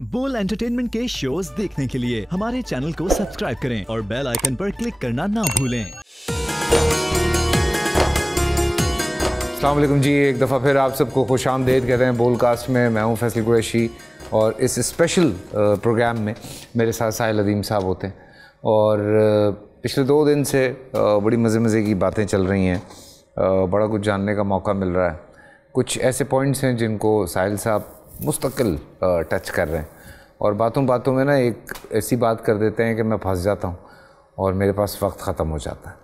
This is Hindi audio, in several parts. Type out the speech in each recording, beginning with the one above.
बोल एंटरटेनमेंट के शोज देखने के लिए हमारे चैनल को सब्सक्राइब करें और बेल आइकन पर क्लिक करना ना भूलें। अस्सलाम वालेकुम जी, एक दफ़ा फिर आप सबको खुशामदीद कहते हैं बोलकास्ट में। मैं हूं फैसल कुरैशी और इस स्पेशल प्रोग्राम में मेरे साथ साहिल अदीम साहब होते हैं। और पिछले 2 दिन से बड़ी मज़े की बातें चल रही हैं, बड़ा कुछ जानने का मौका मिल रहा है। कुछ ऐसे पॉइंट्स हैं जिनको साहिल साहब मुस्तकिल टच कर रहे हैं और बातों बातों में ना एक ऐसी बात कर देते हैं कि मैं फंस जाता हूँ और मेरे पास वक्त ख़त्म हो जाता है।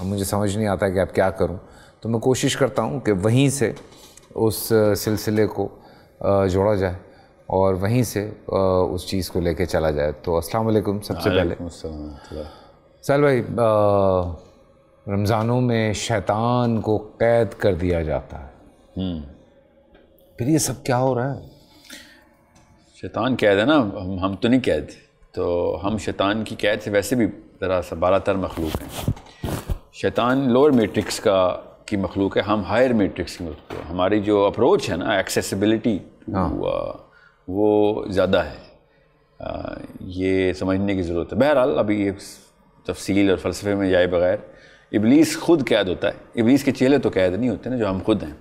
अब मुझे समझ नहीं आता कि अब क्या करूँ, तो मैं कोशिश करता हूँ कि वहीं से उस सिलसिले को जोड़ा जाए और वहीं से उस चीज़ को लेके चला जाए। तो अस्सलाम वालेकुम। सबसे पहले साहिल भाई, रमज़ानों में शैतान को कैद कर दिया जाता है, फिर ये सब क्या हो रहा है? शैतान कैद है ना, हम तो नहीं कैद। तो हम शैतान की कैद से वैसे भी ज़रा सा बालातर मखलूक हैं। शैतान लोअर मैट्रिक्स की मखलूक है, हम हायर मैट्रिक्स की मखलूक है। हमारी जो अप्रोच है ना, एक्सेसिबिलिटी वो ज़्यादा है। ये समझने की ज़रूरत है। बहरहाल अभी ये तफसील और फ़लसफ़े में जाए बगैर, इब्लीस खुद कैद होता है। इब्लीस के चेले तो कैद नहीं होते ना, जो हम खुद हैं।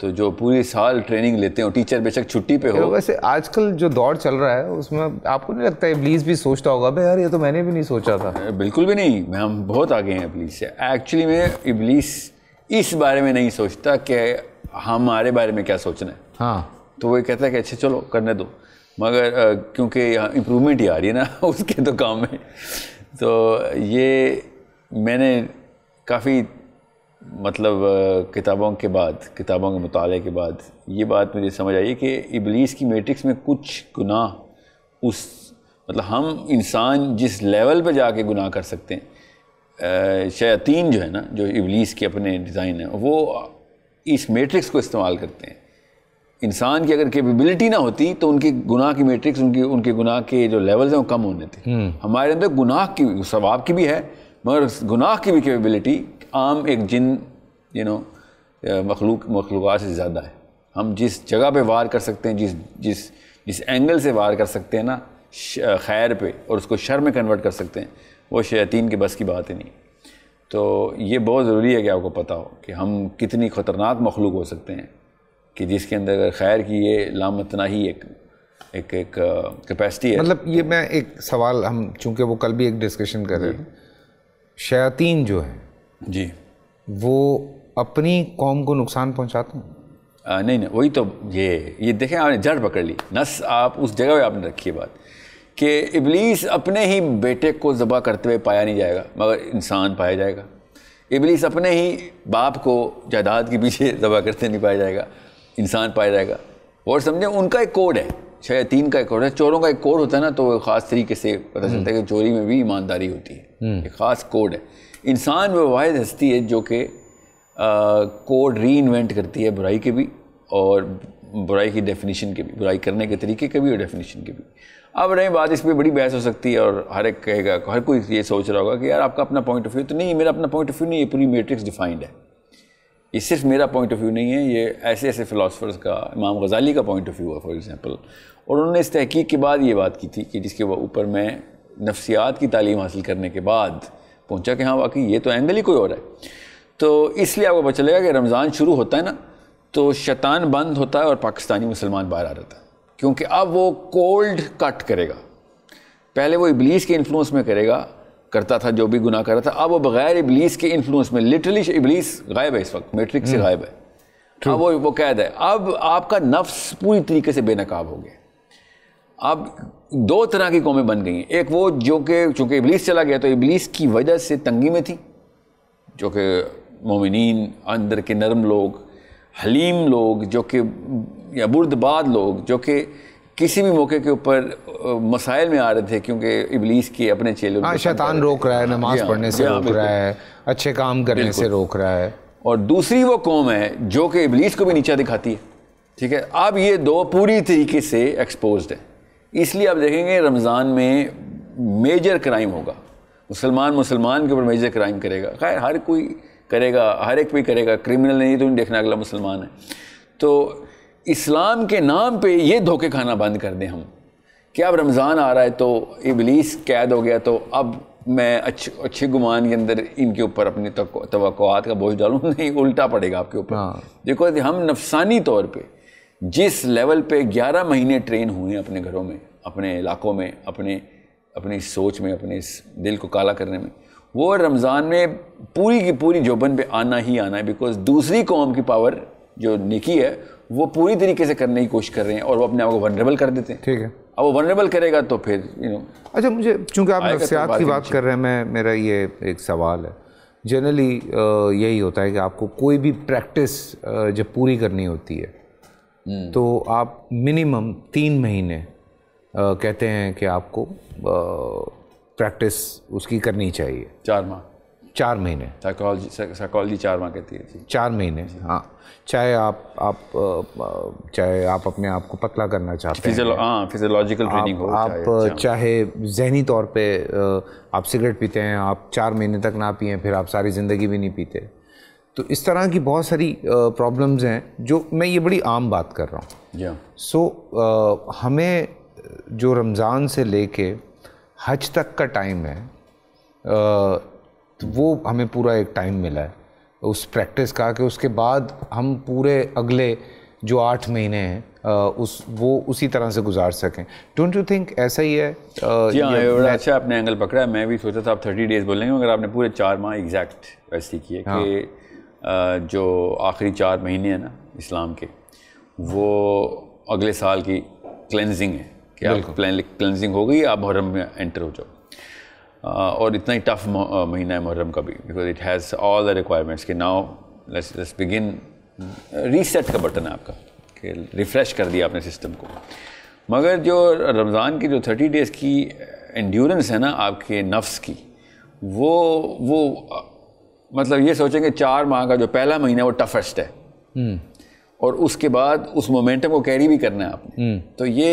तो जो पूरे साल ट्रेनिंग लेते हैं और टीचर बेशक छुट्टी पे हो। वैसे आजकल जो दौर चल रहा है उसमें आपको नहीं लगता इब्लीस भी सोचता होगा भाई यार ये तो मैंने भी नहीं सोचा था? बिल्कुल भी नहीं, हम बहुत आगे हैं इब्लीस से। एक्चुअली में इब्लीस इस बारे में नहीं सोचता कि हमारे बारे में क्या सोचना है। हाँ, तो वो कहता है कि अच्छा चलो करने दो, मगर क्योंकि यहाँ इम्प्रूवमेंट ही आ रही है ना उसके तो काम में। तो ये मैंने काफ़ी किताबों के मुताले के बाद ये बात मुझे समझ आई कि इब्लीस की मैट्रिक्स में कुछ गुनाह हम इंसान जिस लेवल पे जाके गुनाह कर सकते हैं, शयातीन जो है ना, जो इब्लीस के अपने डिज़ाइन है, वो इस मैट्रिक्स को इस्तेमाल करते हैं। इंसान की अगर कैपेबिलिटी ना होती तो उनकी गुनाह की मैट्रिक्स, उनके गुनाह के जो लेवल्स हैं वो कम होने थे। हमारे अंदर गुनाह की, सवाब की भी है, मगर गुनाह की भी कैपेबिलिटी आम एक जिन मखलूक़ात से ज़्यादा है। हम जिस जगह पे वार कर सकते हैं, जिस एंगल से वार कर सकते हैं ना खैर पे, और उसको शर में कन्वर्ट कर सकते हैं, वो शैतान के बस की बात ही नहीं। तो ये बहुत ज़रूरी है कि आपको पता हो कि हम कितनी ख़तरनाक मखलूक हो सकते हैं कि जिसके अंदर खैर की ये लामतना ही एक कैपेसिटी है। मतलब ये मैं एक सवाल, हम चूँकि वो कल भी एक डिस्कशन कर रहे थे, शयातीन जो है जी, वो अपनी कौम को नुकसान पहुंचाते हैं? नहीं, वही तो ये देखें, आपने जड़ पकड़ ली, नस आप उस जगह पे आपने रखी है बात कि इब्लीस अपने ही बेटे को ज़बह करते हुए पाया नहीं जाएगा, मगर इंसान पाया जाएगा। इब्लीस अपने ही बाप को जायदाद के पीछे ज़बह करते नहीं पाया जाएगा, इंसान पाया जाएगा। और समझे, उनका एक कोड है, शयातीन का एक कोड है। चोरों का एक कोड होता है ना, तो ख़ास तरीके से पता चलता है कि चोरी में भी ईमानदारी होती है, एक ख़ास कोड है। इंसान वो वाहिद हस्ती है जो कि कोड री इन्वेंट करती है, बुराई के भी और बुराई की डेफिनेशन के भी, बुराई करने के तरीके के भी और डेफिनेशन के भी। अब रही बात, इस पर बड़ी बहस हो सकती है और हर एक कहेगा, हर कोई ये सोच रहा होगा कि यार आपका अपना पॉइंट ऑफ व्यू। तो नहीं, मेरा अपना पॉइंट ऑफ व्यू नहीं, ये पूरी मैट्रिक्स डिफाइंड है। ये सिर्फ मेरा पॉइंट ऑफ व्यू नहीं है, ये ऐसे फ़िलासफ़र्स का, इमाम गज़ाली का पॉइंट ऑफ व्यू है फॉर एग्ज़ाम्पल। और उन्होंने इस तहकीक के बाद ये बात की थी कि जिसके ऊपर मैं नफ्सियात की तालीम हासिल करने के बाद पहुंचा कि हाँ वाकई ये तो एंगल ही कोई और है। तो इसलिए आपको पता चलेगा कि रमज़ान शुरू होता है ना, तो शैतान बंद होता है और पाकिस्तानी मुसलमान बाहर आ जाता है, क्योंकि अब वो कोल्ड कट करेगा। पहले वो इब्लीस के इन्फ्लुएंस में करता था जो भी गुनाह कर रहा था, अब वो बग़ैर इब्लीस के इन्फ्लुएंस में, लिटरली इब्लीस गायब है इस वक्त, मैट्रिक्स से गायब है। अब वो कैद है। अब आपका नफ्स पूरी तरीके से बेनकाब हो गया। अब 2 तरह की कौमें बन गई हैं। एक वो जो कि चूँकि इब्लीस चला गया तो इब्लीस की वजह से तंगी में थी, जो कि मोमिनीन, अंदर के नरम लोग, हलीम लोग, जो कि या बुर्दबाद लोग, जो कि किसी भी मौके के ऊपर मसाइल में आ रहे थे, क्योंकि इब्लीस के अपने चेले, हाँ, शैतान रोक रहा है, नमाज पढ़ने से रोक रहा है, अच्छे काम करने से रोक रहा है। और दूसरी वो कौम है जो कि इब्लीस को भी नीचा दिखाती है। ठीक है, अब ये 2 पूरी तरीके से एक्सपोज्ड है। इसलिए आप देखेंगे रमज़ान में मेजर क्राइम होगा, मुसलमान के ऊपर मेजर क्राइम करेगा। खैर हर कोई करेगा, हर एक भी करेगा, क्रिमिनल नहीं तो नहीं देखना अगला मुसलमान है। तो इस्लाम के नाम पे ये धोखे खाना बंद कर दें हम कि अब रमज़ान आ रहा है तो इबलीस कैद हो गया, तो अब मैं अच्छे गुमान के अंदर इनके ऊपर अपनी तवक्कुआत का बोझ डालूं, नहीं, उल्टा पड़ेगा आपके ऊपर। देखो हम नफसानी तौर पे जिस लेवल पे 11 महीने ट्रेन हुए अपने घरों में, अपने इलाकों में, अपनी सोच में, अपने इस दिल को काला करने में, वो रमज़ान में पूरी की पूरी जोबन पे आना ही आना है। बिकॉज दूसरी कौम की पावर जो नेकी है वो पूरी तरीके से करने की कोशिश कर रहे हैं और वो अपने आप को वनरेबल कर देते हैं। ठीक है, अब वो वनरेबल करेगा तो फिर अच्छा, मुझे चूँकि आप नफ्सियात की बात कर रहे हैं, मेरा ये एक सवाल है। जनरली यही होता है कि आपको कोई भी प्रैक्टिस जब पूरी करनी होती है तो आप मिनिमम 3 महीने कहते हैं कि आपको प्रैक्टिस उसकी करनी चाहिए। 4 महीने साइकोलॉजी 4 माह कहती है। 4 महीने, हाँ। चाहे आप अपने आप को पतला करना चाहते हैं, फिजियोलॉजिकल ट्रेनिंग हो, आप चाहे जहनी तौर पे आप सिगरेट पीते हैं, आप 4 महीने तक ना पिएं, फिर आप सारी ज़िंदगी भी नहीं पीते। तो इस तरह की बहुत सारी प्रॉब्लम्स हैं जो मैं ये बड़ी आम बात कर रहा हूँ। सो हमें जो रमज़ान से लेके हज तक का टाइम है, तो वो हमें पूरा एक टाइम मिला है उस प्रैक्टिस का कि उसके बाद हम पूरे अगले जो 8 महीने हैं वो उसी तरह से गुजार सकें। डोंट यू थिंक ऐसा ही है? जी हाँ, अच्छा आपने एंगल पकड़ा है। मैं भी सोचा था आप 30 डेज़ बोलेंगे, मगर आपने पूरे 4 माह एग्जैक्ट वैसे ही किए कि जो आखिरी 4 महीने हैं ना इस्लाम के, वो अगले साल की क्लेंजिंग है कि आप क्लेंजिंग हो गई, आप मुहर्रम में एंटर हो जाओ। और इतना ही टफ महीना है मुहर्रम का भी, because it has all the requirements कि नाउ लेट्स बिगिन। रीसेट का बटन है आपका कि रिफ़्रेश कर दिया आपने सिस्टम को। मगर जो रमज़ान की जो 30 डेज़ की एंड्योरेंस है ना आपके नफ्स की, वो मतलब ये सोचेंगे 4 माह का जो पहला महीना वो टफेस्ट है और उसके बाद उस मोमेंटम को कैरी भी करना है आपने। तो ये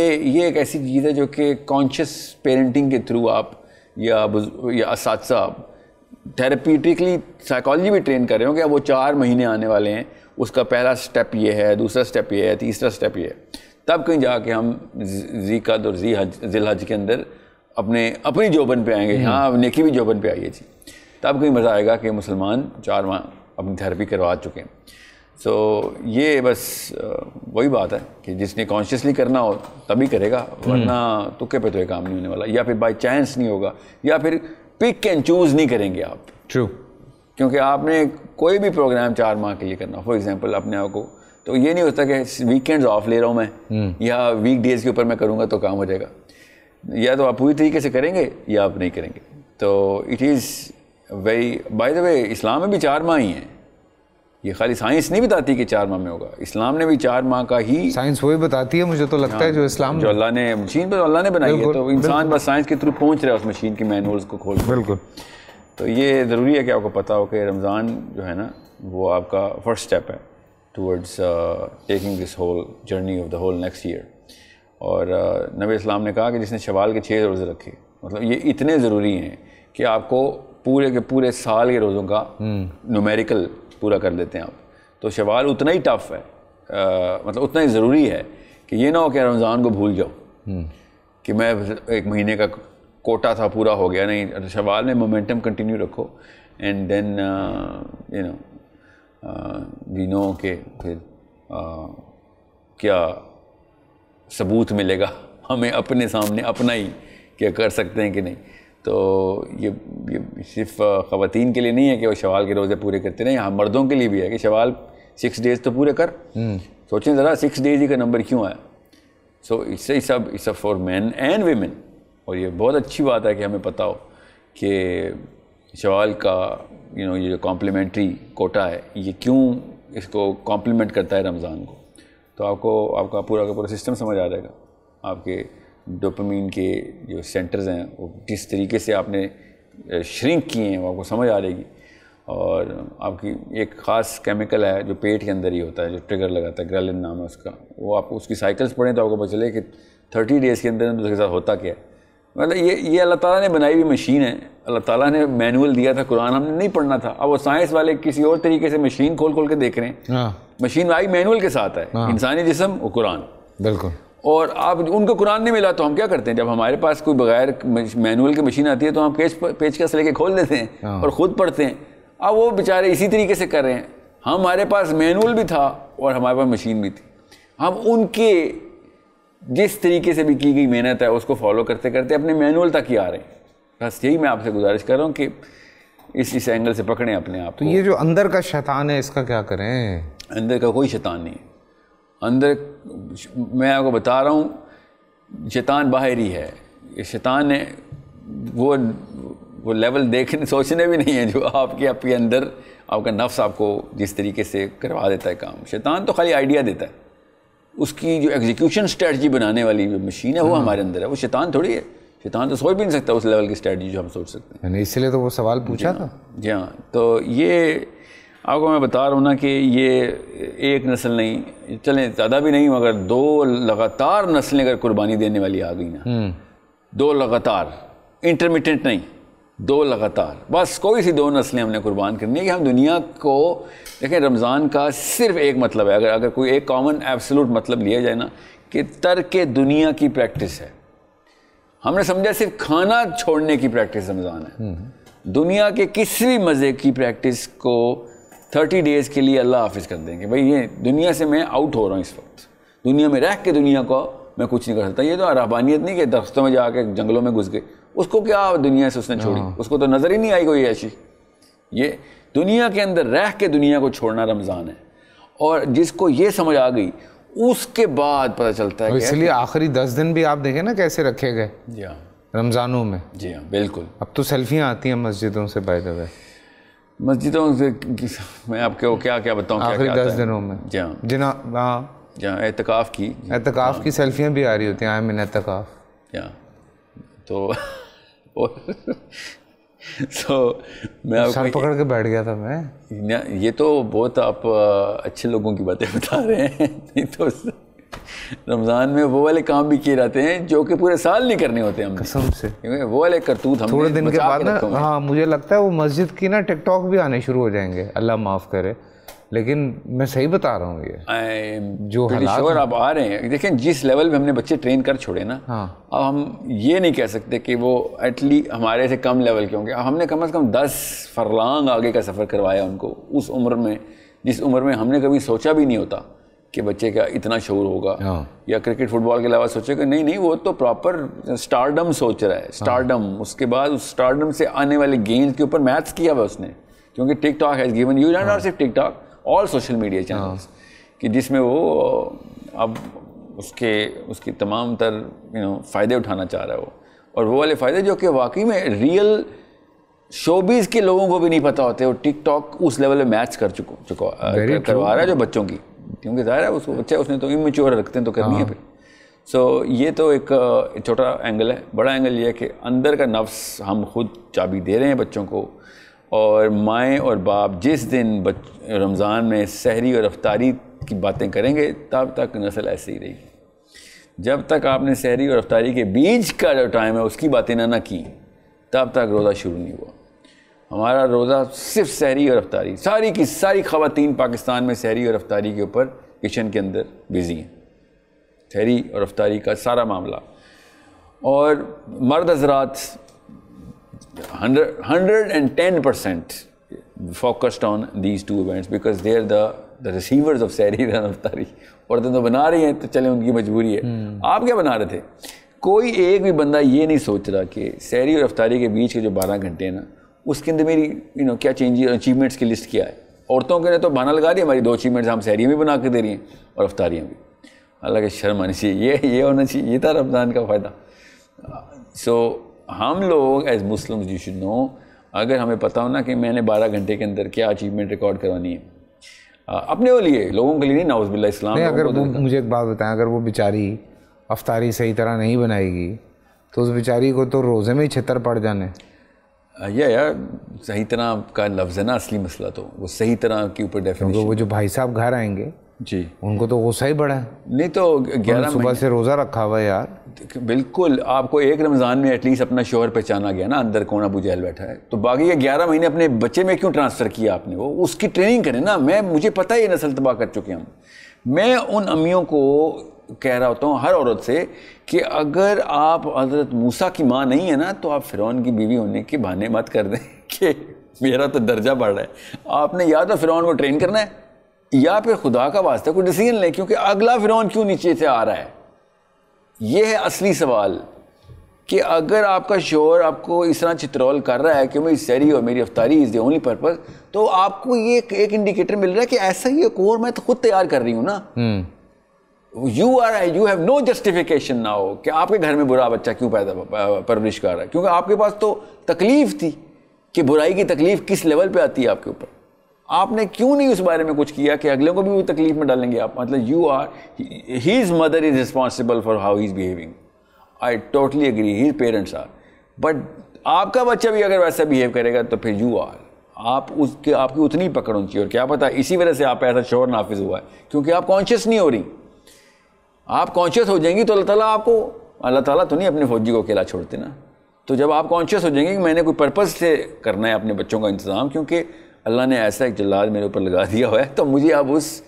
एक ऐसी चीज़ है जो कि कॉन्शियस पेरेंटिंग के थ्रू आप या असातिज़ा थेरेप्यूटिकली साइकोलॉजी भी ट्रेन कर रहे हो कि वो 4 महीने आने वाले हैं, उसका पहला स्टेप ये है, दूसरा स्टेप ये है, तीसरा स्टेप ये है। तब कहीं जाके हम ज़ीक़द और ज़िलहज के अंदर अपनी जोबन पे आएंगे। हाँ, नेकी भी जोबन पे आई है जी। तब कहीं मज़ा आएगा कि मुसलमान 4 माह अपनी थेरेपी करवा चुके हैं। सो ये बस वही बात है कि जिसने कॉन्शियसली करना हो तभी करेगा, वरना तुक्के पे तो ये काम नहीं होने वाला, या फिर बाय चांस नहीं होगा, या फिर पिक एंड चूज़ नहीं करेंगे आप। ट्रू, क्योंकि आपने कोई भी प्रोग्राम 4 माह के लिए करना, फॉर एग्जांपल अपने आप को, तो ये नहीं होता कि वीकेंड्स ऑफ ले रहा हूँ मैं या वीक डेज़ के ऊपर मैं करूँगा तो काम हो जाएगा। या तो आप पूरी तरीके से करेंगे या आप नहीं करेंगे। तो it is very, by the way इस्लाम में भी 4 माह ही हैं। ये खाली साइंस नहीं बताती कि 4 माह में होगा, इस्लाम ने भी 4 माह का ही, साइंस वही बताती है मुझे तो लगता है जो इस्लाम जो अल्लाह ने मशीन पर अल्लाह ने बनाई है, तो इंसान बस साइंस के थ्रू पहुंच रहा है उस मशीन की मैनुअल्स को खोल। बिल्कुल। तो ये ज़रूरी है कि आपको पता हो कि रमज़ान जो है ना वो आपका फर्स्ट स्टेप है towards taking this whole journey of the whole next year. और नबी इस्लाम ने कहा कि जिसने शवाल के 6 रोज़े रखे, मतलब ये इतने ज़रूरी हैं कि आपको पूरे के पूरे साल के रोज़ों का न्यूमेरिकल पूरा कर लेते हैं आप। तो शवाल उतना ही टफ है, मतलब उतना ही ज़रूरी है कि ये ना हो कि रमज़ान को भूल जाओ कि मैं 1 महीने का कोटा था पूरा हो गया, नहीं। शवाल में मोमेंटम कंटिन्यू रखो and then you know we know के फिर क्या सबूत मिलेगा हमें अपने सामने अपना ही क्या कर सकते हैं कि नहीं। तो ये सिर्फ ख़वातीन के लिए नहीं है कि वो शवाल के रोज़े पूरे करते नहीं, यहाँ मर्दों के लिए भी है कि शवाल 6 डेज़ तो पूरे कर। सोचें ज़रा 6 डेज़ ही का नंबर क्यों आया। So it's a for man and women. और ये बहुत अच्छी बात है कि हमें पता हो कि शवाल का ये जो कॉम्प्लीमेंट्री कोटा है ये क्यों इसको कॉम्प्लीमेंट करता है रमज़ान को। तो आपका पूरा का पूरा सिस्टम समझ आ जाएगा। आपके डोपामीन के जो सेंटर्स हैं वो किस तरीके से आपने श्रिंक किए हैं वो आपको समझ आ जाएगी। और आपकी एक ख़ास केमिकल है जो पेट के अंदर ही होता है जो ट्रिगर लगाता है, ग्रेलिन नाम है उसका। वो आप उसकी साइकिल्स पढ़ें तो आपको पता चले कि 30 डेज़ के अंदर उसके साथ होता क्या है। मतलब ये अल्लाह ताला ने बनाई हुई मशीन है। अल्लाह ताला ने मैनुअल दिया था, कुरान हमने नहीं पढ़ना था। अब वो साइंस वाले किसी और तरीके से मशीन खोल खोल के देख रहे हैं। हाँ। मशीन आई मैनुअल के साथ है, इंसानी जिस्म और कुरान। बिल्कुल। और आप उनको कुरान नहीं मिला तो हम क्या करते हैं, जब हमारे पास कोई बगैर मैनुअल की मशीन आती है तो हम पेचकस लेके खोल देते हैं और ख़ुद पढ़ते हैं। अब वो बेचारे इसी तरीके से कर रहे हैं। हमारे पास मैनुअल भी था और हमारे पास मशीन भी थी, हम उनके जिस तरीके से भी की गई मेहनत है उसको फॉलो करते करते अपने मैनुअल तक ही आ रहे हैं। बस यही मैं आपसे गुजारिश कर रहा हूँ कि इस एंगल से पकड़ें अपने आप को। तो ये जो अंदर का शैतान है इसका क्या करें? अंदर का कोई शैतान नहीं है। अंदर मैं आपको बता रहा हूँ, शैतान बाहर ही है। ये शैतान है वो लेवल देखने सोचने भी नहीं है जो आपके अंदर आपका नफ्स आपको जिस तरीके से करवा देता है काम। शैतान तो खाली आइडिया देता है, उसकी जो एग्जीक्यूशन स्ट्रेटजी बनाने वाली जो मशीन है वो हमारे अंदर है। वो शैतान थोड़ी है, शैतान तो सोच भी नहीं सकता उस लेवल की स्ट्रेटजी जो हम सोच सकते हैं। इसलिए तो वो सवाल पूछा था। जी हाँ, तो ये आपको मैं बता रहा हूँ ना कि ये एक नस्ल नहीं, चलें ज़्यादा भी नहीं, मगर 2 लगातार नस्लें अगर कुर्बानी देने वाली आ गई ना, 2 लगातार, इंटरमिटेंट नहीं, 2 लगातार, बस कोई सी 2 नस्लें हमने कुर्बान करनी है कि हम दुनिया को देखें। रमज़ान का सिर्फ एक मतलब है, अगर कोई एक कॉमन एब्सोल्यूट मतलब लिया जाए ना, कि तर्क दुनिया की प्रैक्टिस है। हमने समझा सिर्फ खाना छोड़ने की प्रैक्टिस रमज़ान है। दुनिया के किसी भी मज़े की प्रैक्टिस को 30 डेज़ के लिए अल्लाह हाफिज़ कर देंगे। भाई ये दुनिया से मैं आउट हो रहा हूँ इस वक्त, दुनिया में रह के दुनिया को मैं कुछ नहीं कर सकता। ये तो रहबानियत नहीं कि दरख्तों में जाके जंगलों में घुस गए, उसको क्या दुनिया से उसने छोड़ी, उसको तो नज़र ही नहीं आई कोई ऐसी। ये दुनिया के अंदर रह के दुनिया को छोड़ना रमज़ान है। और जिसको ये समझ आ गई उसके बाद पता चलता है। इसलिए आखिरी 10 दिन भी आप देखें ना कैसे रखे गए। जी हाँ, रमज़ानों में। जी हाँ बिल्कुल। अब तो सेल्फियाँ आती हैं मस्जिदों से, बाय द वे। मस्जिदों से मैं आपको क्या क्या बताऊँ आखिरी 10 दिनों में। जी हाँ, जहाँ एतकाफ़ की सेल्फियाँ भी आ रही होती हैं, आई मीन एतकाफ़। तो मैं सर पकड़ के बैठ गया था मैं। ये तो बहुत आप अच्छे लोगों की बातें बता रहे हैं। नहीं तो रमज़ान में वो वाले काम भी किए जाते हैं जो कि पूरे साल नहीं करने होते हम कसम से। क्योंकि वो वाले करतूत हम थोड़े दिन के बाद ना, हाँ मुझे लगता है वो मस्जिद की ना टिकटॉक भी आने शुरू हो जाएंगे, अल्लाह माफ़ करे। लेकिन मैं सही बता रहा हूँ, ये जो हालात आप आ रहे हैं, देखें जिस लेवल पे हमने बच्चे ट्रेन कर छोड़े ना, हाँ। अब हम ये नहीं कह सकते कि वो एटलीस्ट हमारे से कम लेवल के होंगे। हमने कम से कम 10 फरलांग आगे का सफ़र करवाया उनको, उस उम्र में जिस उम्र में हमने कभी सोचा भी नहीं होता कि बच्चे का इतना शऊर होगा। हाँ। या क्रिकेट फुटबॉल के अलावा सोचेगा नहीं वो तो प्रॉपर स्टारडम सोच रहा है, स्टारडम। उसके बाद उस स्टारडम से आने वाले गेम्स के ऊपर मैथ्स किया हुआ उसने, क्योंकि TikTok has given you not सिर्फ TikTok, all social media channels, कि जिसमें वो अब उसकी तमाम तर फ़ायदे उठाना चाह रहा है वो। और वो वाले फ़ायदे जो कि वाकई में रियल शोबीज़ के लोगों को भी नहीं पता होते, वो टिकटॉक उस लेवल में मैच करवा रहा है जो बच्चों की, क्योंकि ज़ाहिर है उसको बच्चे उसने तो इमेच्योर रखते हैं तो करनी है फिर। सो ये तो एक छोटा एंगल है। बड़ा एंगल ये है कि अंदर का नफ्स हम खुद चाबी दे रहे हैं बच्चों को। और माएँ और बाप जिस दिन रमज़ान में सहरी और अफ्तारी की बातें करेंगे तब तक नस्ल ऐसे ही रहेगी। जब तक आपने सहरी और अफ्तारी के बीच का जो टाइम है उसकी बातें ना की, तब तक रोज़ा शुरू नहीं हुआ। हमारा रोज़ा सिर्फ सहरी और अफ्तारी, सारी की सारी ख़वातीन पाकिस्तान में सहरी और अफ्तारी के ऊपर किचन के अंदर बिज़ी हैं, सहरी और अफ्तारी का सारा मामला। और मर्द हज़रात 110% focused on these two events because they are the receivers of सहरी और अफ्तारी। औरतें तो बना रही हैं तो चले उनकी मजबूरी है। आप क्या बना रहे थे? कोई एक भी बंदा ये नहीं सोच रहा कि सहरी और अफ्तारी के बीच के जो 12 घंटे हैं ना, उसके अंदर मेरी क्या चेंज अचीवमेंट्स की लिस्ट क्या है। औरतों के ने तो बहाना लगा दिया हमारी 2 अचीवमेंट्स हम सहरियाँ भी बना के दे रही हैं और अफ्तारियाँ भी। हालांकि शर्म आनी चाहिए, ये होना चाहिए, ये था रमज़ान का फ़ायदा। सो हम लोग as Muslims you should know, अगर हमें पता हो ना कि मैंने 12 घंटे के अंदर क्या अचीवमेंट रिकॉर्ड करवानी है अपने लिए, लोगों के लिए नहीं, नाउज़ुबिल्लाह इस्लाम। अगर वो मुझे एक बात बताएं, अगर वो बेचारी अफ्तारी सही तरह नहीं बनाएगी तो उस बेचारी को तो रोज़े में ही छितर पड़ जाने। यार सही तरह का लफ्ज़ है ना असली मसला, तो वो सही तरह के ऊपर डेफिनेशन। वो जो भाई साहब घर आएंगे जी, उनको तो गुस्सा ही बड़ा है। नहीं तो 11 सुबह से रोज़ा रखा हुआ है यार। बिल्कुल, आपको एक रमज़ान में एटलीस्ट अपना शोहर पहचाना गया ना, अंदर कौन अबू जहल बैठा है, तो बाकी ये 11 महीने अपने बच्चे में क्यों ट्रांसफ़र किया आपने? वो उसकी ट्रेनिंग करें ना। मुझे पता है ये नस्ल तबाह कर चुके हैं हम। मैं उन अम्मियों को कह रहा होता हूँ, हर औरत से, कि अगर आप हज़रत मूसा की माँ नहीं है ना, तो आप फ़िरौन की बीवी होने के बहाने मत कर दें कि मेरा तो दर्जा बढ़ रहा है। आपने या तो फ़िरौन को ट्रेन करना है या फिर खुदा का वास्ता कोई डिसीजन लें, क्योंकि अगला फ़िरौन क्यों नीचे से आ रहा है, ये है असली सवाल। कि अगर आपका शोहर आपको इस तरह चित्रौल कर रहा है कि मेरी सैरी और मेरी अफ्तारी इज़ द ओनली पर्पज़, तो आपको ये एक इंडिकेटर मिल रहा है कि ऐसा ही एक और मैं तो खुद तैयार कर रही हूँ ना। You have no justification now कि आपके घर में बुरा बच्चा क्यों परवरिश कर रहा है, क्योंकि आपके पास तो तकलीफ थी कि बुराई की तकलीफ किस लेवल पे आती है आपके ऊपर। आपने क्यों नहीं उस बारे में कुछ किया कि अगले को भी वो तकलीफ में डालेंगे आप? मतलब his mother is responsible for how he is behaving. I totally agree, his parents are, but आपका बच्चा भी अगर वैसा बिहेव करेगा तो फिर यू आर, आपकी उतनी पकड़ होनी चाहिए। और क्या पता इसी वजह से आप पे ऐसा शोर नाफिज हुआ है, क्योंकि आप कॉन्शियस नहीं हो रही। आप कॉन्शियस हो जाएंगी तो अल्लाह ताला तो नहीं अपने फौजी को अकेला छोड़ते ना। तो जब आप कॉन्शियस हो जाएंगे कि मैंने कोई पर्पज़ से करना है अपने बच्चों का इंतज़ाम, क्योंकि अल्लाह ने ऐसा एक जल्लाद मेरे ऊपर लगा दिया हुआ है, तो मुझे अब उस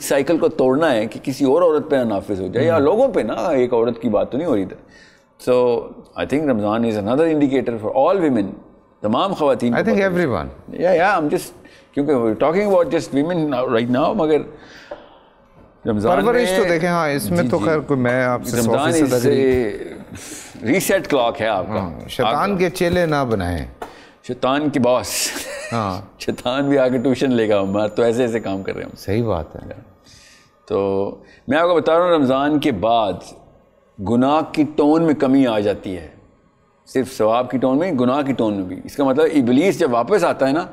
साइकिल को तोड़ना है कि किसी और औरत पे नाफिज हो जाए या लोगों पे ना। एक औरत की बात तो नहीं हो रही इधर। So I think Ramzan is another indicator for all women, तमाम ख़वातीन। आई थिंक एवरीवन, या आई एम जस्ट, क्योंकि talking about just women right now, मगर परवरिश तो देखें। हाँ, इसमें तो खैर कोई, मैं आपसे 100% रीसेट क्लॉक है आपका। शैतान के चेले ना बनाएं, शैतान की बॉस। हाँ, शैतान भी आगे ट्यूशन लेगा हमारा, तो ऐसे काम कर रहे हैं। सही बात है। तो मैं आपको बता रहा हूँ, रमज़ान के बाद गुनाह की टोन में कमी आ जाती है, सिर्फ सवाब की टोन में, गुनाह की टोन में भी। इसका मतलब इब्लीस जब वापस आता है ना,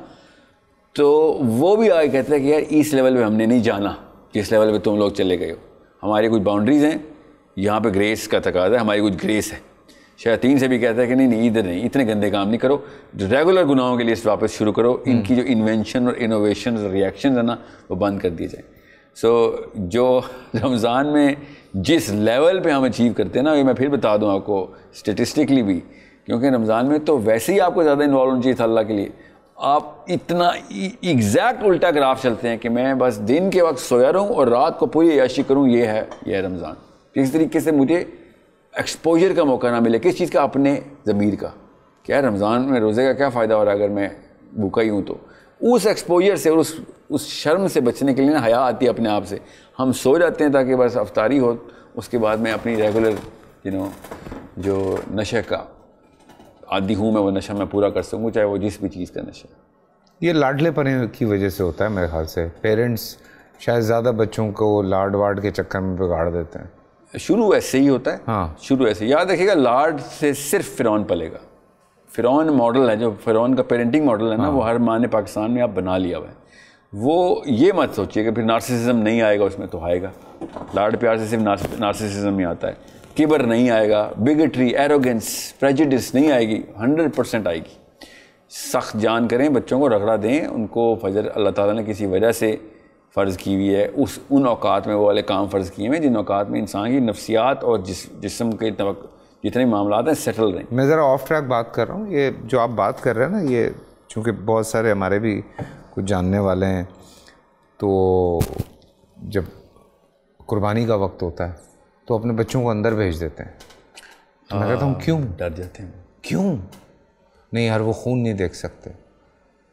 तो वो भी आगे कहता है कि यार इस लेवल पे हमने नहीं जाना जिस लेवल पे तुम लोग चले गए हो। हमारी कुछ बाउंड्रीज़ हैं, यहाँ पे ग्रेस का तकाज़ा है, हमारी कुछ ग्रेस है। शैतान से भी कहता है कि नहीं इधर नहीं, इतने गंदे काम नहीं करो, रेगुलर गुनाहों के लिए वापस शुरू करो। इनकी जो इन्वेंशन और इनोवेशन और रिएक्शन है ना, वो बंद कर दिए जाए। सो जो रमज़ान में जिस लेवल पे हम अचीव करते हैं ना, ये मैं फिर बता दूं आपको स्टेटिस्टिकली भी, क्योंकि रमज़ान में तो वैसे ही आपको ज़्यादा इन्वॉल्व होना चाहिए था अल्लाह के लिए। आप इतना एग्जैक्ट उल्टा ग्राफ चलते हैं कि मैं बस दिन के वक्त सोया रहूँ और रात को पूरी अय्याशी करूँ, ये है रमज़ान। किस तरीके से मुझे एक्सपोजर का मौका ना मिले किस चीज़ का, अपने ज़मीर का। क्या रमज़ान में रोज़े का क्या फ़ायदा हो रहा है अगर मैं भूखा ही हूँ? तो उस एक्सपोजर से और उस शर्म से बचने के लिए ना हया आती है अपने आप से। हम सो जाते हैं ताकि बस अफ्तारी हो, उसके बाद मैं अपनी रेगुलर जो नशे का आदि हूँ मैं, वो नशा मैं पूरा कर सकूँ, चाहे वो जिस भी चीज़ का नशा। ये लाडलेपने की वजह से होता है मेरे ख्याल से। पेरेंट्स शायद ज़्यादा बच्चों को लाड वाड के चक्कर में बिगाड़ देते हैं। शुरू ऐसे ही होता है। हाँ, शुरू ऐसे। याद रखिएगा, लाड से सिर्फ फ़िरौन पलेगा। फ़िरौन मॉडल है, जो फ़िरौन का पेरेंटिंग मॉडल है ना, वो हर माँ ने पाकिस्तान में आप बना लिया हुआ है। वो ये मत सोचिए कि फिर नार्सिसिज्म नहीं आएगा उसमें, तो आएगा। लाड प्यार से सिर्फ नार्सिसिज्म ही आता है, किबर नहीं आएगा, बिगेट्री, एरोगेंस, प्रेजुडिस नहीं आएगी, 100% आएगी। सख्त जान करें, बच्चों को रगड़ा दें, उनको फजर अल्लाह ताला ने किसी वजह से फ़र्ज़ की हुई है, उन औकात में वो वाले काम फ़र्ज़ किए हैं जिन औकात में इंसान की नफ्सियात और जिस्म के जितने मामला हैं सेटल रहें। मैं ज़रा ऑफ ट्रैक बात कर रहा हूँ। ये जो आप बात कर रहे हैं ना, ये चूँकि बहुत सारे हमारे भी कुछ जानने वाले हैं, तो जब कुर्बानी का वक्त होता है तो अपने बच्चों को अंदर भेज देते हैं। तो मैं कहता हूँ क्यों? डर जाते हैं। क्यों? नहीं यार, वो खून नहीं देख सकते।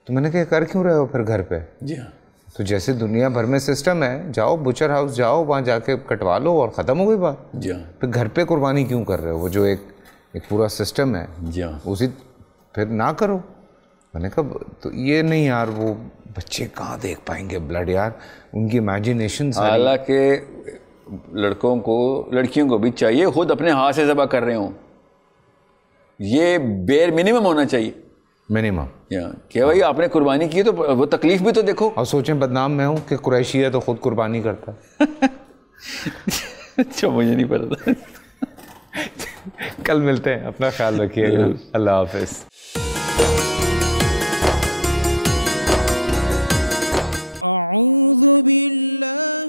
तो मैंने कहा कर क्यों रहे हो फिर घर पे? जी हाँ। तो जैसे दुनिया भर में सिस्टम है, जाओ बुचर हाउस जाओ, वहाँ जाके कटवा लो और ख़त्म हो गई बात। जी हाँ। फिर घर पे कुर्बानी क्यों कर रहे हो? वो जो एक पूरा सिस्टम है, जी हाँ, उसी फिर ना करो। मैंने कहा तो ये नहीं यार, वो बच्चे कहाँ देख पाएंगे ब्लड यार, उनकी इमेजिनेशन। हालांकि लड़कियों को भी चाहिए खुद अपने हाथ से ज़बह कर रहे हों, ये बेर मिनिमम होना चाहिए। मिनिमम क्या भाई आपने कुर्बानी की तो वो तकलीफ भी तो देखो। और सोचें बदनाम मैं हूँ कि कुरैशी है तो खुद कुर्बानी करता है। अच्छा, मुझे नहीं पता। कल मिलते हैं, अपना ख्याल रखिएगा। अल्लाह हाफिज़। अऊज़ु बिल्लाहि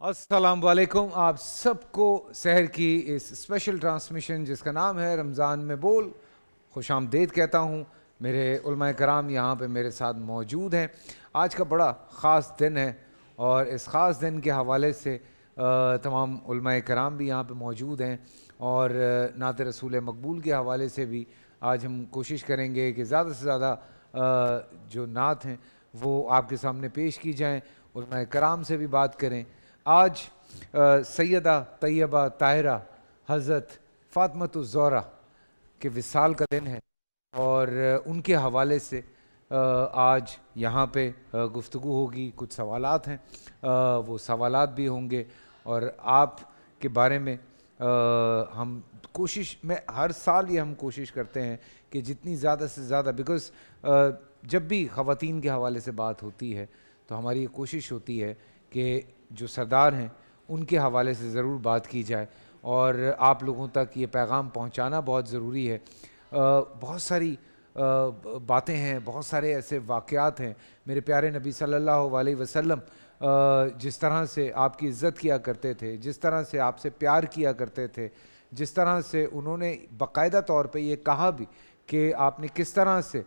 अस्सलाम वालेकुम। आप सबको सहर की इस स्पेशल ट्रांसमिशन जिसका नाम है रमज़ान में बोल खुश आमदीद कहता हूँ। मेरे उलमाए कराम यहाँ पे मेरे साथ मौजूद हैं। आज का बड़ा ख़ास दिन है और इस ख़ास दिन के हवाले से तमाम उलमाए कराम भी यहाँ पे मौजूद हैं और नात रसूल मकबूल के हवाले से भी आज हम कोशिश करेंगे कि ज़्यादा से ज़्यादा जो नात हैं वो आपके सामने पेश की जाएँ, उलमाए कराम से भी बात करें। आज सैयदा तैयबा ताहिरा हज़रत फ़ातिमतुज़ ज़ोहरा के विसाल का दिन है और उनके हवाले से आज यहाँ पे गुफ्तगू होगी। कुछ सवालात हैं, वो सवालात भी होंगे और आप के बारे में हम कोशिश में हर साल ये हम कोशिश करते हैं कि जितनी ज़्यादा से ज़्यादा, बिकॉज़ जब भी ख़वातीन के हवाले से बात होती है तो हमारी ये कोशिश होती है कि जो सरदार हैं उनके हवाले से ज़रूर बात की जाए और आप लोगों तक ये पैगाम पहुँचाना बहुत ज़रूरी है। बहुत सारी बातें हैं, बहुत सारे ऐसे वाक़यात हैं। मेरे प्यारे नबी सल्लल्लाहु अलैहि वसल्लम जिस तरह से आपकी इज़्ज़त किया करते थे, जिस तरह से आपसे प्यार किया करते थे, जिस तरह से उन्होंने बाकायदा तौर पे ये कहा भी कि आपने किस तरह से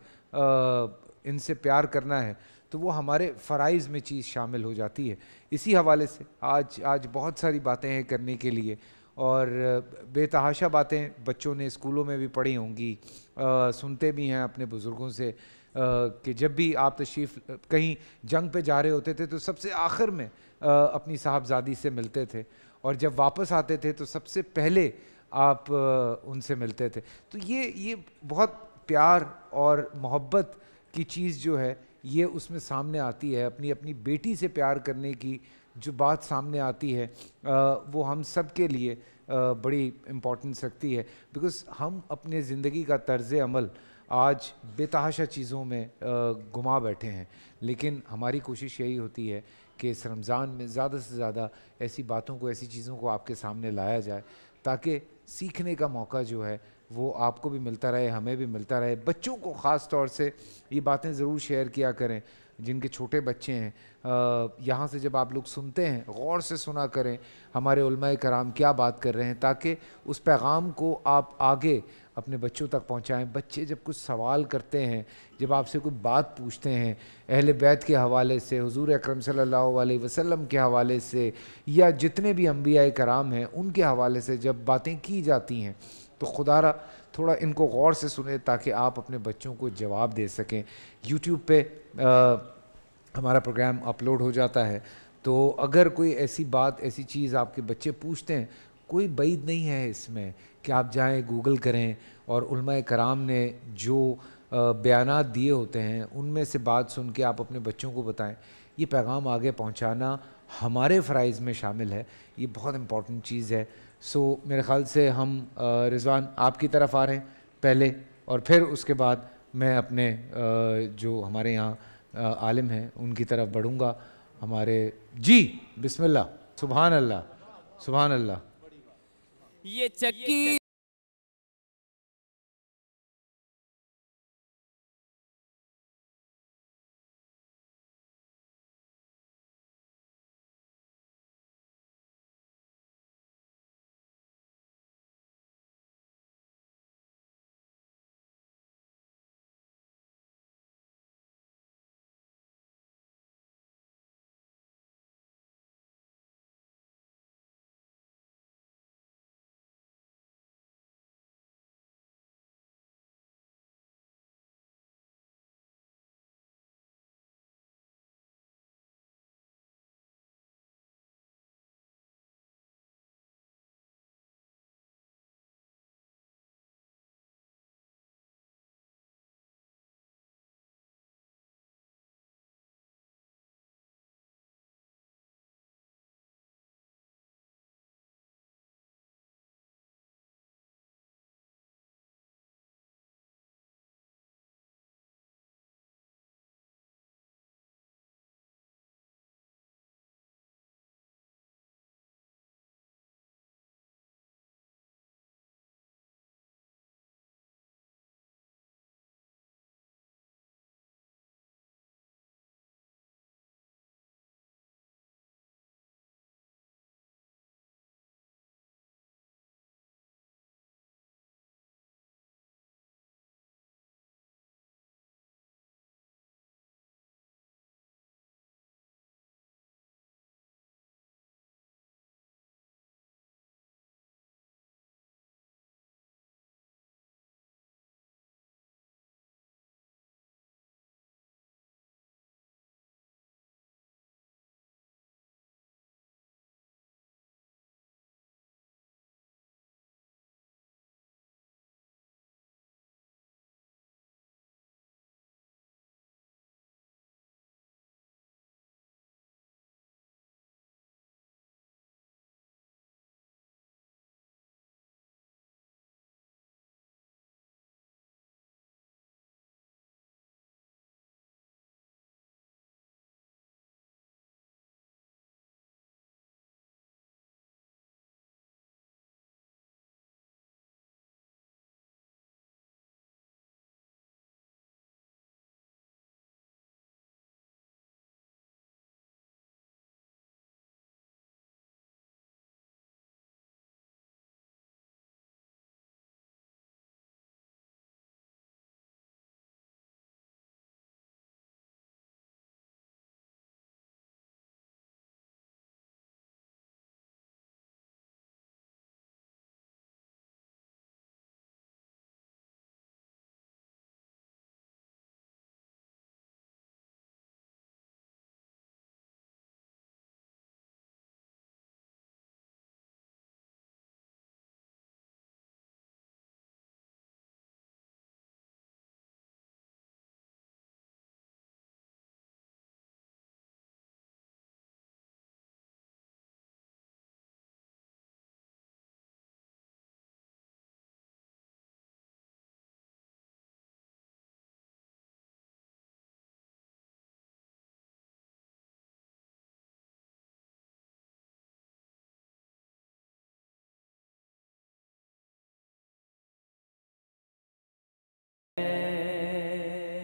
इनसे प्यार करना है, तो वो हमारे फ़राइज़ में चीज़ शामिल हो जाती है। इसी हवाले से आज बहुत सारी बातें हैं करने के लिए और बेतहाशा बातें बच्चों ने स्कूलों में भी पढ़ी होंगी, सुनते भी हैं अपने बुज़ुर्गों से कि जब भी आप तशरीफ़ कहीं जंग पे जा रहे होते थे तो सबसे आखिर में अपनी साहबजादी से मिलते थे और जब वापस आते थे तो सबसे पहले आप उनसे मिलते थे। तो ये बहुत प्यार और मोहब्बत की चीज़ जो है ये उसमें सामने आती है। अपनी बेटी से प्यार करने की जो बात सामने आती है वो हम सब के लिए बड़ी इम्पोर्टेंस रखती है, बिकॉज़ हम अपने ज़िंदगी का तर्ज़ अमल आज बेतहाशा चीज़ों में घुमा बैठे हैं। लेकिन हमारी कोशिश यही होती है कि इस रमज़ान में ज़्यादा से ज़्यादा ऐसी बातों को, ऐसी चीज़ों को आपके सामने लाया जाए ताकि सीखने का मौका जो है वो आपको भी मिलता रहे, हमें भी मिलता रहे। बच्चों को ख़ास तौर से ये बातें ज़रूर शेयर किया करें जिनके छोटे बच्चे हैं। यहाँ से जब आप लोग सुनते हैं गौर से सुना करें हमारे उलमाए कराम क्या बात कर रहे हैं, ताकि उस पैगाम को आप आगे अपने बच्चों तक पहुँचाएँ। बच्चे जब कुछ सवाल करते हैं, जब आपसे कोई बात पूछते हैं अहले बैत के हवाले से, हुज़ूर अकरम सल्लल्लाहु अलैहि वसल्लम के हवाले से, या जितने भी अंबिया कराम हैं उनके हवाले से जब बातें की जाती हैं तो खुदारा थोड़ा इनको गौर से सुने ताकि आप अपने बच्चों को जवाब दे सकें। यूट्यूब पे हमारा प्रोग्राम अपलोड हो जाता है, तो अगर कोई ऐसी बात, ऐसी चीज़ आपके बच्चे पूछते हैं, कोई बैद नहीं है इसमें कि आप जाएं गूगल करें और उलमा कराम ने जो बयानात दिए होते हैं उनमें से बात सुन के आप अपने बच्चों को बताएं। ये पैगाम आगे पहुंचाना हमारे फ़राइज़ में शामिल है, ये बहुत इम्पॉर्टेंट चीज़ है। सो मेरे ख़्याल से हम रिजवान आपकी तरफ आ रहे हैं पहले, और फिर उसके बाद मैं अपने जो हमारे यहाँ आलिम हैं उनकी तरफ बढ़ूँगा। हमारे जी बिस्मिल्लाह, सुभान अल्लाह, सुभान अल्लाह। ये चक्की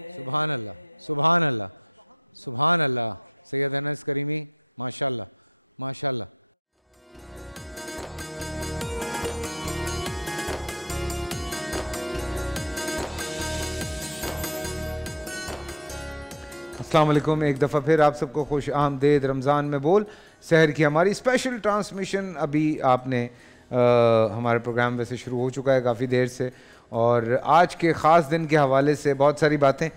सुभान अल्लाह, सुभान अल्लाह, सुभान अल्लाह। सैयद अनस करीमी, माशाल्लाह, माशाल्लाह। अस्सलाम वालेकुम, एक दफ़ा फिर आप सबको खुश आमदेद। रमज़ान में बोल सहर की हमारी स्पेशल ट्रांसमिशन अभी आपने हमारे प्रोग्राम वैसे शुरू हो चुका है काफ़ी देर से, और आज के ख़ास दिन के हवाले से बहुत सारी बातें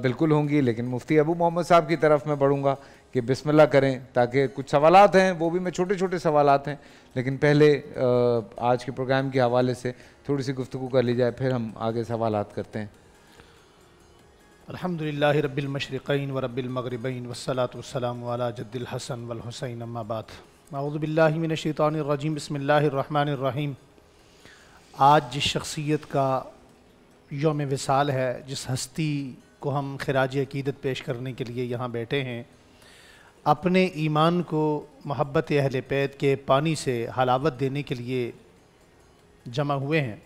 बिल्कुल होंगी, लेकिन मुफ्ती अबू मोहम्मद साहब की तरफ मैं बढ़ूँगा कि बिस्मिल्लाह करें, ताकि कुछ सवालात हैं वो भी मैं छोटे छोटे सवालात हैं, लेकिन पहले आज के प्रोग्राम के हवाले से थोड़ी सी गुफ्तगू कर ली जाए, फिर हम आगे सवालात करते हैं। अल्हम्दुलिल्लाहि रब्बिल मशरिक़ैन व रब्बिल मग़रिबैन वस्सलातु वस्सलामु अला जद्दिल हसन वल हुसैन अम्मा बाद। अऊज़ु बिल्लाहि मिनश शैतानिर रजीम, बिस्मिल्लाहिर रहमानिर रहीम। आज जिस शख्सियत का यौम विसाल है, जिस हस्ती को हम खिराज अक़ीदत पेश करने के लिए यहाँ बैठे हैं, अपने ईमान को मोहब्बत अहले बैत के पानी से हलावत देने के लिए जमा हुए हैं,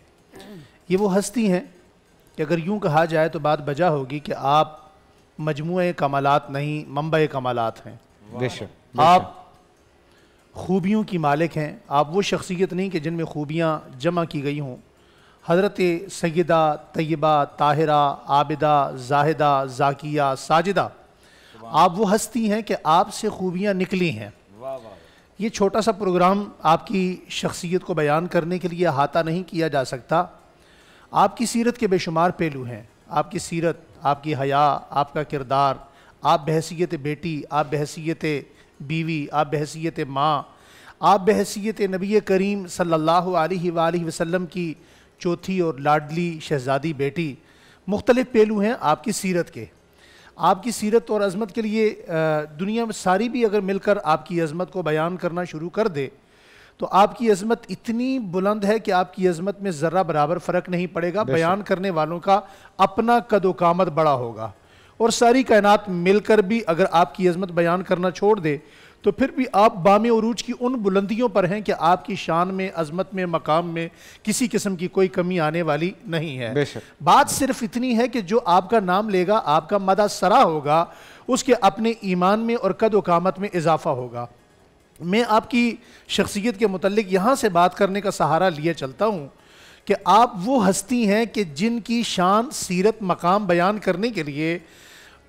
ये वो हस्ती हैं कि अगर यूँ कहा जाए तो बात बजा होगी कि आप मजमूए कमालात नहीं, मंबे कमालात हैं। बेशक आप खूबियों की मालिक हैं। आप वो शख्सियत नहीं कि जिनमें खूबियाँ जमा की गई हों। हज़रत सैयदा तय्यबा ताहिरा आबिदा जाहिदा जाकिया साजिदा, आप वो हस्ती हैं कि आपसे खूबियाँ निकली हैं। ये छोटा सा प्रोग्राम आपकी शख्सियत को बयान करने के लिए अहाता नहीं किया जा सकता। आपकी सीरत के बेशुमार पहलू हैं। आपकी सीरत, आपकी हया, आपका किरदार, आप बहैसियत बेटी, आप बहैसियत बीवी, आप बहैसियत माँ, आप बहैसियत नबी करीम सल्लल्लाहु अलैहि वसल्लम की चौथी और लाडली शहज़ादी बेटी, मुख्तलिफ़ पहलू हैं आपकी सीरत के। आपकी सीरत और अज़मत के लिए दुनिया में सारी भी अगर मिलकर आपकी अज़मत को बयान करना शुरू कर दे तो आपकी अज़मत इतनी बुलंद है कि आपकी अज़मत में ज़र्रा बराबर फ़र्क नहीं पड़ेगा। बयान करने वालों का अपना कदो कामत बड़ा होगा, और सारी कायनात मिलकर भी अगर आपकी अज़मत बयान करना छोड़ दे तो फिर भी आप बामे उरूज की उन बुलंदियों पर हैं कि आपकी शान में, अज़मत में, मकाम में किसी किस्म की कोई कमी आने वाली नहीं है। बात सिर्फ इतनी है कि जो आपका नाम लेगा, आपका मदा सरा होगा, उसके अपने ईमान में और कद कामत में इजाफा होगा। मैं आपकी शख्सियत के मुतल्लिक यहाँ से बात करने का सहारा लिए चलता हूँ कि आप वो हस्ती हैं कि जिनकी शान, सीरत, मकाम बयान करने के लिए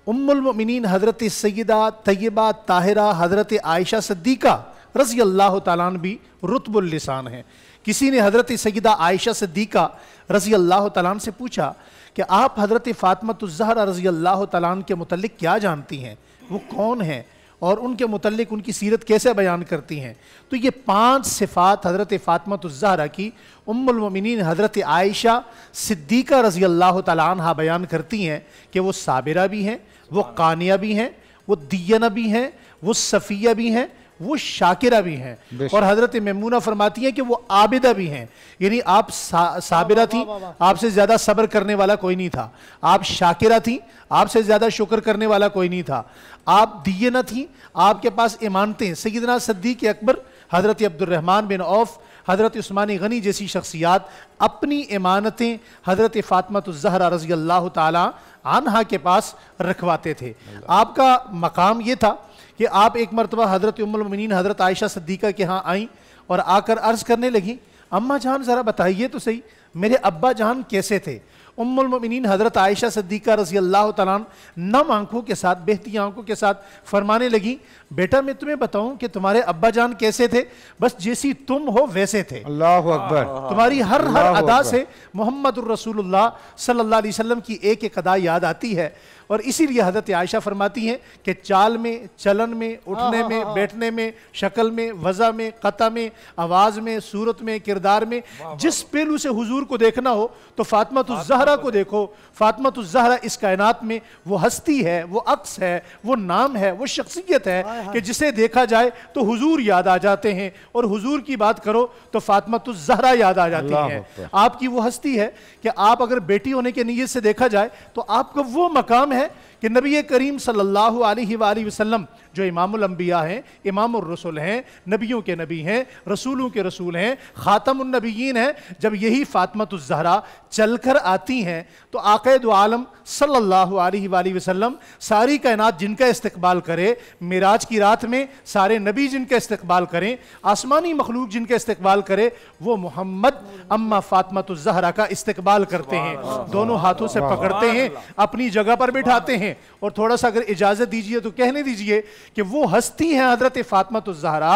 उम्मुल मोमिनीन हज़रत सैयदा तय्यबा ताहिरा हज़रत आयशा सिद्दीक़ा रज़ी अल्लाह तआला अन्हा भी रुतबुल लिसान हैं। किसी ने हज़रत सैयदा आयशा सिद्दीक़ा रज़ी अल्लाह तआला अन्हा से पूछा कि आप हज़रत फ़ातिमतुज़ ज़हरा रज़ी अल्लाह तआला अन्हा के मुतल्लिक क्या जानती हैं, वो कौन हैं और उनके मुतल्लिक उनकी सीरत कैसे बयान करती हैं? तो ये 5 सिफ़ात हज़रत फ़ातिमतुज़ ज़हरा की उम्मुल मोमिनीन हज़रत आयशा सिद्दीक़ा रज़ी अल्लाह तआला अन्हा बयान करती हैं कि वो साबिरा भी हैं, वो कानिया भी हैं, वो दियना भी हैं, वो सफ़िया भी हैं, वो शाकिरा भी हैं। और हज़रत मैमूना फरमाती हैं कि वो आबिदा भी हैं। यानी आप साबिरा थी, आपसे ज़्यादा सब्र करने वाला कोई नहीं था। आप शाकिरा थी, आपसे ज़्यादा शुक्र करने वाला कोई नहीं था। आप दियना थी, आपके पास इमानतें, सैयदना सिद्दीक़ अकबर, हज़रत अब्दुर्रहमान बिन औफ, हज़रत उस्मान गनी जैसी शख्सियात अपनी इमानतें हज़रत फ़ातिमतुज़ ज़हरा रज़ी अल्लाह तआला अन्हा के पास रखवाते थे। आपका मकाम ये था कि आप एक मरतबा हज़रत उम्मुल मोमिनीन हज़रत आयशा सिद्दीक़ा के यहाँ आई और आकर अर्ज़ करने लगी, अम्मा जान ज़रा बताइए तो सही मेरे अब्बा जान कैसे थे। उम्मुल मोमिनीन हज़रत आयशा सिद्दीक़ा रज़ी अल्लाह तआला अन्हा नम आंखों के साथ, बहती आंखों के साथ फरमाने लगी, बेटा मैं तुम्हें बताऊं कि तुम्हारे अब्बा जान कैसे थे, बस जैसी तुम हो वैसे थे। अल्लाहु अकबर। तुम्हारी हर अदा से मोहम्मदुर रसूलुल्लाह सल्लल्लाहु अलैहि वसल्लम की एक एक अदा याद आती है। और इसीलिए हज़रत आयशा फरमाती हैं कि चाल में, चलन में, उठने में, बैठने में, शक्ल में, वज़ा में, क़ता में, आवाज़ में, सूरत में, किरदार में, जिस पहलू से हुजूर को देखना हो तो फ़ातिमतुज़ ज़हरा को देखो। फ़ातिमतुज़ ज़हरा इस कायनात में वो हस्ती है, वो अक्स है, वो नाम है, वो शख्सियत है कि जिसे देखा जाए तो हुजूर याद आ जाते हैं, और हुजूर की बात करो तो फ़ातिमतुज़ ज़हरा याद आ जाती हैं। आपकी वो हस्ती है कि आप अगर बेटी होने के नीयत से देखा जाए तो आपका वो मकाम है कि नबी करीम सल्लल्लाहु अलैहि वसल्लम जो इमामुल अंबिया हैं, इमामुर रसूल हैं, नबियों के नबी हैं, रसूलों के रसूल हैं, खातमुन नबिय्यीन हैं, जब यही फ़ातिमतुज़ ज़हरा चलकर आती हैं तो आक़ा दो आलम सल्लल्लाहु अलैहि वसल्लम सारी कायनात जिनका इस्तकबाल करे, मिराज की रात में सारे नबी जिनका इस्तकबाल करें, आसमानी मखलूक जिनका इस्तकबाल करे, वो मोहम्मद अम्मा फ़ातिमतुज़ ज़हरा का इस्तकबाल करते हैं, दोनों हाथों से पकड़ते हैं, अपनी जगह पर बिठाते हैं। और थोड़ा सा अगर इजाज़त दीजिए तो कहने दीजिए कि वो हस्ती हैं हजरत फातिमा ज़हरा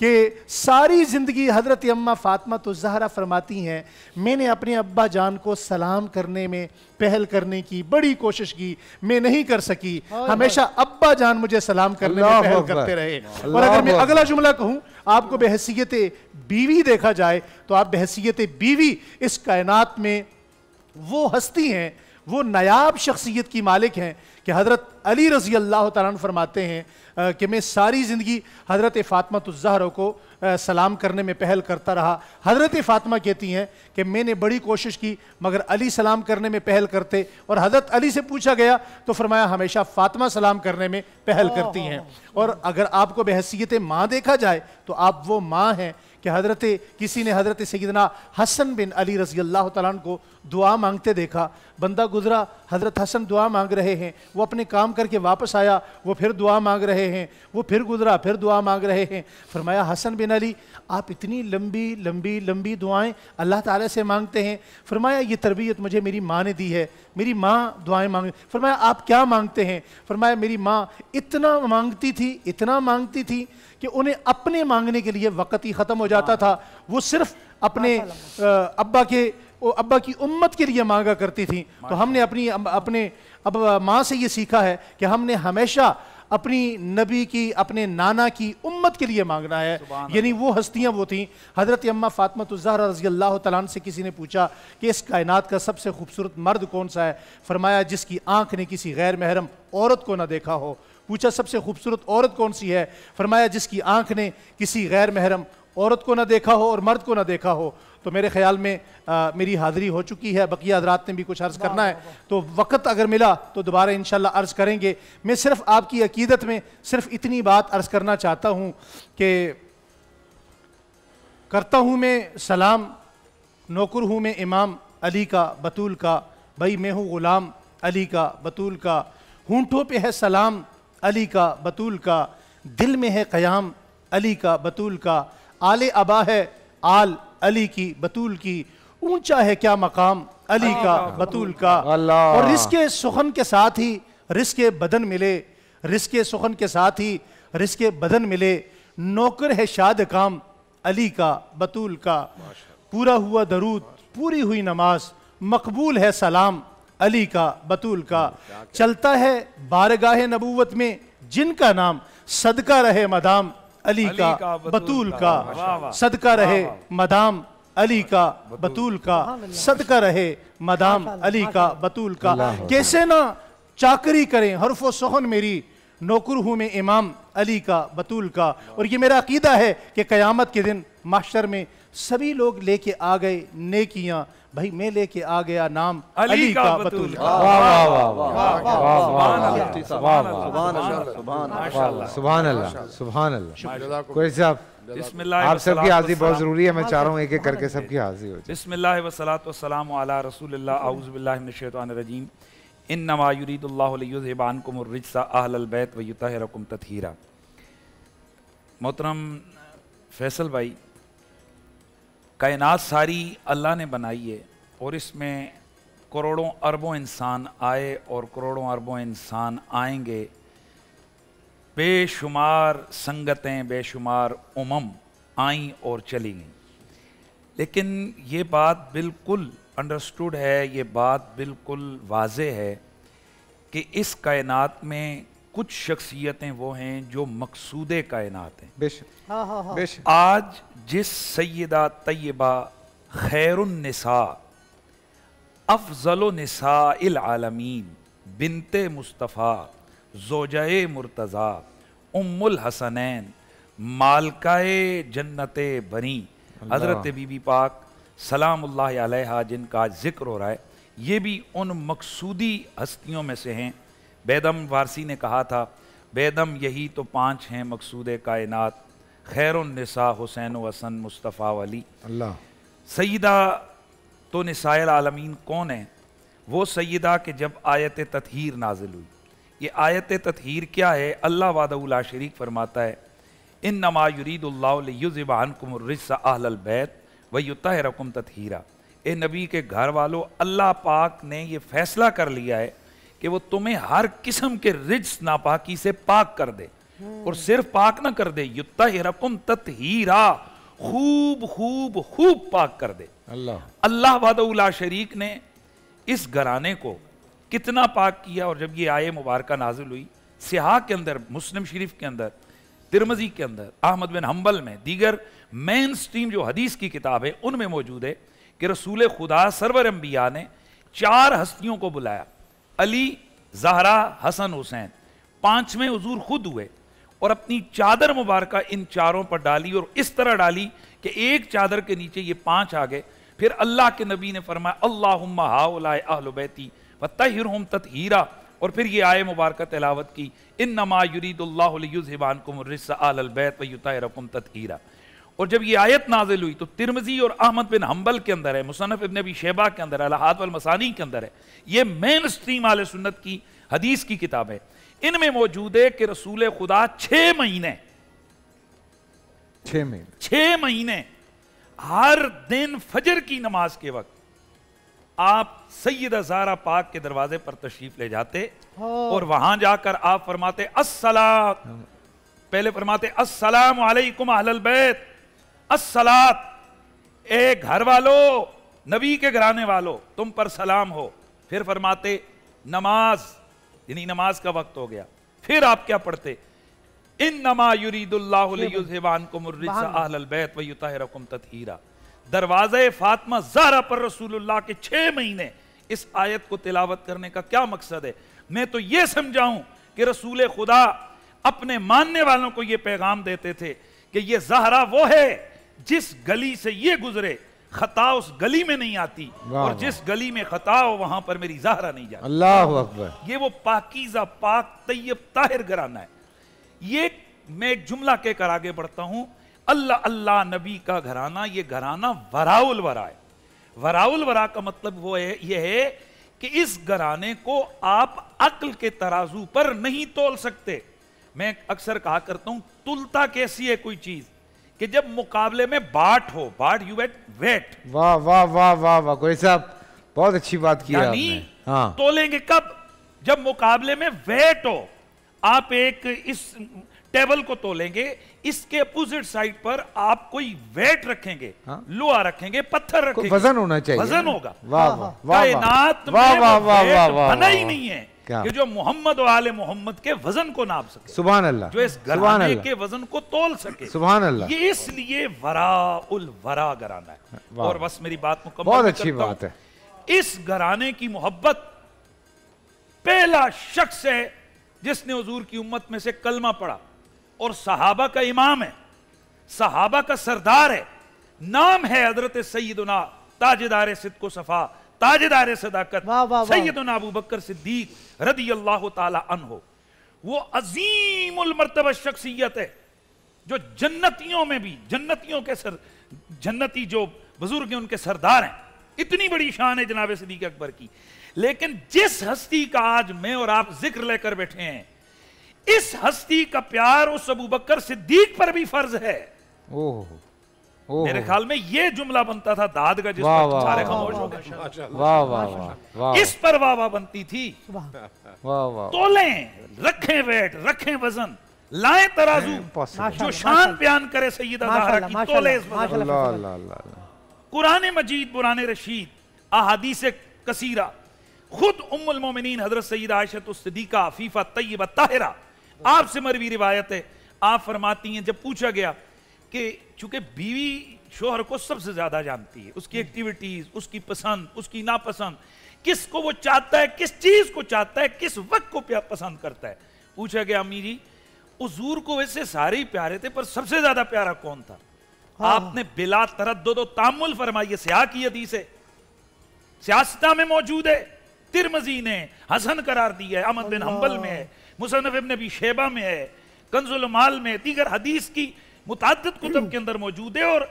कि सारी ज़िंदगी हज़रत अम्मा फातिमा ज़हरा फरमाती हैं, मैंने अपने अब्बा जान को सलाम करने में पहल करने की बड़ी कोशिश की, मैं नहीं कर सकी, हमेशा अब्बा जान मुझे सलाम करने में पहल करते रहे। और अगर मैं अगला जुमला कहूँ, आपको बहैसियत बीवी देखा जाए तो आप बहैसियत बीवी इस कायनात में वो हस्ती हैं, वो नायाब शख्सियत की मालिक हैं कि हज़रत अली रज़ी अल्लाह तआला अन्हु फरमाते हैं कि मैं सारी ज़िंदगी हज़रत फातिमा ज़हरा को सलाम करने में पहल करता रहा। हज़रत फातिमा कहती हैं कि मैंने बड़ी कोशिश की मगर अली सलाम करने में पहल करते, और हज़रत अली से पूछा गया तो फरमाया हमेशा फातिमा सलाम करने में पहल करती हैं। और अगर आपको बहैसियत माँ देखा जाए तो आप वो माँ हैं कि किसी ने हज़रत सैयदना हसन बिन अली रज़ी अल्लाह तआला अन्हु को दुआ मांगते देखा। बंदा गुजरा, हज़रत हसन दुआ मांग रहे हैं, वो अपने काम करके वापस आया, वो फिर दुआ मांग रहे हैं, वो फिर गुजरा, फिर दुआ मांग रहे हैं। फरमाया हसन बिन अली, आप इतनी लंबी लंबी लंबी दुआएं अल्लाह ताला से मांगते हैं? फरमाया ये तरबियत मुझे मेरी माँ ने दी है, मेरी माँ दुआएं मांग। फरमाया आप क्या मांगते हैं? फरमाया मेरी माँ इतना मांगती थी कि उन्हें अपने मांगने के लिए वक़्त ही ख़त्म हो जाता था, वो सिर्फ अपने अब्बा की उम्मत के लिए मांगा करती थी। तो हमने अपने माँ से ये सीखा है कि हमने हमेशा अपनी नबी की, अपने नाना की उम्मत के लिए मांगना है। यानी वो हस्तियाँ वो थीं। हज़रत अम्मा फातिमा ज़हरा रज़ी अल्लाह तआला अन्हा से किसी ने पूछा कि इस कायनात का सबसे खूबसूरत मर्द कौन सा है? फरमाया जिसकी आँख ने किसी गैर महरम औरत को ना देखा हो। पूछा सबसे खूबसूरत औरत कौन सी है? फरमाया जिसकी आँख ने किसी गैर महरम औरत को ना देखा हो और मर्द को ना देखा हो। तो मेरे ख्याल में मेरी हाज़िरी हो चुकी है, बकिया हज़रात ने भी कुछ अर्ज़ करना है तो वक़्त अगर मिला तो दोबारा इंशाल्लाह अर्ज़ करेंगे। मैं सिर्फ आपकी अकीदत में सिर्फ इतनी बात अर्ज़ करना चाहता हूँ कि करता हूँ मैं सलाम, नौकर हूँ मैं इमाम अली का बतूल का, भाई मैं हूँ ग़ुलाम अली का बतूल का, होंठों पे है सलाम अली का बतूल का, दिल में है क़याम अली का बतूल का, आले अबा है आल अली की बतूल की, ऊंचा है क्या मकाम अली का बतूल का। और रिस्के सुखन के साथ ही रिस्के बदन मिले, रिस्के सुखन के साथ ही रिस्के बदन मिले, नौकर है शाद काम अली का बतूल का, पूरा हुआ दरूद पूरी हुई नमाज, मकबूल है सलाम अली का बतूल का, चलता है बारगाह नबूवत में जिनका नाम, सदका रहे मदाम अली का बतूल का, सदका रहे मदाम अली का बतूल का, सदका रहे मदाम अली का बतूल का। कैसे ना चाकरी करें हरफो सोहन मेरी, नौकर हूं मैं इमाम अली का बतूल का। और ये मेरा अकीदा है कि क़यामत के दिन माशर में सभी लोग लेके आ गए नेकियां, भाई मैं लेके आ गया नाम अली का बतूल का। सुभान अल्लाह, सुभान अल्लाह। कोई साहब आप सबकी हाज़िरी बहुत ज़रूरी है, मैं चाह रहा हूँ एक एक करके सबकी हाज़िरी हो जाए। बिस्मिल्लाह वस्सलातु वस्सलामु अला रसूलिल्लाह, औज़ु बिल्लाहि मिनश शैतानिर रजीम, इन्नमा युरीदुल्लाहु लियुज़हिबा अन्कुमुर रिज्सा अहलल बैत व युतहिरकुम तत्हीरा। मोहतरम फैसल भाई, कायनात सारी अल्लाह ने बनाई है और इसमें करोड़ों अरबों इंसान आए और करोड़ों अरबों इंसान आएंगे, बेशुमार संगतें, बेशुमार उमम आईं और चली गईं। लेकिन ये बात बिल्कुल अंडरस्टूड है, ये बात बिल्कुल वाज़े है कि इस कायनात में कुछ शख्सियतें वो हैं जो मकसूदे कायनात हैं। बेशक बेशक। आज जिस सैयदा तय्यबा खैरुन निसा अफजलो निसा इल आलमीन बिनते मुस्तफ़ा ज़ोजाए मुर्तज़ा उम्मुल हसनैन मालकाए जन्नते बनी हज़रत बीबी पाक सलामुल्लाह अलैहा जिनका जिक्र हो रहा है, ये भी उन मकसूदी हस्तियों में से हैं। बेदम वारसी ने कहा था, बेदम यही तो 5 हैं मकसूद कायनात, खैरुन निसा हुसैन व हसन मुस्तफ़ा वली। अल्लाह। सईदा तो निसाइल आलमीन कौन है? वो सईदा के जब आयत तत्हीर नाजिल हुई। ये आयत तत्हीर क्या है? अल्लाह वादहू ला शरीक फरमाता है, इन्नमा युरीदुल्लाहु लियुज़हिबा अन्कुमुर रिज्सा अहलल बैत व युतहिरकुम तत्हीरा। ए नबी के घर वालों, अल्लाह पाक ने ये फैसला कर लिया है कि वो तुम्हें हर किस्म के रिज्स नापाकी से पाक कर दे। और सिर्फ पाक ना कर दे, युत्तहिरकुम तत्हीरा, खूब खूब खूब पाक कर दे। अल्लाह वहदहू ला शरीक ने इस घराने को कितना पाक किया। और जब ये आये मुबारक नाजिल हुई, सिहा के अंदर, मुस्लिम शरीफ के अंदर, तिरमजी के अंदर, अहमद बिन हम्बल में, दीगर मेन स्ट्रीम जो हदीस की किताब है उनमें मौजूद है कि रसूल खुदा सरवर अंबिया ने 4 हस्तियों को बुलाया, अली, ज़हरा, हसन, हुसैन। 5वें हुजूर खुद हुए और अपनी चादर मुबारक इन चारों पर डाली और इस तरह डाली कि एक चादर के नीचे ये 5 आ गए। फिर अल्लाह के नबी ने फरमाया अल्लाहुम्मा हाउलाए अहलु बैती वत्तहिरहुम तत्हीरा। और फिर ये आये मुबारक तिलावत की, इन्नमा युरीदुल्लाहु लियुज़हिबा अन्कुम रिज्सा अहलल बैत वयुत्तहिरकुम तत्हीरा। और जब ये आयत नाजिल हुई तो तिरमिज़ी और अहमद बिन हम्बल के अंदर है, मुसन्नफ इब्न अबी शैबा के अंदर है, अल-अहाद वल मसानी के अंदर है, ये मेन स्ट्रीम आले सुन्नत की हदीस की किताब है। इनमें मौजूद है कि रसूल खुदा 6 महीने हर दिन फजर की नमाज के वक्त आप सैयदा ज़हरा पाक के दरवाजे पर तशरीफ ले जाते और वहां जाकर आप फरमाते अस्सलात, पहले फरमाते अस्सलामु अलैकुम अहलल बैत, अस्सलात, ए घर वालों, नबी के घराने वालों, तुम पर सलाम हो। फिर फरमाते नमाज, यानी नमाज का वक्त हो गया। फिर आप क्या पढ़ते, इन्नमा युरीदुल्लाहु लियुज़हिबा अन्कुम रिज्सा अहलल बैत वयुत्तहिरकुम तत्हीरा। दरवाज़े फातिमा ज़हरा पर रसूलुल्लाह के 6 महीने इस आयत को तिलावत करने का क्या मकसद है? मैं तो ये समझाऊं कि रसूल खुदा अपने मानने वालों को ये पैगाम देते थे कि ये ज़हरा वो है जिस गली से ये गुजरे खता उस गली में नहीं आती, और जिस गली में खता हो वहां पर मेरी ज़हरा नहीं जाती। अल्लाहु अकबर। ये वो पाकीज़ा, पाक, तैयब, ताहिर घराना है। ये मैं एक जुमला कहकर आगे बढ़ता हूं, अल्लाह अल्लाह नबी का घराना, ये घराना वराउल वरा है। वराउल वरा का मतलब वो है, ये है कि इस घराने को आप अक्ल के तराजू पर नहीं तोल सकते। मैं अक्सर कहा करता हूं, तुलता कैसी है कोई चीज कि जब मुकाबले में बाट हो, बाट यू वेट वेट। वाह वाह वाह वाह वाह, कोई साहब बहुत अच्छी बात की आपने। हाँ, तोलेंगे कब? जब मुकाबले में वेट हो। आप एक इस टेबल को तोलेंगे, इसके अपोजिट साइड पर आप कोई वेट रखेंगे, लोहा रखेंगे, पत्थर रखेंगे, वजन होना चाहिए, वजन होगा। वाह वाह वाह, कायनात वाह वाह वाह वाह वाह, बना ही नहीं है कि जो मोहम्मद और आले मोहम्मद के वजन को नाप सके, सुभान अल्लाह, जो इस घराने के वजन को तोल सके, सुभान अल्लाह। ये इसलिए वराउल वरा घराना है। और बस मेरी बात मुकम्मल, बहुत अच्छी बात है। इस घराने की मोहब्बत पहला शख्स है जिसने हुजूर की उम्मत में से कलमा पढ़ा और सहाबा का इमाम है, सहाबा का सरदार है। नाम है हजरत सैयदुना ताजदार सिद्क़ व सफा, ताजदार सदाकत सैयदुना अबू बकर सिद्दीक रदियल्लाहु ताला अन्हु। वो अजीमुल मर्तबा शख्सियत है जो जन्नतियों में भी, जन्नतियों के जन्नती जो बुजुर्ग हैं उनके सरदार हैं। इतनी बड़ी शान है जनाब सिद्दीक अकबर की। लेकिन जिस हस्ती का आज मैं और आप जिक्र लेकर बैठे हैं, इस हस्ती का प्यार उस अबू बकर सिद्दीक पर भी फर्ज है। मेरे ख्याल में ये जुमला बनता था दाद का, जिस पर सारे खामोश हो गए। वाह वाह वाह, इस पर वाह वाह बनती थी। वाह वाह, तोलें, रखें वेट, रखें वजन, लाएं तराजू, जो शान बयान करे सैयदा ज़हरा की, तोले इस वजन। कुरान मजीद, कुरान रशीद, अहादीस कसीरा, खुद उम्मुल मोमिनीन हजरत सैयदा आयशा सिद्दीका अफीफा तय्यबा ताहिरा आपसे मरवी रिवायत है। आप फरमाती हैं, जब पूछा गया कि चूंकि बीवी शोहर को सबसे ज्यादा जानती है, उसकी एक्टिविटीज, उसकी पसंद, उसकी नापसंद, किसको वो चाहता है, किस चीज को चाहता है, किस वक्त को पसंद करता है। पूछा गया, अम्मी जी हुजूर को वैसे सारे ही प्यारे थे पर सबसे ज्यादा प्यारा कौन था? आपने बिला तरद्दुद तामुल फरमाइए, सियाह की हदीस है, सियासता में मौजूद है, तिरमिज़ी ने हसन करार दिया है, अहमद बिन हम्बल में है, मुसन्नफ इब्न अबी शैबा में है, कंजुल माल में, दीगर हदीस की मुतअद्दिद कुतुब के अंदर मौजूद है और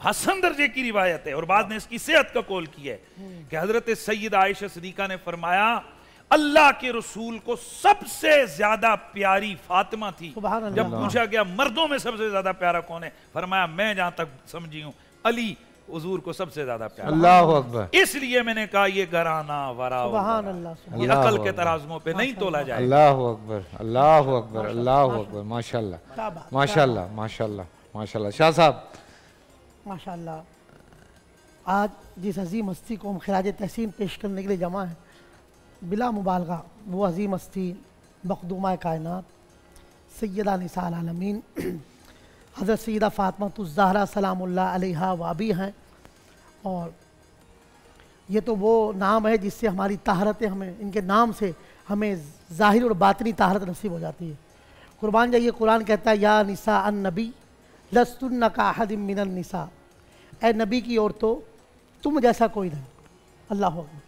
हसन दर्जे की रिवायत है। और बाद ने इसकी सेहत का कौल किया है कि हजरत सैयदा आयशा सिद्दीका ने फरमाया, अल्लाह के रसूल को सबसे ज्यादा प्यारी फातिमा थी। जब पूछा गया मर्दों में सबसे ज्यादा प्यारा कौन है, फरमाया मैं जहां तक समझी हूं अली हुजूर को सबसे ज्यादा प्यारा। अल्लाह अकबर, इसलिए मैंने कहा ये घराना वरा सुभान अल्लाह, ये अकल के तराजुओं पे नहीं तोला जाए। अल्लाह अकबर, अल्लाह अकबर, अल्लाह अकबर, माशाल्लाह माशाल्लाह माशाल्लाह माशाल्लाह। शाह साहब, माशाल्लाह, आज जिस अजीम हस्ती को हम खिराज तहसीन पेश करने के लिए जमा है, बिला मुबालगा वो अजीम हस्ती मखदूमा कायनात सैयदा निसाल आलमीन हज़रत सैयदा फ़ातिमा सलामुल्लाह अलैहा वाबी हैं। और ये तो वो नाम है जिससे हमारी ताहरतें, हमें इनके नाम से हमें ज़ाहिर और बातनी ताहरत नसीब हो जाती है। कुर्बान जाइए, कुरान कहता है या निसा अन नबी लस्तुन्ना का अहदिम मिनन निसा, ए नबी की औरतों तुम जैसा कोई नहीं। अल्लाह अकबर,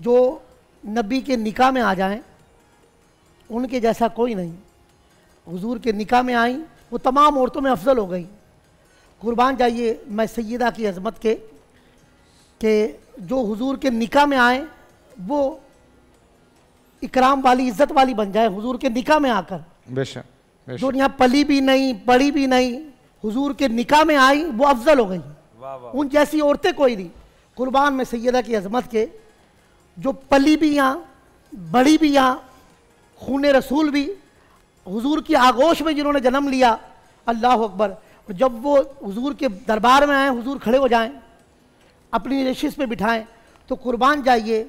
जो नबी के निकाह में आ जाएं उनके जैसा कोई नहीं। हुजूर के निकाह में आई, वो तमाम औरतों में अफजल हो गई। कुर्बान जाइए मैं सैयदा की अज़मत के कि जो हुजूर के निकाह में आए वो इकराम वाली, इज़्ज़त वाली बन जाए हुजूर के निकाह में आकर। बेशक, जो यहाँ पली भी नहीं पढ़ी भी नहीं, हुजूर के निकाह में आई, वो अफजल हो गई। उन जैसी औरतें कोई नहीं। कुर्बान में सैयदा की अज़मत के, जो पली भी यहाँ, बड़ी भी यहाँ, खून रसूल भी, हुजूर की आगोश में जिन्होंने जन्म लिया, अल्लाह अकबर। और जब वो हुजूर के दरबार में आए, हुजूर खड़े हो जाएं, अपनी नशिश पे बिठाएं, तो कुर्बान जाइए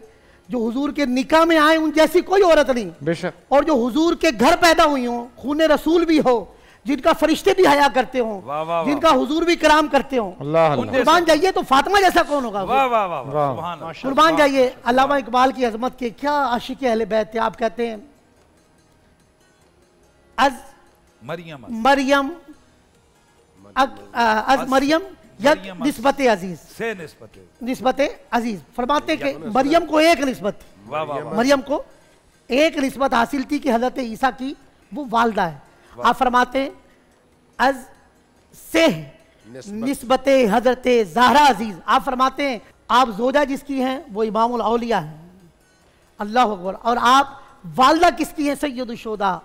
जो हुजूर के निकाह में आए उन जैसी कोई औरत नहीं। बेशक। और जो हुजूर के घर पैदा हुई हो, खून रसूल भी हो, जिनका फरिश्ते भी हया करते हो, जिनका हुजूर भी कराम करते हो, कुर्बान जाइए तो फातिमा जैसा कौन होगा? कुर्बान जाइए अल्लामा इकबाल की अजमत के, क्या आशिक अहले बैत थे। आप कहते हैं अज मरियम अज मरियम निस्बत अजीज से निस्बत अजीज फरमाते कि मरियम को एक निस्बत, मरियम को एक निस्बत हासिल थी कि हजरत ईसा की वो वालदा है। आप फरमाते हैं अज से निस्बत हजरत ज़हरा अजीज। आप फरमाते हैं आप जोजा जिसकी हैं वो इमामुल औलिया है। अल्लाह अकबर। और आप वालदा किसकी है? सैयदुल शुहदा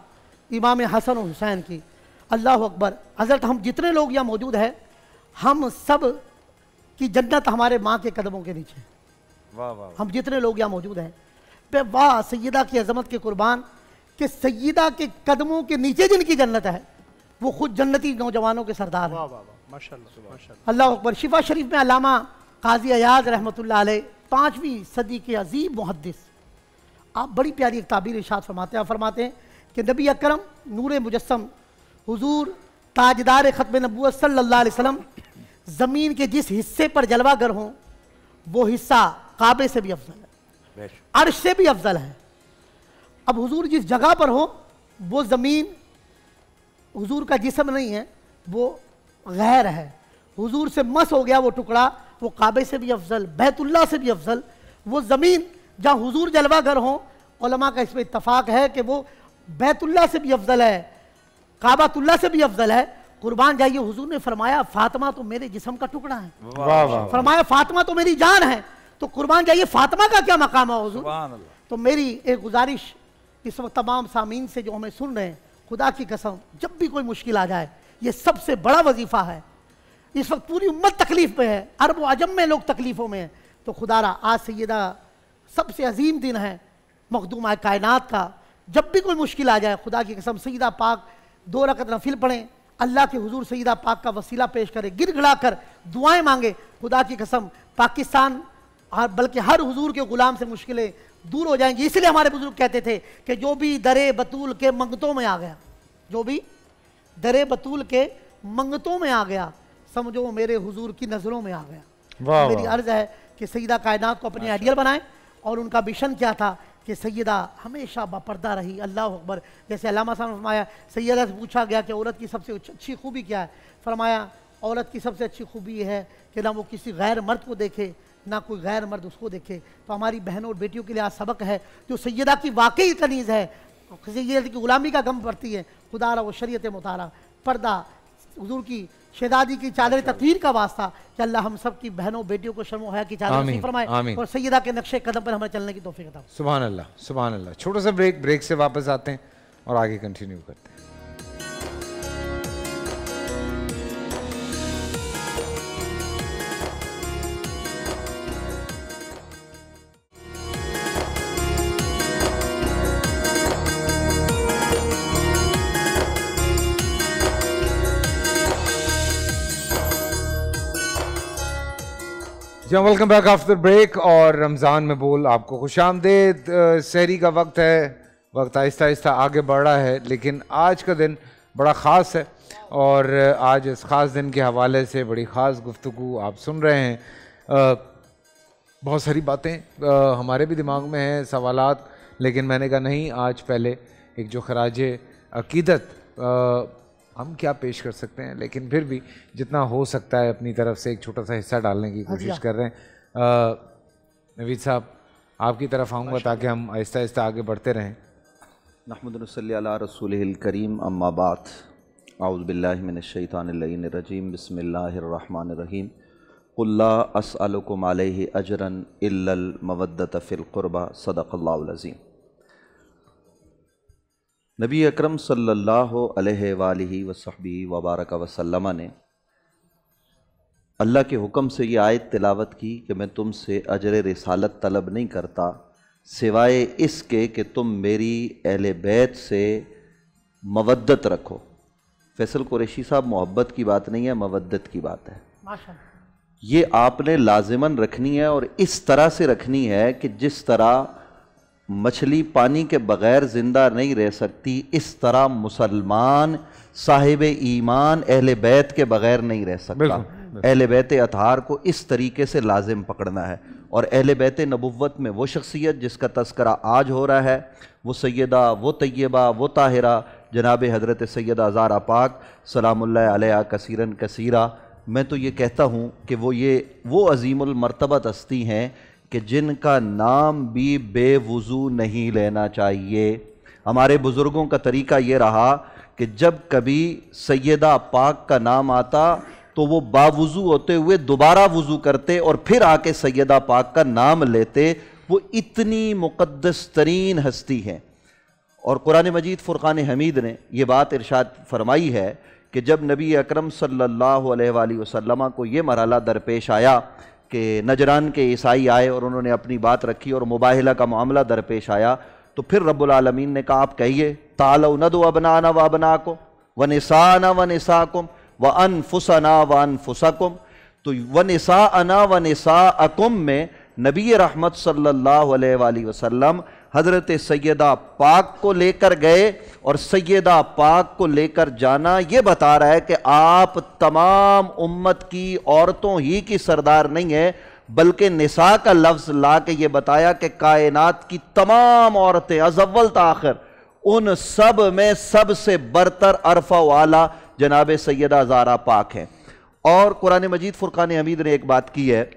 इमाम हसन और हुसैन की। अल्लाह अकबर। हजरत हम जितने लोग यहाँ मौजूद हैं, हम सब की जन्नत हमारे माँ के कदमों के नीचे। वाह वाह। हम जितने लोग यहाँ मौजूद हैं, पे वाह सैयदा की अजमत के कुर्बान कि सैयदा के कदमों के नीचे जिनकी जन्नत है वो खुद जन्नती नौजवानों के सरदार हैं। अल्लाह अकबर। शिफा शरीफ में अल्लामा काजी अयाज रहमतुल्लाह अलैह 5वीं सदी के अजीब मुहद्दिस, आप बड़ी प्यारी एक ताबीर इरशाद फरमाते हैं। फरमाते हैं कि नबी अकरम नूर मुजस्सम हुजूर ताजदार ख़त्म नबूवत सल्लल्लाहु अलैहि वसल्लम ज़मीन के जिस हिस्से पर जलवागर हों वो हिस्सा काबे से भी अफजल है, अर्श से भी अफजल है। अब हुजूर जिस जगह पर हो वो ज़मीन हुजूर का जिस्म नहीं है, वो गैर है। हुजूर से मस हो गया वो टुकड़ा, वो काबे से भी अफजल, बैतुल्लाह से भी अफजल। वो ज़मीन जहाँ हुजूर जलवागर हो, उलमा का इसमें इत्तफाक है कि वो बैतुल्लाह से भी अफजल है, काबातुल्लाह से भी अफजल है। कुर्बान जाइए हुजूर ने फरमाया फातिमा तो मेरे जिस्म का टुकड़ा है, फरमाया फातिमा तो मेरी जान है। तो कुर्बान जाइए फातिमा का क्या मकाम है हुजूर? तो मेरी एक गुजारिश इस वक्त तमाम सामीन से जो हमें सुन रहे हैं, खुदा की कसम जब भी कोई मुश्किल आ जाए, ये सबसे बड़ा वजीफा है। इस वक्त पूरी उम्मत तकलीफ में है, अरब व अजम में लोग तकलीफों में हैं। तो खुदारा आज सैयदा सबसे अजीम दिन है मखदूमा कायनात का। जब भी कोई मुश्किल आ जाए, खुदा की कसम सैयदा पाक 2 रकत नफिल पढ़ें, अल्लाह के हुजूर सैयदा पाक का वसीला पेश करें, गिड़गिड़ा कर दुआएं मांगे। खुदा की कसम पाकिस्तान और बल्कि हर हुजूर के गुलाम से मुश्किलें दूर हो जाएंगी। इसलिए हमारे बुजुर्ग कहते थे कि जो भी दरे बतूल के मंगतों में आ गया, जो भी दरे बतूल के मंगतों में आ गया, समझो मेरे हुजूर की नज़रों में आ गया। मेरी अर्ज है कि सैयदा कायनात को अपने आइडियल बनाएं। और उनका मिशन क्या था कि सैयदा हमेशा बापर्दा रही। अल्लाह अकबर। जैसे अल्लामा साहब ने फरमाया, सैयदा से पूछा गया कि औरत की सबसे अच्छी खूबी क्या है? फरमाया औरत की सबसे अच्छी खूबी ये है कि ना वो किसी गैर मर्द को देखे, ना कोई गैर मर्द उसको देखे। तो हमारी बहनों और बेटियों के लिए आज सबक है, जो सैयदा की वाकई कनीज़ है, सैयदा की गुलामी का गम पड़ती है। खुदारा वो शरीयत मुतारा पर्दा हुजूर की शहजादी की चादर तत्वीर का वास्ता कि अल्लाह हम सब की बहनों बेटियों को शर्म हया की चादर नसीब फरमाए और सैयदा के नक्शे कदम पर हमें चलने की तौफीक अता। सुभान अल्लाह, सुभान अल्लाह। छोटा सा ब्रेक से वापस आते हैं और आगे कंटिन्यू करते हैं। जी वेलकम बैक आफ्टर ब्रेक। और रमज़ान में बोल आपको खुशामदीद। सहरी का वक्त है, वक्त आहिस्ता आहिस्ता आगे बढ़ रहा है, लेकिन आज का दिन बड़ा ख़ास है और आज इस ख़ास दिन के हवाले से बड़ी ख़ास गुफ्तगू आप सुन रहे हैं। बहुत सारी बातें हमारे भी दिमाग में हैं, सवालात, लेकिन मैंने कहा नहीं, आज पहले एक जो खराज अकीदत हम क्या पेश कर सकते हैं, लेकिन फिर भी जितना हो सकता है अपनी तरफ से एक छोटा सा हिस्सा डालने की कोशिश कर रहे हैं। नवीद साहब, आपकी तरफ आऊँगा ताकि हम आहिस्ता आहिस्ता आगे बढ़ते रहें। नहमदुन सल्ली अला रसूलिहिल करीम, अम्मा बाद, औज़ु बिल्लाहि मिनश शैतानिर रजीम, बिस्मिल्लाहिर रहमानिर रहीम। कुल ला अस्अलुकुम अलैहि अजरन इल्लल मवद्दत फिल क़ुरबा, सदक़ल्लाहुल अज़ीम। नबी अकरम सल्लल्लाहु अलैहि वसहबिही वबारक वसल्लम ने अल्लाह के हुक्म से ये आयत तिलावत की कि मैं तुमसे अजर रिसालत तलब नहीं करता सिवाय इसके कि तुम मेरी अहले बैत से मवद्दत रखो। फैसल कुरैशी साहब, मोहब्बत की बात नहीं है, मवद्दत की बात है। ये आपने लाजिमन रखनी है और इस तरह से रखनी है कि जिस तरह मछली पानी के बग़ैर ज़िंदा नहीं रह सकती, इस तरह मुसलमान साहिब ईमान अहले बैत के बग़ैर नहीं रह सकता। अहले बैत अतहार को इस तरीके से लाजिम पकड़ना है। और अहले बैत नबुव्वत में वो शख्सियत जिसका तस्करा आज हो रहा है, वो सैयदा, वो तय्यबा, वो ताहिरा जनाब हज़रत सैयदा ज़ारा पाक सलामुल्लाह अलैहा कसीरन कसीरा। मैं तो ये कहता हूँ कि वो अज़ीमुल मर्तबत हस्ती हैं कि जिनका नाम भी बेवुज़ू नहीं लेना चाहिए। हमारे बुज़ुर्गों का तरीका ये रहा कि जब कभी सैयदा पाक का नाम आता तो वो बावुज़ू होते हुए दोबारा वुज़ू करते और फिर आके सैयदा पाक का नाम लेते। वो इतनी मुक़द्दस तरीन हस्ती हैं। और कुरान मजीद फ़ुरक़ान हमीद ने ये बात इरशाद फरमाई है कि जब नबी अकरम सल्लल्लाहु अलैहि वसल्लम को ये मरहला दरपेश आया कि नजरान के ईसाई आए और उन्होंने अपनी बात रखी और मुबाहिला का मामला दरपेश आया, तो फिर रब्बुल आलमीन ने कहा, आप कहिए तालौ नदु अबनाना व अबनाकुम व निसाना व निसाकुम व अनफुसना व अनफुसकुम। तो व निसाअना व निसाअकुम में नबी रहमत सल्लल्लाहु अलैहि वसल्लम हज़रत सैयदा पाक को लेकर गए और सैयदा पाक को लेकर जाना ये बता रहा है कि आप तमाम उम्मत की औरतों ही की सरदार नहीं है, बल्कि निसा का लफ्ज़ ला के ये बताया कि कायनात की तमाम औरतें अज़व्वल ताख़िर उन सब में सबसे बरतर अरफा वाला जनाब सैयदा ज़ारा पाक हैं। और कुरान मजीद फ़ुरक़ान हमीद ने एक बात की है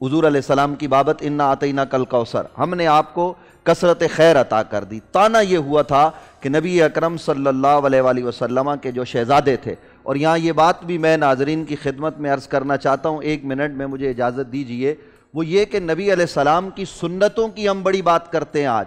हुज़ूर अलैहिस्सलाम की बाबत, इन्ना आतैना कल कौसर, हमने आपको कसरत खैर अता कर दी। ताना ये हुआ था कि नबी अकरम सल्लल्लाहु अलैहि वसल्लम के जो शहज़ादे थे, और यहाँ ये बात भी मैं नाज़रीन की खिदमत में अर्ज़ करना चाहता हूँ, 1 मिनट में मुझे इजाज़त दीजिए, वो ये कि नबी अलैहिस्सलाम की सुन्नतों की हम बड़ी बात करते हैं। आज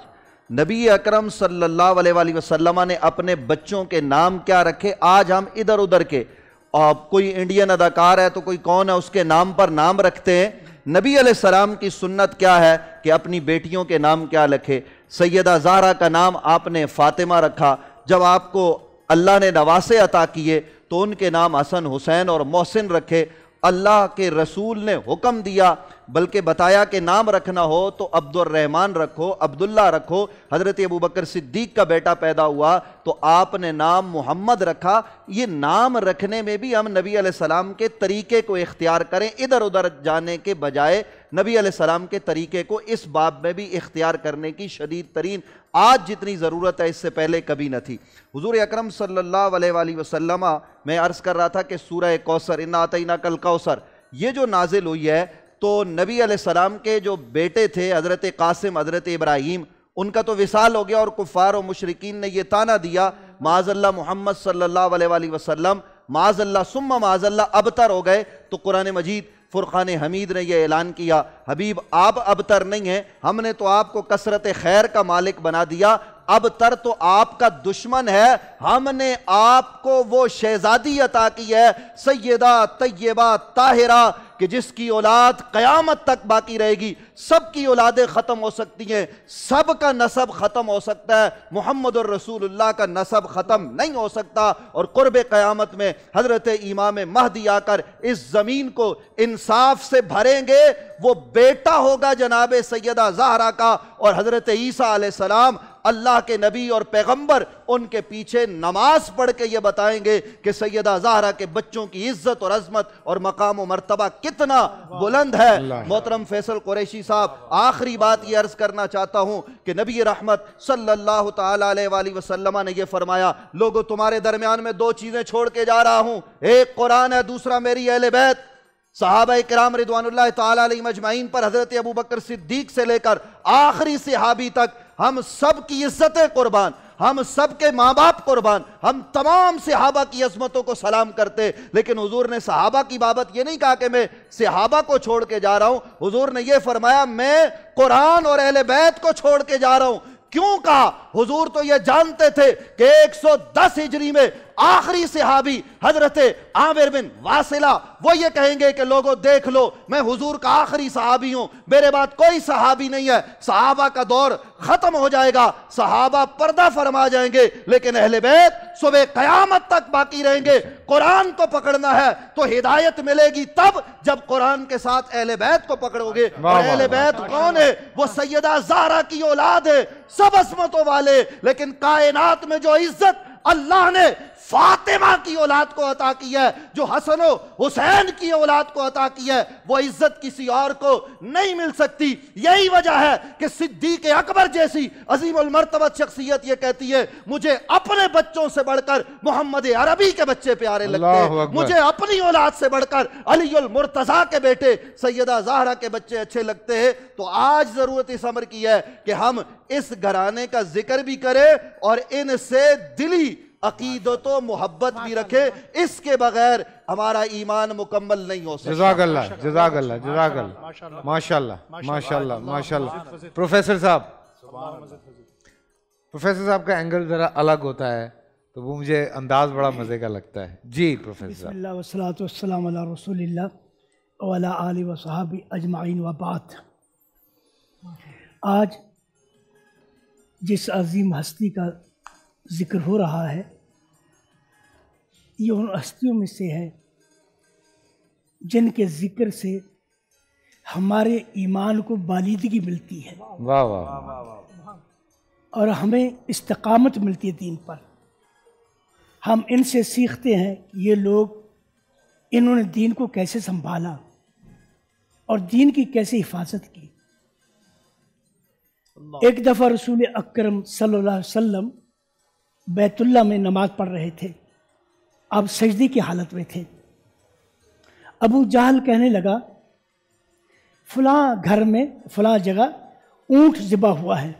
नबी अकरम सल्लल्लाहु अलैहि वसल्लम ने अपने बच्चों के नाम क्या रखे, आज हम इधर उधर के, कोई इंडियन अदाकार है तो कोई कौन है उसके नाम पर नाम रखते हैं। नबी अलैहिस्सलाम की सुन्नत क्या है कि अपनी बेटियों के नाम क्या रखे। सैयदा ज़ाहरा का नाम आपने फ़ातिमा रखा। जब आपको अल्लाह ने नवासे अता किए तो उनके नाम हसन, हुसैन और मोहसिन रखे। अल्लाह के रसूल ने हुक्म दिया, बल्कि बताया कि नाम रखना हो तो अब्दुर्रहमान रखो, अब्दुल्ला रखो। हज़रत अबू बकर सिद्दीक का बेटा पैदा हुआ तो आपने नाम मोहम्मद रखा। ये नाम रखने में भी हम नबी अलैहिस्सलाम के तरीके को इख्तियार करें, इधर उधर जाने के बजाय नबी अलैहिस्सलाम के तरीके को इस बाब में भी इख्तियार करने की शदीद तरीन आज जितनी ज़रूरत है इससे पहले कभी न थी। हुज़ूर अकरम सल्लल्लाहु अलैहि वसल्लम, मैं अर्ज़ कर रहा था कि सूरह कौसर, इन्ना आतैना कल कौसर, ये जो नाजिल हुई है तो नबी अलैहिस्सलाम के जो बेटे थे हज़रत कासिम, हज़रत इब्राहीम, उनका तो विसाल हो गया और कुफ़ार और मुशरिकीन ने यह ताना दिया, माज़अल्लाह मोहम्मद सल्लल्लाहु अलैहि वसल्लम माज़अल्लाह सुम्मा माज़अल्लाह अबतर हो गए। तो कुरान मजीद फ़ुरक़ान हमीद ने यह ऐलान किया, हबीब आप अबतर नहीं हैं, हमने तो आपको कसरत खैर का मालिक बना दिया, अब तर तो आपका दुश्मन है, हमने आपको वो शहजादी अता की है सैयदा तैयबा ताहिरा कि जिसकी औलाद कयामत तक बाकी रहेगी। सबकी औलादें ख़त्म हो सकती हैं, सबका नसब ख़त्म हो सकता है, मुहम्मदुर रसूलुल्लाह का नसब ख़त्म नहीं हो सकता। और क़ुर्ब क़यामत में हज़रत इमाम महदी आकर इस ज़मीन को इंसाफ से भरेंगे। वो बेटा होगा जनाब सैयदा ज़हरा का, और हज़रत ईसा अलैहिस्सलाम अल्लाह के नबी और पैगंबर उनके पीछे नमाज पढ़ के ये बताएंगे कि सैयदा ज़हरा के बच्चों की इज्जत और अजमत और मकाम और मर्तबा कितना बुलंद है। मोहतरम फैसल कुरैशी साहब, आखिरी बात ये अर्ज करना चाहता हूं कि नबी रहमत सल्लल्लाहु तआला अलैहि वसल्लम ने ये फरमाया, लोगों तुम्हारे दरमियान में दो चीजें छोड़ के जा रहा हूं, एक कुरान है, दूसरा मेरी अहले बैत। सहाबा किराम रिदवानुल्लाह ताला अलैहिम अजमाइन पर हजरत अबू बकर सिद्दीक से लेकर आखिरी सहाबी तक हम सब की इज्जतें कुर्बान, हम सब के माँ बाप कुर्बान, हम तमाम सहाबा की अजमतों को सलाम करते। लेकिन हुजूर ने सहाबा की बाबत ये नहीं कहा कि मैं सहाबा को छोड़ के जा रहा हूं, हुजूर ने ये फरमाया मैं कुरान और अहले बैत को छोड़ के जा रहा हूं। क्यों कहा? हुजूर तो ये जानते थे कि 110 हिजरी में आखिरी सहाबी हजरत आमिर बिन वासिला वो ये कहेंगे कि लोगों देख लो, मैं हुजूर का आखिरी सहाबी हूं, मेरे बाद कोई सहाबी नहीं है, सहाबा का दौर खत्म हो जाएगा, सहाबा पर्दा फरमा जाएंगे, लेकिन अहले बैत सुबह कयामत तक बाकी रहेंगे। कुरान को पकड़ना है तो हिदायत मिलेगी तब जब कुरान के साथ अहले बैत को पकड़ोगे। और अहले बैत कौन है? वो सैयदा ज़हरा की औलाद है, सब असमतों वाले, लेकिन कायनात में जो इज्जत अल्लाह ने फातिमा की औलाद को अता की है, जो हसन हुसैन की औलाद को अता की है, वो इज्जत किसी और को नहीं मिल सकती। यही वजह है कि सिद्दीक अकबर जैसी अजीमुल मर्तबत शख्सियत ये कहती है, मुझे अपने बच्चों से बढ़कर मोहम्मद अरबी के बच्चे प्यारे लगते हैं, मुझे अपनी औलाद से बढ़कर अलीउल मुर्तजा के बेटे सैयदा ज़हरा के बच्चे अच्छे लगते हैं। तो आज जरूरत इस अमर की है कि हम इस घराने का जिक्र भी करें और इनसे दिली अकीदतो मोहब्बत भी रखे, इसके बगैर हमारा ईमान मुकम्मल नहीं हो सकता। जज़ाकल्लाह, जज़ाकल्लाह, जज़ाकल्लाह, माशाल्लाह, माशाल्लाह, माशाल्लाह। प्रोफेसर साहब का एंगल जरा अलग होता है तो वो मुझे अंदाज बड़ा मजे का लगता है। जी प्रोफेसर। बिस्मिल्लाह वस्सलातु वस्सलामु अला रसूलिल्लाह व अला आलिहि व सहाबी अजमाइन व बाद। आज जिस अजीम हस्ती का जिक्र हो रहा है, ये उन हस्तियों में से है जिनके जिक्र से हमारे ईमान को बालिदगी मिलती है। वाह वाह। और हमें इस्तिकामत मिलती है दीन पर। हम इनसे सीखते हैं कि ये लोग, इन्होंने दीन को कैसे संभाला और दीन की कैसे हिफाजत की। एक दफ़ा रसूल अकरम सल्लल्लाहु अलैहि वसल्लम बैतुल्लाह में नमाज पढ़ रहे थे, अब सजदे की हालत में थे। अबू जहल कहने लगा, फलां घर में फलां जगह ऊंट ज़िबा हुआ है,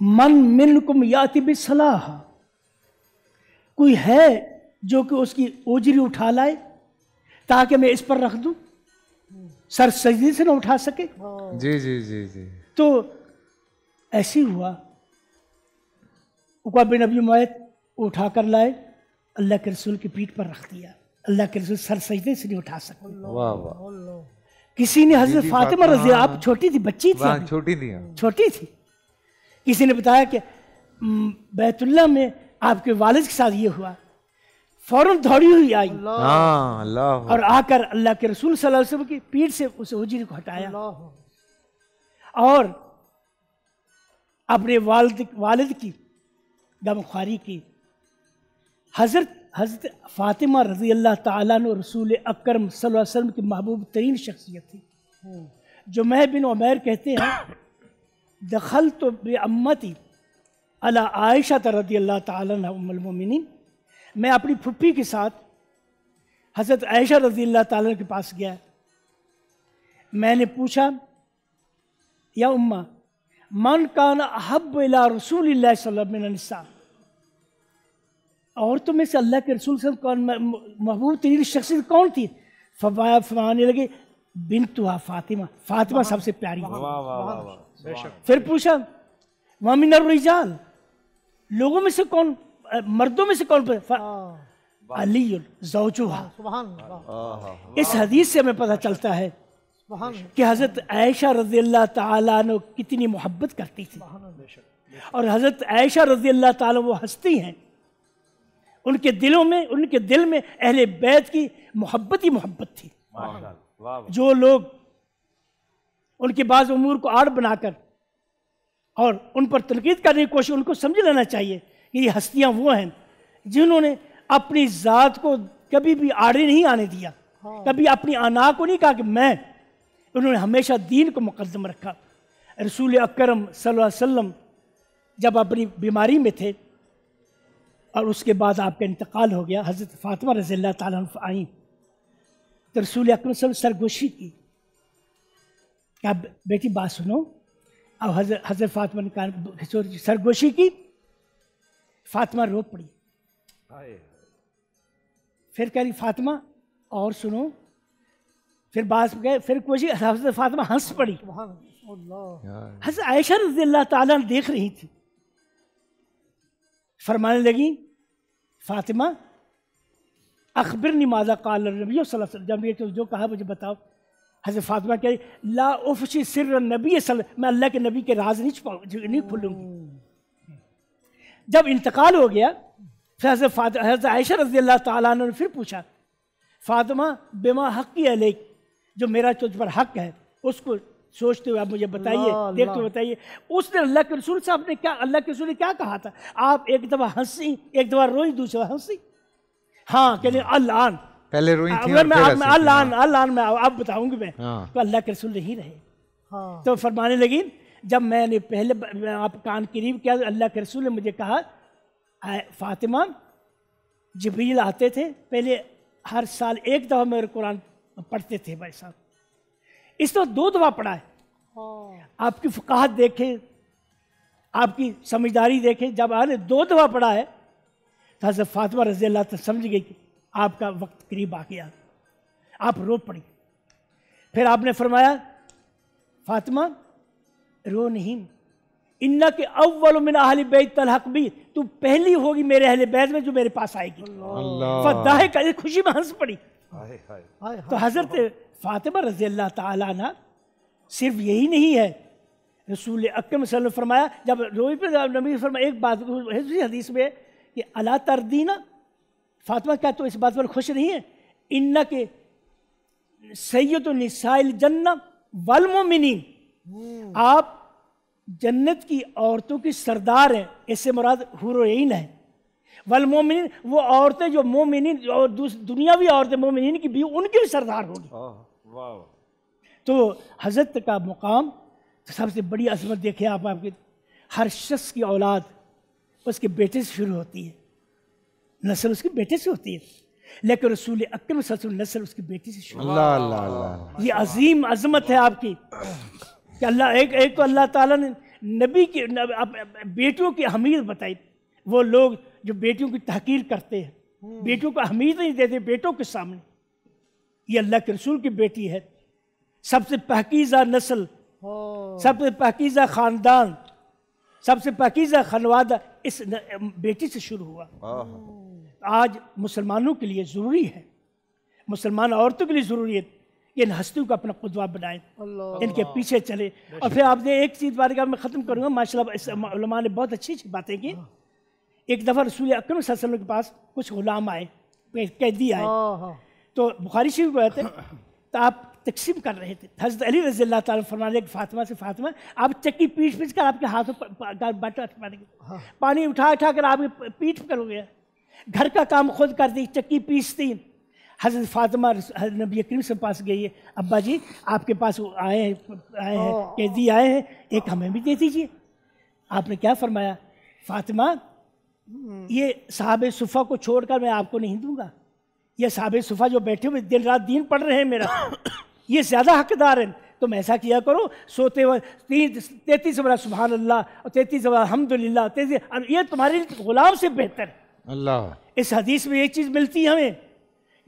मन मिनकुम याति बिसलाह, कोई है जो कि उसकी ओजरी उठा लाए ताकि मैं इस पर रख दूं, सर सजदे से ना उठा सके। जी जी जी जी। तो ऐसी हुआ, उक़बा बिन अबी मुआयत उठा कर लाए, अल्लाह के रसूल की पीठ पर रख दिया, अल्लाह के रसूल सर सजदे से नहीं उठा सकते। वाह वाह। किसी ने हज़रत फातिमा रज़ी, आप छोटी थी, बच्ची थी, छोटी थी, किसी ने बताया कि बैतुल्लाह में आपके वालिद के साथ ये हुआ, फौरन दौड़ी हुई आई और आकर अल्लाह के रसूल सल्लल्लाहु अलैहि वसल्लम की पीठ से उस उजरी को हटाया और अपने वालिद की गमख्वारी की। हज़रत फातिमा रज़ी अल्लाह ताला अन्हा रसूल अकरम सल्लल्लाहु अलैहि वसल्लम की महबूब तरीन शख्सियत थी। जो मैं बिन उमैर कहते हैं, दखल तो बेअम्मती अला आयशा रज़ी अल्लाह ताला अन्हा उम्मुल मोमिनीन, मैं अपनी फुप्पी के साथ हज़रत आयशा रज़ी अल्लाह ताला के पास गया। मैंने पूछा, या उम्मा मन कान अहब्ब इला रसूलिल्लाह सल्लल्लाहु अलैहि वसल्लम निसा, और तो में से अल्लाह के रसूल से कौन महबूब तरीन शख्सियत कौन थी? फरमाने लगे, बिन्तुहा फातिमा, फातिमा सबसे प्यारी। फिर पूछा, वामिनर रिजाल, लोगों में से कौन, मर्दों में से कौन, अली ज़ौजुहा। इस हदीस से हमें पता चलता है कि हज़रत आयशा रज़ी अल्लाह ताला अन्हा कितनी मोहब्बत करती थी, और हज़रत आयशा रज़ी अल्लाह ताला वो हस्ती हैं, उनके दिल में अहले बैत की मोहब्बत ही मोहब्बत थी। जो लोग उनके बाज़ उमूर को आड़ बनाकर और उन पर तनकीद करने की कोशिश, उनको समझ लेना चाहिए कि ये हस्तियाँ वो हैं जिन्होंने अपनी ज़ात को कभी भी आड़े नहीं आने दिया, कभी अपनी आना को नहीं कहा कि मैं, उन्होंने हमेशा दीन को मुकद्दम रखा। रसूल अकरम सल्लल्लाहु अलैहि वसल्लम जब अपनी बीमारी में थे और उसके बाद आपका इंतकाल हो गया, हज़रत फ़ातिमा रज़ी अल्लाह ताला अन्हा आई तो रसूल अकरम सल्लल्लाहु अलैहि वसल्लम सरगोशी की, क्या बेटी बात सुनो। अब हज़रत फ़ातिमा ने कहा, सरगोशी की, फ़ातिमा रो पड़ी। फिर कह रही फ़ातिमा और सुनो, फिर बात गए, फिर कोशिश, हज़रत फ़ातिमा हंस पड़ी। हज़रत आयशा रज़ी अल्लाह ताला देख रही थी, फरमाने लगी, फ़ातिमा अखबिरनी माज़ा क़ाल नबी सल्लल्लाहु अलैहि वसल्लम, जब ये तो जो कहा मुझे बताओ। हज़रत फ़ातिमा कह रही, ला उफ़शी सिर्र नबी सल्लल्लाहु, मैं अल्लाह के नबी के राज नहीं खोलूंगी। जब इंतकाल हो गया फिर हज़रत आयशा रज़ी अल्लाह ताला अन्हा ने फिर पूछा, फ़ातिमा बिमा हक़्क़ी अलैक, जो मेरा तुझ पर हक़ है उसको सोचते हुए आप मुझे बताइए, देखते हुए बताइए। उसने अल्लाह के रसूल साहब ने क्या, अल्लाह के रसूल ने क्या कहा था, आप एक दफ़ा हंसी, एक दफ़ा रोई, दूसरा हंसी। हाँ कहते अल्लाह पहले रोई थी, मैं अल्लाह मैं अब बताऊंगी मैं। तो अल्लाह के रसूल नहीं रहे। तो फरमाने लगी, जब मैंने पहले आप कान करीब किया, अल्लाह के रसूल ने मुझे कहा, फ़ातिमा जिब्रील आते थे पहले, हर साल एक दफ़ा मेरे कुरान पढ़ते थे भाई साहब, इस तरह 2 दफ़ा पढ़ा है। आपकी फ़ुक़ाहत देखें, आपकी समझदारी देखें, जब आपने 2 दफ़ा पढ़ा है तो हज़रत फ़ातिमा रज़ी अल्लाह तआला समझ गई कि आपका वक्त करीब आ गया, आप रो पड़ी। फिर आपने फरमाया, फ़ातिमा रो नहीं, इन्ना के अव्वल मिन अहली बैत तलहक़ बी, तू पहली होगी मेरे अहले बैत में जो मेरे पास आएगी। फदाहे का खुशी में हंस पड़ी। तो हज़रत फ़ातिमा रज़ी अल्लाह ताला अन्हा सिर्फ यही नहीं है, रसूल अकरम सल्लल्लाहु अलैहि वसल्लम फरमाया, जब रोई पे नबी फरमाया एक बात हदीस में कि अला तरदीना, फ़ातिमा क्या तो इस बात पर खुश नहीं है, इन्ना के सय्यदु निसाइल जन्नह वल मोमिनीन, आप जन्नत की औरतों की सरदार हैं, इससे मुराद हुरैन है। वल मोमिनीन, वो औरतें जो मोमिनीन और दुनियावी औरतें मोमिनीन की भी, उनकी भी सरदार होगी। तो हज़रत का मुकाम तो सबसे बड़ी अज़मत देखे आप, आपके हर शख्स की औलाद उसके बेटे से शुरू होती है, नस्ल उसके बेटे से होती है, लेकिन रसूल अकरम सल्लल्लाहु अलैहि वसल्लम नस्ल उसके बेटे से शुरू। अल्लाह, ये अजीम अजमत है आपकी कि अल्लाह एक तो अल्लाह ताला ने नबी की बेटियों की अहमियत बताई। वो लोग जो बेटियों की तहकीर करते हैं, बेटियों को अहमियत नहीं देते बेटों के सामने, ये अल्लाह के रसूल की बेटी है, सबसे पाकीज़ा नस्ल, सबसे पाकीज़ा ख़ानदान, सबसे पाकीज़ा खनवादा इस बेटी से शुरू हुआ। आज मुसलमानों के लिए ज़रूरी है, मुसलमान औरतों के लिए ज़रूरी है कि इन हस्तियों को अपना कुदवा बनाएं, इनके पीछे चले। और फिर आपने एक चीज़ बारे में ख़त्म करूँगा, माशाल्लाह इस उलमा ने बहुत अच्छी अच्छी बातें की। एक दफ़ा रसूल अकरम सल्लल्लाहु अलैहि वसल्लम के पास कुछ गुलाम आए, कैदी आए, तो बुखारी शरीफ में थे, तो आप तकसीम कर रहे थे। हज़रत अली रज़ी अल्लाह ताला फरमाने लगे फ़ातिमा से, फ़ातिमा आप चक्की पीट कर आपके हाथों पर पानी उठा कर आपके पीठ पर हो गया, घर का काम खुद कर दी, चक्की पीसती। हज़रत फ़ातिमा नबी करीम से पास गई है, अब्बा जी आपके पास आए हैं कैदी आए हैं, एक हमें भी दे दीजिए। आपने क्या फरमाया, फ़ातिमा ये साहबे सुफ़ा को छोड़कर मैं आपको नहीं दूंगा, ये साहबे सुफ़ा जो बैठे हुए दिन रात दीन पढ़ रहे हैं मेरा, ये ज़्यादा हकदार हैं। तुम ऐसा किया करो, सोते हुए 33 बार सुभान अल्लाह और 33 बार अल्हम्दुलिल्लाह, 33 ये तुम्हारे गुलाम से बेहतर अल्लाह। इस हदीस में एक चीज़ मिलती है हमें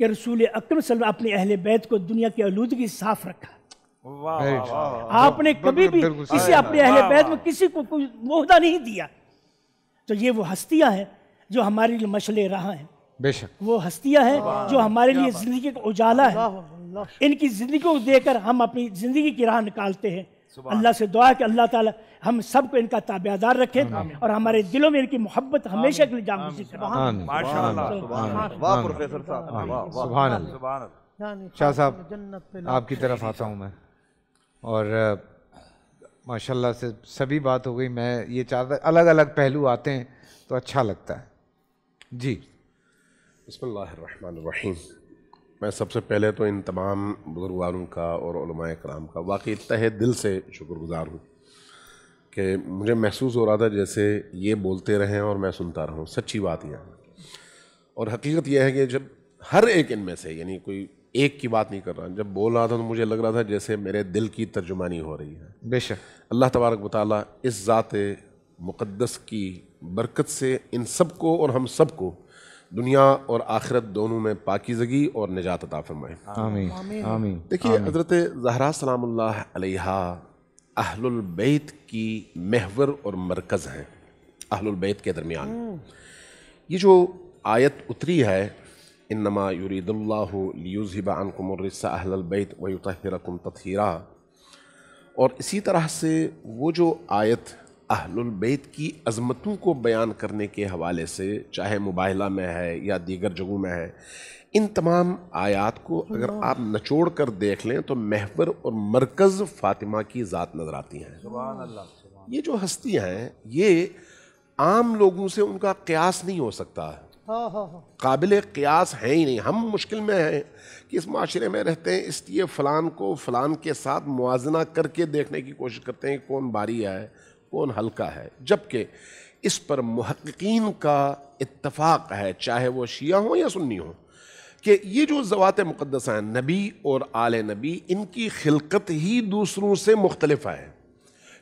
कि रसूल अकरम सल्लल्लाहु अलैहि वसल्लम अपने अहले बैत को दुनिया की आलूदगी साफ रखा, आपने कभी भी किसी अपने अहले बैत में किसी को कोई मोहदा नहीं दिया। तो ये वो हस्तियां हैं जो हमारे लिए मशले राह हैं। बेशक वो हस्तियां हैं जो हमारे लिए जिंदगी का उजाला है। इनकी जिंदगी को देकर हम अपनी जिंदगी की राह निकालते हैं। अल्लाह से दुआ है कि अल्लाह ताला हम सबको इनका ताबेदार रखे और हमारे दिलों में इनकी मोहब्बत हमेशा के लिए जागृत करे। वाह प्रोफेसर साहब, सुभान अल्लाह। शाह साहब आपकी तरफ आता हूँ मैं, और माशाल्लाह से सभी बात हो गई। मैं ये चाहता अलग अलग पहलू आते हैं तो अच्छा लगता है जी। बिस्मिल्लाहिर्रहमानिर्रहीम। मैं सबसे पहले तो इन तमाम बुजुर्गवारों का और उलमाए कराम का वाकई तहे दिल से शुक्रगुजार हूँ कि मुझे महसूस हो रहा था जैसे ये बोलते रहें और मैं सुनता रहूँ। सच्ची बात यह है और हकीकत यह है कि जब हर एक इनमें से, यानी कोई एक की बात नहीं कर रहा, जब बोल रहा था तो मुझे लग रहा था जैसे मेरे दिल की तर्जुमानी हो रही है। बेशक अल्लाह तबारक व तआला इस ज़ात मुक़द्दस की बरकत से इन सब को और हम सब को दुनिया और आखिरत दोनों में पाकीज़गी और निजात अता फरमाए। आमीन आमीन। देखिए, हज़रत ज़हरा सलामुल्लाह अलैहा अहलुल बैत की महवर और मरकज़ हैं। अहलुल बैत के दरमियान ये जो आयत उतरी है, इन्नमा युरीदुल्लाहु लियुज़हिबा अन्कुमुर रिज्सा अहलल बैत व युतहिरकुम तत्हीरा, और इसी तरह से वो जो आयत अहलुल बैत की अज़मतों को बयान करने के हवाले से, चाहे मुबाहिला में है या दीगर जगहों में है, इन तमाम आयात को अगर आप नचोड़ कर देख लें तो महवर और मरकज़ फ़ातिमा की ज़ात नज़र आती हैं। सुभान अल्लाह। ये जो हस्तियाँ हैं ये आम लोगों से उनका क़यास नहीं हो सकता, काबिल क़यास है ही नहीं। हम मुश्किल में हैं कि इस माशरे में रहते हैं, इसलिए फ़लान को फ़लान के साथ मुआजना करके देखने की कोशिश करते हैं कौन भारी है कौन हल्का है, जबकि इस पर मुहक्किकीन का इत्तफ़ाक़ है, चाहे वो शिया हो या सुन्नी हो, कि ये जो ज़वात मुक़द्दसा हैं, नबी और आले नबी, इनकी खिलकत ही दूसरों से मुख्तलिफ है,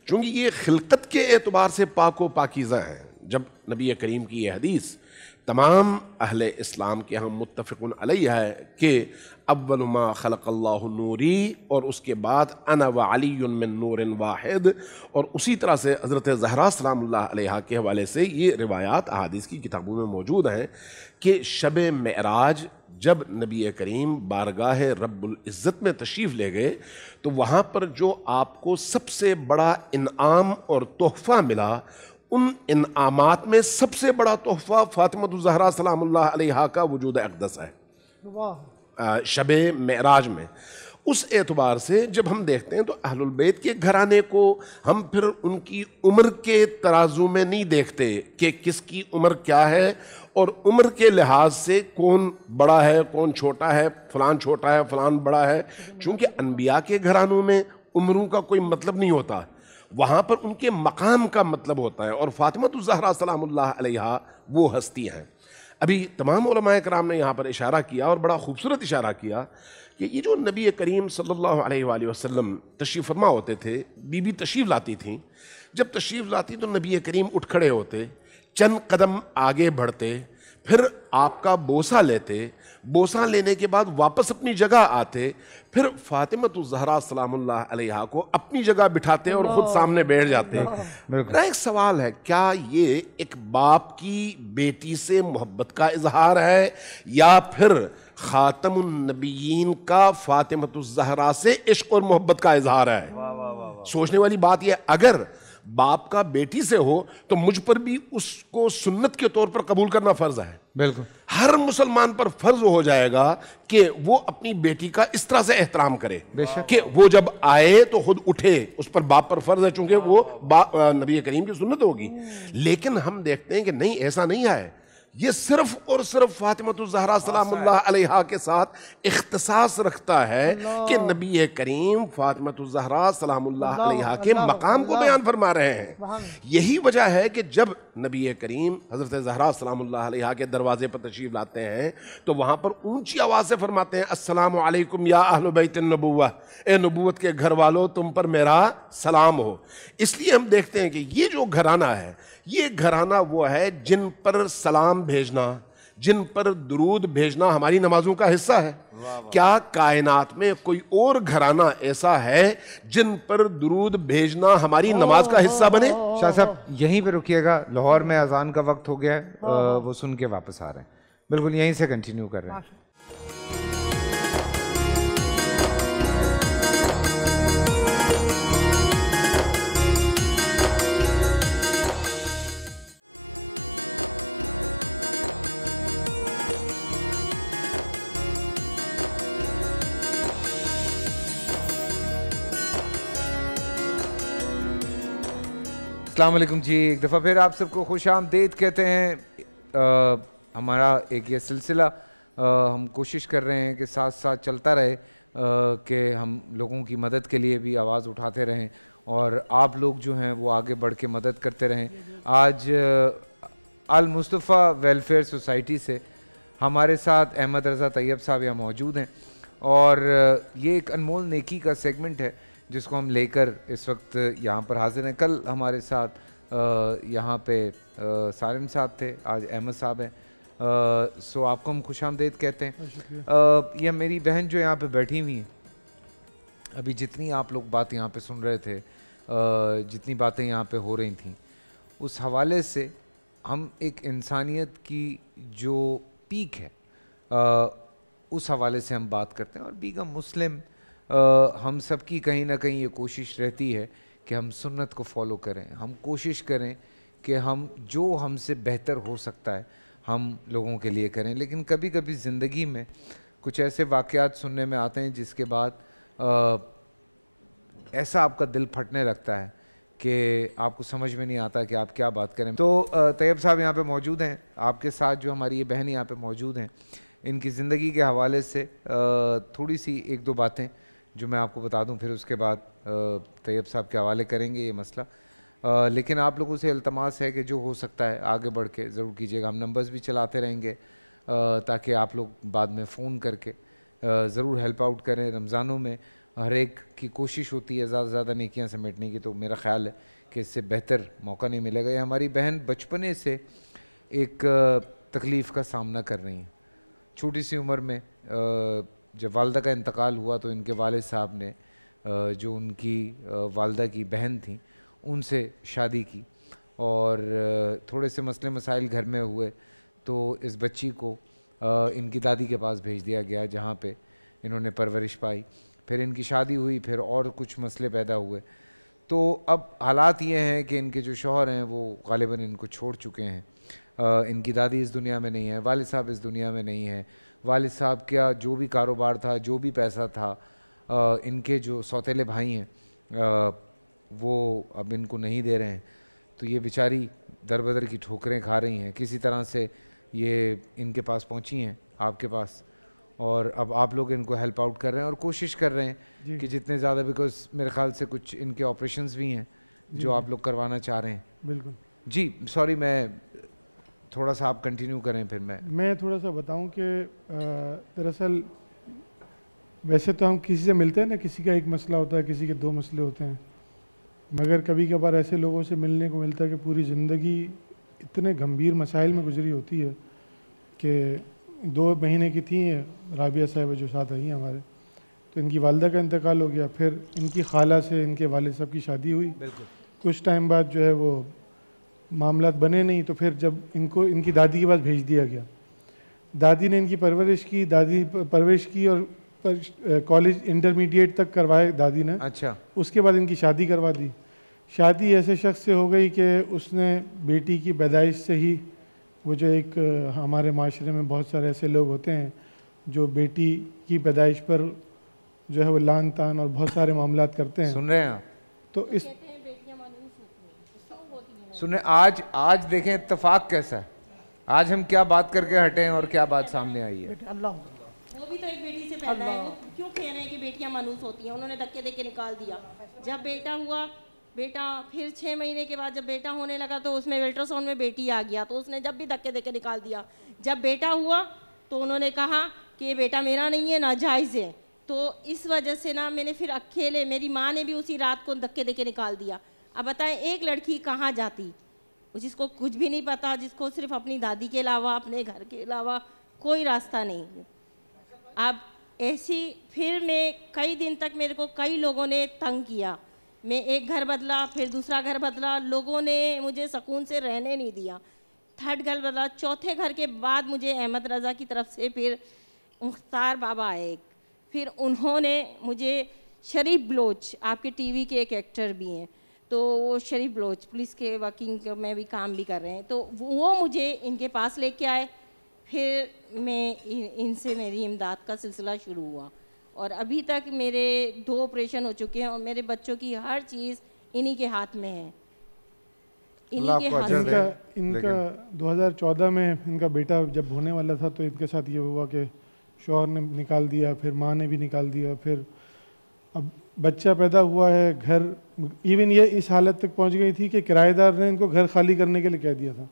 चूँकि ये खिलकत के एतबार से पाक व पाकीज़ा हैं। जब नबी करीम की ये हदीस तमाम अहले इस्लाम के हम मुत्तफ़िक़ुन अलैह है कि अव्वल मा खलक़ल्लाहु नूरी, और उसके बाद अना व अलीयुन मिन नूरिन वाहिद, और उसी तरह से हज़रत ज़हरा सलामुल्लाह अलैहा के हवाले से ये रिवायात अहादीस की किताबों में मौजूद हैं कि शब मेराज जब नबी करीम बारगाह रब्बुल इज़्ज़त में तशरीफ़ ले गए तो वहाँ पर जो आपको सबसे बड़ा इनाम और तोहफ़ा मिला, उन इनामात में सबसे बड़ा तोहफ़ा फ़ातिमा ज़हरा सलामुल्लाह अलैहा का वजूद अक़दस है शब मेराज में। उस एतबार से जब हम देखते हैं तो अहलुल बैत के घराने को हम फिर उनकी उम्र के तराजू में नहीं देखते कि किसकी उम्र क्या है और उम्र के लिहाज से कौन बड़ा है कौन छोटा है, फ़लान छोटा है फ़लान बड़ा है, चूँकि अनबिया के घरानों में उम्रों का कोई मतलब नहीं होता, वहाँ पर उनके मकाम का मतलब होता है। और फ़ातिमा ज़हरा सलामुल्लाह अलैहा वो हस्ती हैं। अभी तमाम उलमाए कराम ने यहाँ पर इशारा किया और बड़ा खूबसूरत इशारा किया कि ये जो नबी करीम सल्लल्लाहु अलैहि वसल्लम तशरीफ़ फरमा होते थे, बीबी तशरीफ़ लाती थी, जब तशरीफ़ लाती तो नबी करीम उठ खड़े होते, चंद कदम आगे बढ़ते, फिर आपका बोसा लेते, बोसा लेने के बाद वापस अपनी जगह आते, फिर फ़ातिमा ज़हरा सलामुल्लाह अलैहा को अपनी जगह बिठाते और ख़ुद सामने बैठ जाते। मेरा एक सवाल है, क्या ये एक बाप की बेटी से मोहब्बत का इजहार है या फिर ख़ातमुन नबीयीन का फ़ातिमा ज़हरा से इश्क और मोहब्बत का इजहार है? सोचने वाली बात यह, अगर बाप का बेटी से हो तो मुझ पर भी उसको सुन्नत के तौर पर कबूल करना फर्ज है। बिल्कुल, हर मुसलमान पर फर्ज हो जाएगा कि वो अपनी बेटी का इस तरह से एहतराम करे कि वो जब आए तो खुद उठे, उस पर बाप पर फर्ज है, चूंकि वो नबी करीम की सुन्नत होगी। लेकिन हम देखते हैं कि नहीं, ऐसा नहीं है। ये सिर्फ और सिर्फ फ़ातिमा ज़हरा सलामुल्लाह अलैहा के साथ इख्तिसास रखता है कि नबी करीम फ़ातिमा ज़हरा सलामुल्लाह अलैहा के मकाम को बयान फरमा रहे हैं। यही वजह है कि जब नबी करीम हज़रत ज़हरा सलामुल्लाह अलैहा के दरवाजे पर तशरीफ़ लाते हैं तो वहाँ पर ऊंची आवाज़ से फरमाते हैं, अस्सलामु अलैकुम या अहल बैत नबुव्वह, ए नबूवत के घर वालों तुम पर मेरा सलाम हो। इसलिए हम देखते हैं कि ये जो घराना है, ये घराना वो है जिन पर सलाम भेजना, जिन पर दुरूद भेजना हमारी नमाजों का हिस्सा है। क्या कायनात में कोई और घराना ऐसा है जिन पर दुरूद भेजना हमारी नमाज का हिस्सा बने? शाह साहब यहीं पे रुकिएगा, लाहौर में अजान का वक्त हो गया है, वो सुन के वापस आ रहे हैं। बिल्कुल यहीं से कंटिन्यू कर रहे हैं। अस्सलाम वालेकुम जी, एक दफ़ा फिर आप सबको खुश आमदीद कहते हैं। हमारा एक ये सिलसिला हम कोशिश कर रहे हैं कि साथ साथ चलता रहे, कि हम लोगों की मदद के लिए भी आवाज़ उठाते रहें और आप लोग जो हैं वो आगे बढ़ के मदद करते रहें। आज अल मुस्तफ़ा वेलफेयर सोसाइटी से हमारे साथ अहमद रज़ा तैयब साहब यहाँ मौजूद हैं और ये एक अनमोल नेकी का सेगमेंट है जिसको हम लेकर इस वक्त यहाँ पर हाजिर हैं। कल हमारे साथ यहाँ पे सारिम साहब थे, आज अहमद साहब हैं। सो आपको हम खुश आमदीद कहते हैं। ये मेरी बहन जो यहाँ पे बैठी हुई हैं, अभी जितनी आप लोग बात यहाँ पे सुन रहे थे, जितनी बातें यहाँ पे हो रही थी, उस हवाले से हम एक इंसानियत की जो पीक है उस हवाले से हम बात करते हैं। और बीग अ मुस्लिम हम सब की कहीं ना कहीं ये कोशिश रहती है कि हम सुन्नत को फॉलो करें, हम कोशिश करें कि हम जो हमसे बेहतर हो सकता है हम लोगों के लिए करें। लेकिन कभी कभी ज़िंदगी में कुछ ऐसे वाक़यात सुनने में आते हैं जिसके बाद ऐसा आपका दिल फटने लगता है कि आपको समझ में नहीं आता कि आप क्या बात करें। तो तैयब साहब यहाँ पे मौजूद हैं, आपके साथ जो हमारी ये बहन यहाँ पे मौजूद हैं, इनकी ज़िंदगी के हवाले से थोड़ी सी एक दो बातें जो मैं आपको बता दूं, फिर उसके बाद तैयब साहब के हवाले करेंगे ये मसला। लेकिन आप लोगों से इल्तमास है कि जो हो सकता है आगे बढ़ के ज़रूर कीजिएगा। हम नंबर्स भी चलाते रहेंगे ताकि आप लोग बाद में फ़ोन करके ज़रूर हेल्प आउट करें। रमज़ानों में हर एक की कोशिश होती है ज़्यादा से ज़्यादा नेकियां समेटने की, तो मेरा ख़्याल है कि इससे बेहतर मौका नहीं मिलेगा। ये हमारी बहन बचपने से एक तकलीफ़ का सामना कर रही हैं। छोटी सी उम्र में जब वालदा का इंतकाल हुआ तो इनके वालिद साहब ने जो उनकी वालदा की बहन थी उनसे शादी की और थोड़े से मसले मसाइल घर में हुए तो इस बच्ची को इनकी दादी के पास भेज दिया गया जहाँ पे इन्होंने परवरिश पाई। फिर इनकी शादी हुई, फिर और कुछ मसले पैदा हुए। तो अब हालात ये हैं कि इनके जो शौहर हैं वो ग़ालिबन इनको छोड़ चुके हैं। इनकी दादी इस दुनिया में नहीं है, वालिद साहब इस दुनिया में नहीं है। वालिद साहब का जो भी कारोबार था, जो भी पैसा था, इनके जो सौतेले भाई हैं वो अब इनको नहीं दे रहे हैं। तो ये बेचारी दर बदर की ठोकरें खा रही हैं। किसी तरह से ये इनके पास पहुंची हैं, आपके पास, और अब आप लोग इनको हेल्प आउट कर रहे हैं और कोशिश कर रहे हैं कि जितने ज़्यादा, बिकॉज मेरे ख्याल से कुछ इनके ऑपरेशंस भी हैं जो आप लोग करवाना चाह रहे हैं। बिल्कुल जी, सॉरी, मैं थोड़ा सा आप कंटिन्यू करें फिर मैं थोड़ा सा बताऊं कि दरअसल वैसे तो हम किसी से मिलते हैं ना, किसी का एक मसला होता है, किसी के दो मसले होते हैं, मगर कभी कभार ऐसे लोगों से मिलने को मिलता है कि पूरी ज़िंदगी इतने गंभीर मसाइल में गुजरी होती है कि 2 महीने की थी राबिया साहिबा जो साथ आई हैं हमारे, तो इनकी वालदा का इंतकाल हो गया, फिर इनकी खाला से इनके वालिद साहब की शादी हुई। कुछ टाइम बाद जो है वो मामलात बने नहीं, तो फिर जब इनको इनकी दादी के पास भेज दिया गया, दादी ने इनकी परवरिश की, दादी परवरिश की और कॉलेज इंटरमीडिएट तक करवाए दादी ने। अच्छा। उसके बाद इनकी शादी करवा दी। शादी ऐसे शख्स से हो गई कि उसने बेटी की पैदाइश से ही, वो जो एक हमारे माशरे में बहुत सारे ऐसे लोग होते हैं जो बेटी की पैदाइश पर जो है वो लान तान और बहुत सारे मामलात करते हैं। सुन रहे हैं आप? तो इस सुने, आज देखें इत्तेफाक कैसा है। आज हम क्या बात करके हटे हैं और क्या बात सामने आई है। अल्लाह, वो भी तो एक बेटी से पैदा है। वो क्यों कह रहे हैं कि बेटियां मानूस होती हैं? उन्होंने धक्के देके निकाल दिया। जब बेटा हुआ, बेटा फिर 6 महीने के बाद जब बेटा होने लगा तो उसमें अल्ट्रासाउंड में बेटी आ गया, तो उसने जब भी धक्के देके निकाल दिया। जब बेटा हुआ तो उन्होंने कहा कि ये बेटा मेरा नहीं है, नाजायज़ है। तो इस वजह से ना मैंने फिर अकेले, मेरी माँ ने भी उसी रात को धक्के देके निकाल दिया। अब बताएं एक लड़की कहाँ जाती? जिसको कुछ भी नहीं पता, जिसको सिर्फ अपनी दादी के अलावा, अपने घर के अलावा कोई रास्ता नहीं। अब ऐसी फिर मैं कई दिन तक मेरे को कई लोगों ने तंग किया। मैं एक घर बदला, फिर दूसरा घर बदला, लोगों ने मुझे सुकून से रहने नहीं दिया। थर्ड घर बदला, चौथे घर के बाद मुझे अहमद रज़ा की तरफ से फिर मुख्तार बाबा आए, फिर उन्होंने मुझे शरीफ बलोच, आपके टीवी के एक एक्टर भी हैं, तो वो शरीफ बलोच पुलिस के वर्किंग में भी काम भी कर रहे हैं, तो वो मुझे इनके पास लेके आए। फिर मैं इनसे मेरी इमदाद का सिलसिला शुरू हुआ और अभी तक मेरे 2 ऑपरेशन हो चुके हैं और मेरे बच्चों की हर चीज़ इन्हीं के हाथ में है, इन्हीं के हाथ में। इनका 2014 में इनका बेटा जब होने वाला था तो इनके साथ ये हुआ कि शौहर ने निकाल दिया, फिर माँ ने भी निकाल दिया, फिर अब बच्चा पैदा हुआ है, घर इवन ये इस हालत तक पहुंच गई थी कि किराएदार ने इनको घर खाली करने के लिए कह दिया था।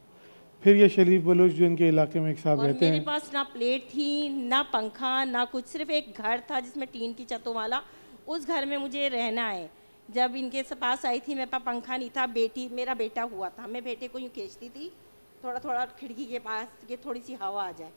फिर ये शरीफ बलोच जो इनके इलाके में एक साहब रहते हैं, मेरे पास ना प्लेट थी, ना पंखा, ना कुछ, सिर्फ एक घर था जिसमें टीन की छतों वाला, उस घर में मुझे रहना है। जब इनके पास आई थी मेरे पास पंखा नहीं था, मेरा बेटा हुआ था, मैं बेटे को यूँ खींचती थी थोड़ा थोड़ा खिड़की के पास कि थोड़ी सी हवा आ जाए,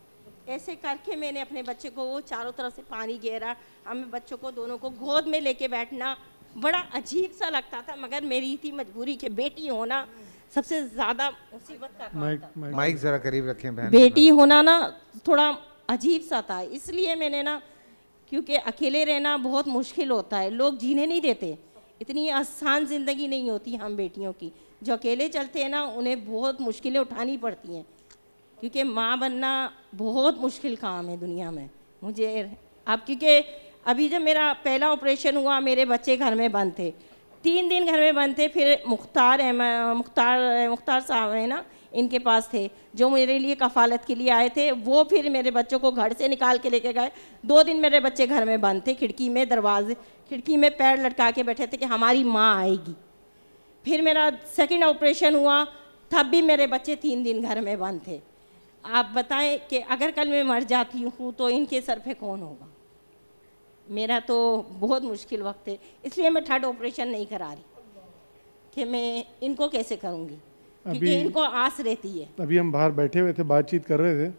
ऐसे करके मैंने अपने बच्चे को, वो चारों तरफ से पानी घेरा, हमें बच्चों को दोनों को गोद में लेके बैठना बड़ा अजीब सा लगता था, मगर मेरी थी मजबूरी कि बेटी होना सबसे ज़्यादा मुसीबत का काम था। माइक ज़रा करीब रखें बहन। बेटी होना ना थोड़ा अजीब सा था, इसलिए मैंने ना, क्योंकि अकेले रहना बहुत मुश्किल होता है, लोग जीने नहीं देते, इतनी आसान ज़िंदगी नहीं होती हम बेटियों की। जो अकेले चलते हैं ना उन्हें बहुत मुश्किलें उठानी पड़ती हैं, क्योंकि माँ बनना बहुत मुश्किल काम है दुनिया में। मुझे अब क्योंकि अभी जब मेरा पहला ऑपरेशन हुआ मेरे बच्चे घर में बंद थे, 3 दिन घर में बंद थे, फिर मुख्तार साहब है ना, इनके पास थे जो मेरे लिए कफ़ालत के लिए आए थे, वो फिर मेरे बच्चों को घर से निकाल के लेके गए। 2 दिन मेरे बच्चे घर में बंद थे, खिड़की में पैर लटका के बैठे थे कि हमारी माँ आएगी। फिर मेरा सेकंड ऑपरेशन हुआ, तब भी मेरे बच्चे 3 दिन घर में बंद थे। आप बताएं कि अगर कल मैं मर जाती हूँ तो इनके सर पे कौन होगा? मेरा तो बहुत मुश्किल वक्त है, इसलिए मैं थर्ड ऑपरेशन नहीं करा रही कि मैं इनको कैसे करूँगी, क्योंकि इनको आस रहती है। अभी हम बाहर बैठे हुए थे, बातचीत कर रहे थे,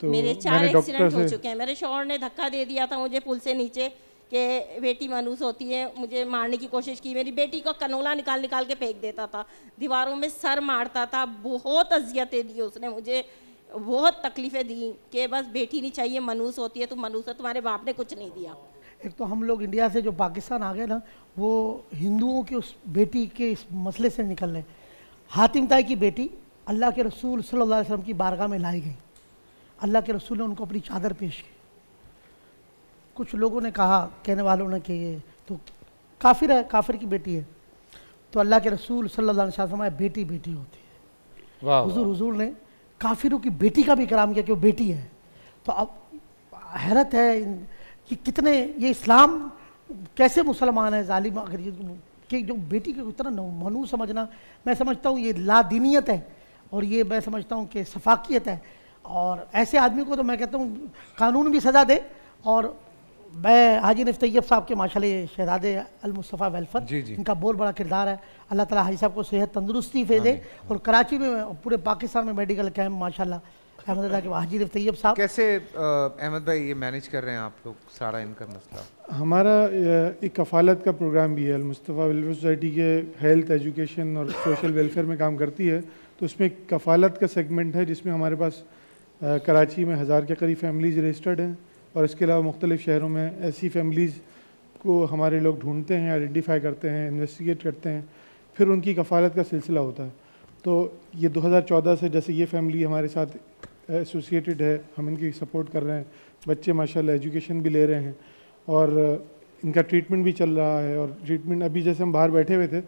तो मेरे 4 एक्सीडेंट हो चुके हैं। मेरे शौहर ने धक्का दे दिया था मुझे पुल से नीचे कि बेटी मानूस होती है, मुझे मारने की कोशिश की। मेरी बेटी को कनोला निकाल निकाल के फेंक देता था, दीवारों में सर मारता था, बहुत अजियतें दी उसने मुझे, बहुत तकलीफ़ें दी कि बस बेटी नहीं चाहिए, मनूस होती है, तुम मनूस है, तुम्हारे बाप ने कुछ नहीं दिया। एक तो हम लोग इंडिया से जो पाकिस्तान आ गए ना, वो हिंदुओं की उस बेटी के इस मसले से निकल रहे। हातिम ताई की बेटी अल्लाह के रसूल सल्लल्लाहु अलैहि वसल्लम की बारगाह में लाई गई, अल्लाह के रसूल ने उनको अपनी चादर पेश की। कुछ लोगों ने कहा, कहने वालों ने कि ये तो काफिर है, काफिर की बेटी है, तो अल्लाह के रसूल सल्लल्लाहु अलैहि वसल्लम फरमाया बेटी बेटी होती है। हुजूर ने काफिरों की बेटी का भी इकराम किया कि वो बेटी है। तो अब हैरत है कि कितने ये इस्लाम कैसे मुसलमान है जालिम, अगर ये कि जो बेटी को इतना मनु समझना, मैं समझता हूँ ये लादीनियत है और ये मैं समझता हूँ कि सफाकियत है। और ऐसे आदमी को तो मैं कहता हूँ कानून भी सज़ा दे। और मैं हाजी नफ़ तैयब साहब के माशाल्लाह शहज़ादे अल मुस्तफ़ा वेलफर, इनका बहुत बड़ा किरदार है। अल्लाह ताला हाजी साहब को सेहत तंदुरुस्ती दे। और कराची में पूरे पाकिस्तान में मेडिकल कैंप माशाल्लाह अहमद के हाजी नफ़ तैयब साहब। कैसे अहमद भाई ये मैनेज कर रहे हैं आप लोग सारा इनका मसला? हमारा एक कफ़ालत का प्रोग्राम भी है, अल मुस्तफ़ा वेलफेयर सोसाइटी के हेल्थ एजुकेशन और सोशल वेलफेयर में काम करती है। तो उसमें कफ़ालत का सेगमेंट है जिसमें हमारे पास कराची में 1000 के करीब फैमिलीज़ रजिस्टर्ड हैं और इसके अलावा मुख्तलिफ़ शहरों में ऐसी फैमिलीज़ को हमारे लोग ढूंढते हैं, आइडेंटिफाई करते हैं, इन्वेस्टिगेट करते हैं, फिर उनकी कफ़ालत का सिलसिला होता है। तो ये 2014 से जैसे ये फैमिली हमारे साथ एसोसिएटेड है, हम इनकी सपोर्ट कर रहे हैं, बच्चे माशाल्लाह एजुकेशन भी ले रहे हैं और इनका ट्रीटमेंट भी चल रहा है। और ट्रीटमेंट अभी जैसे हम बाहर बैठे हुए थे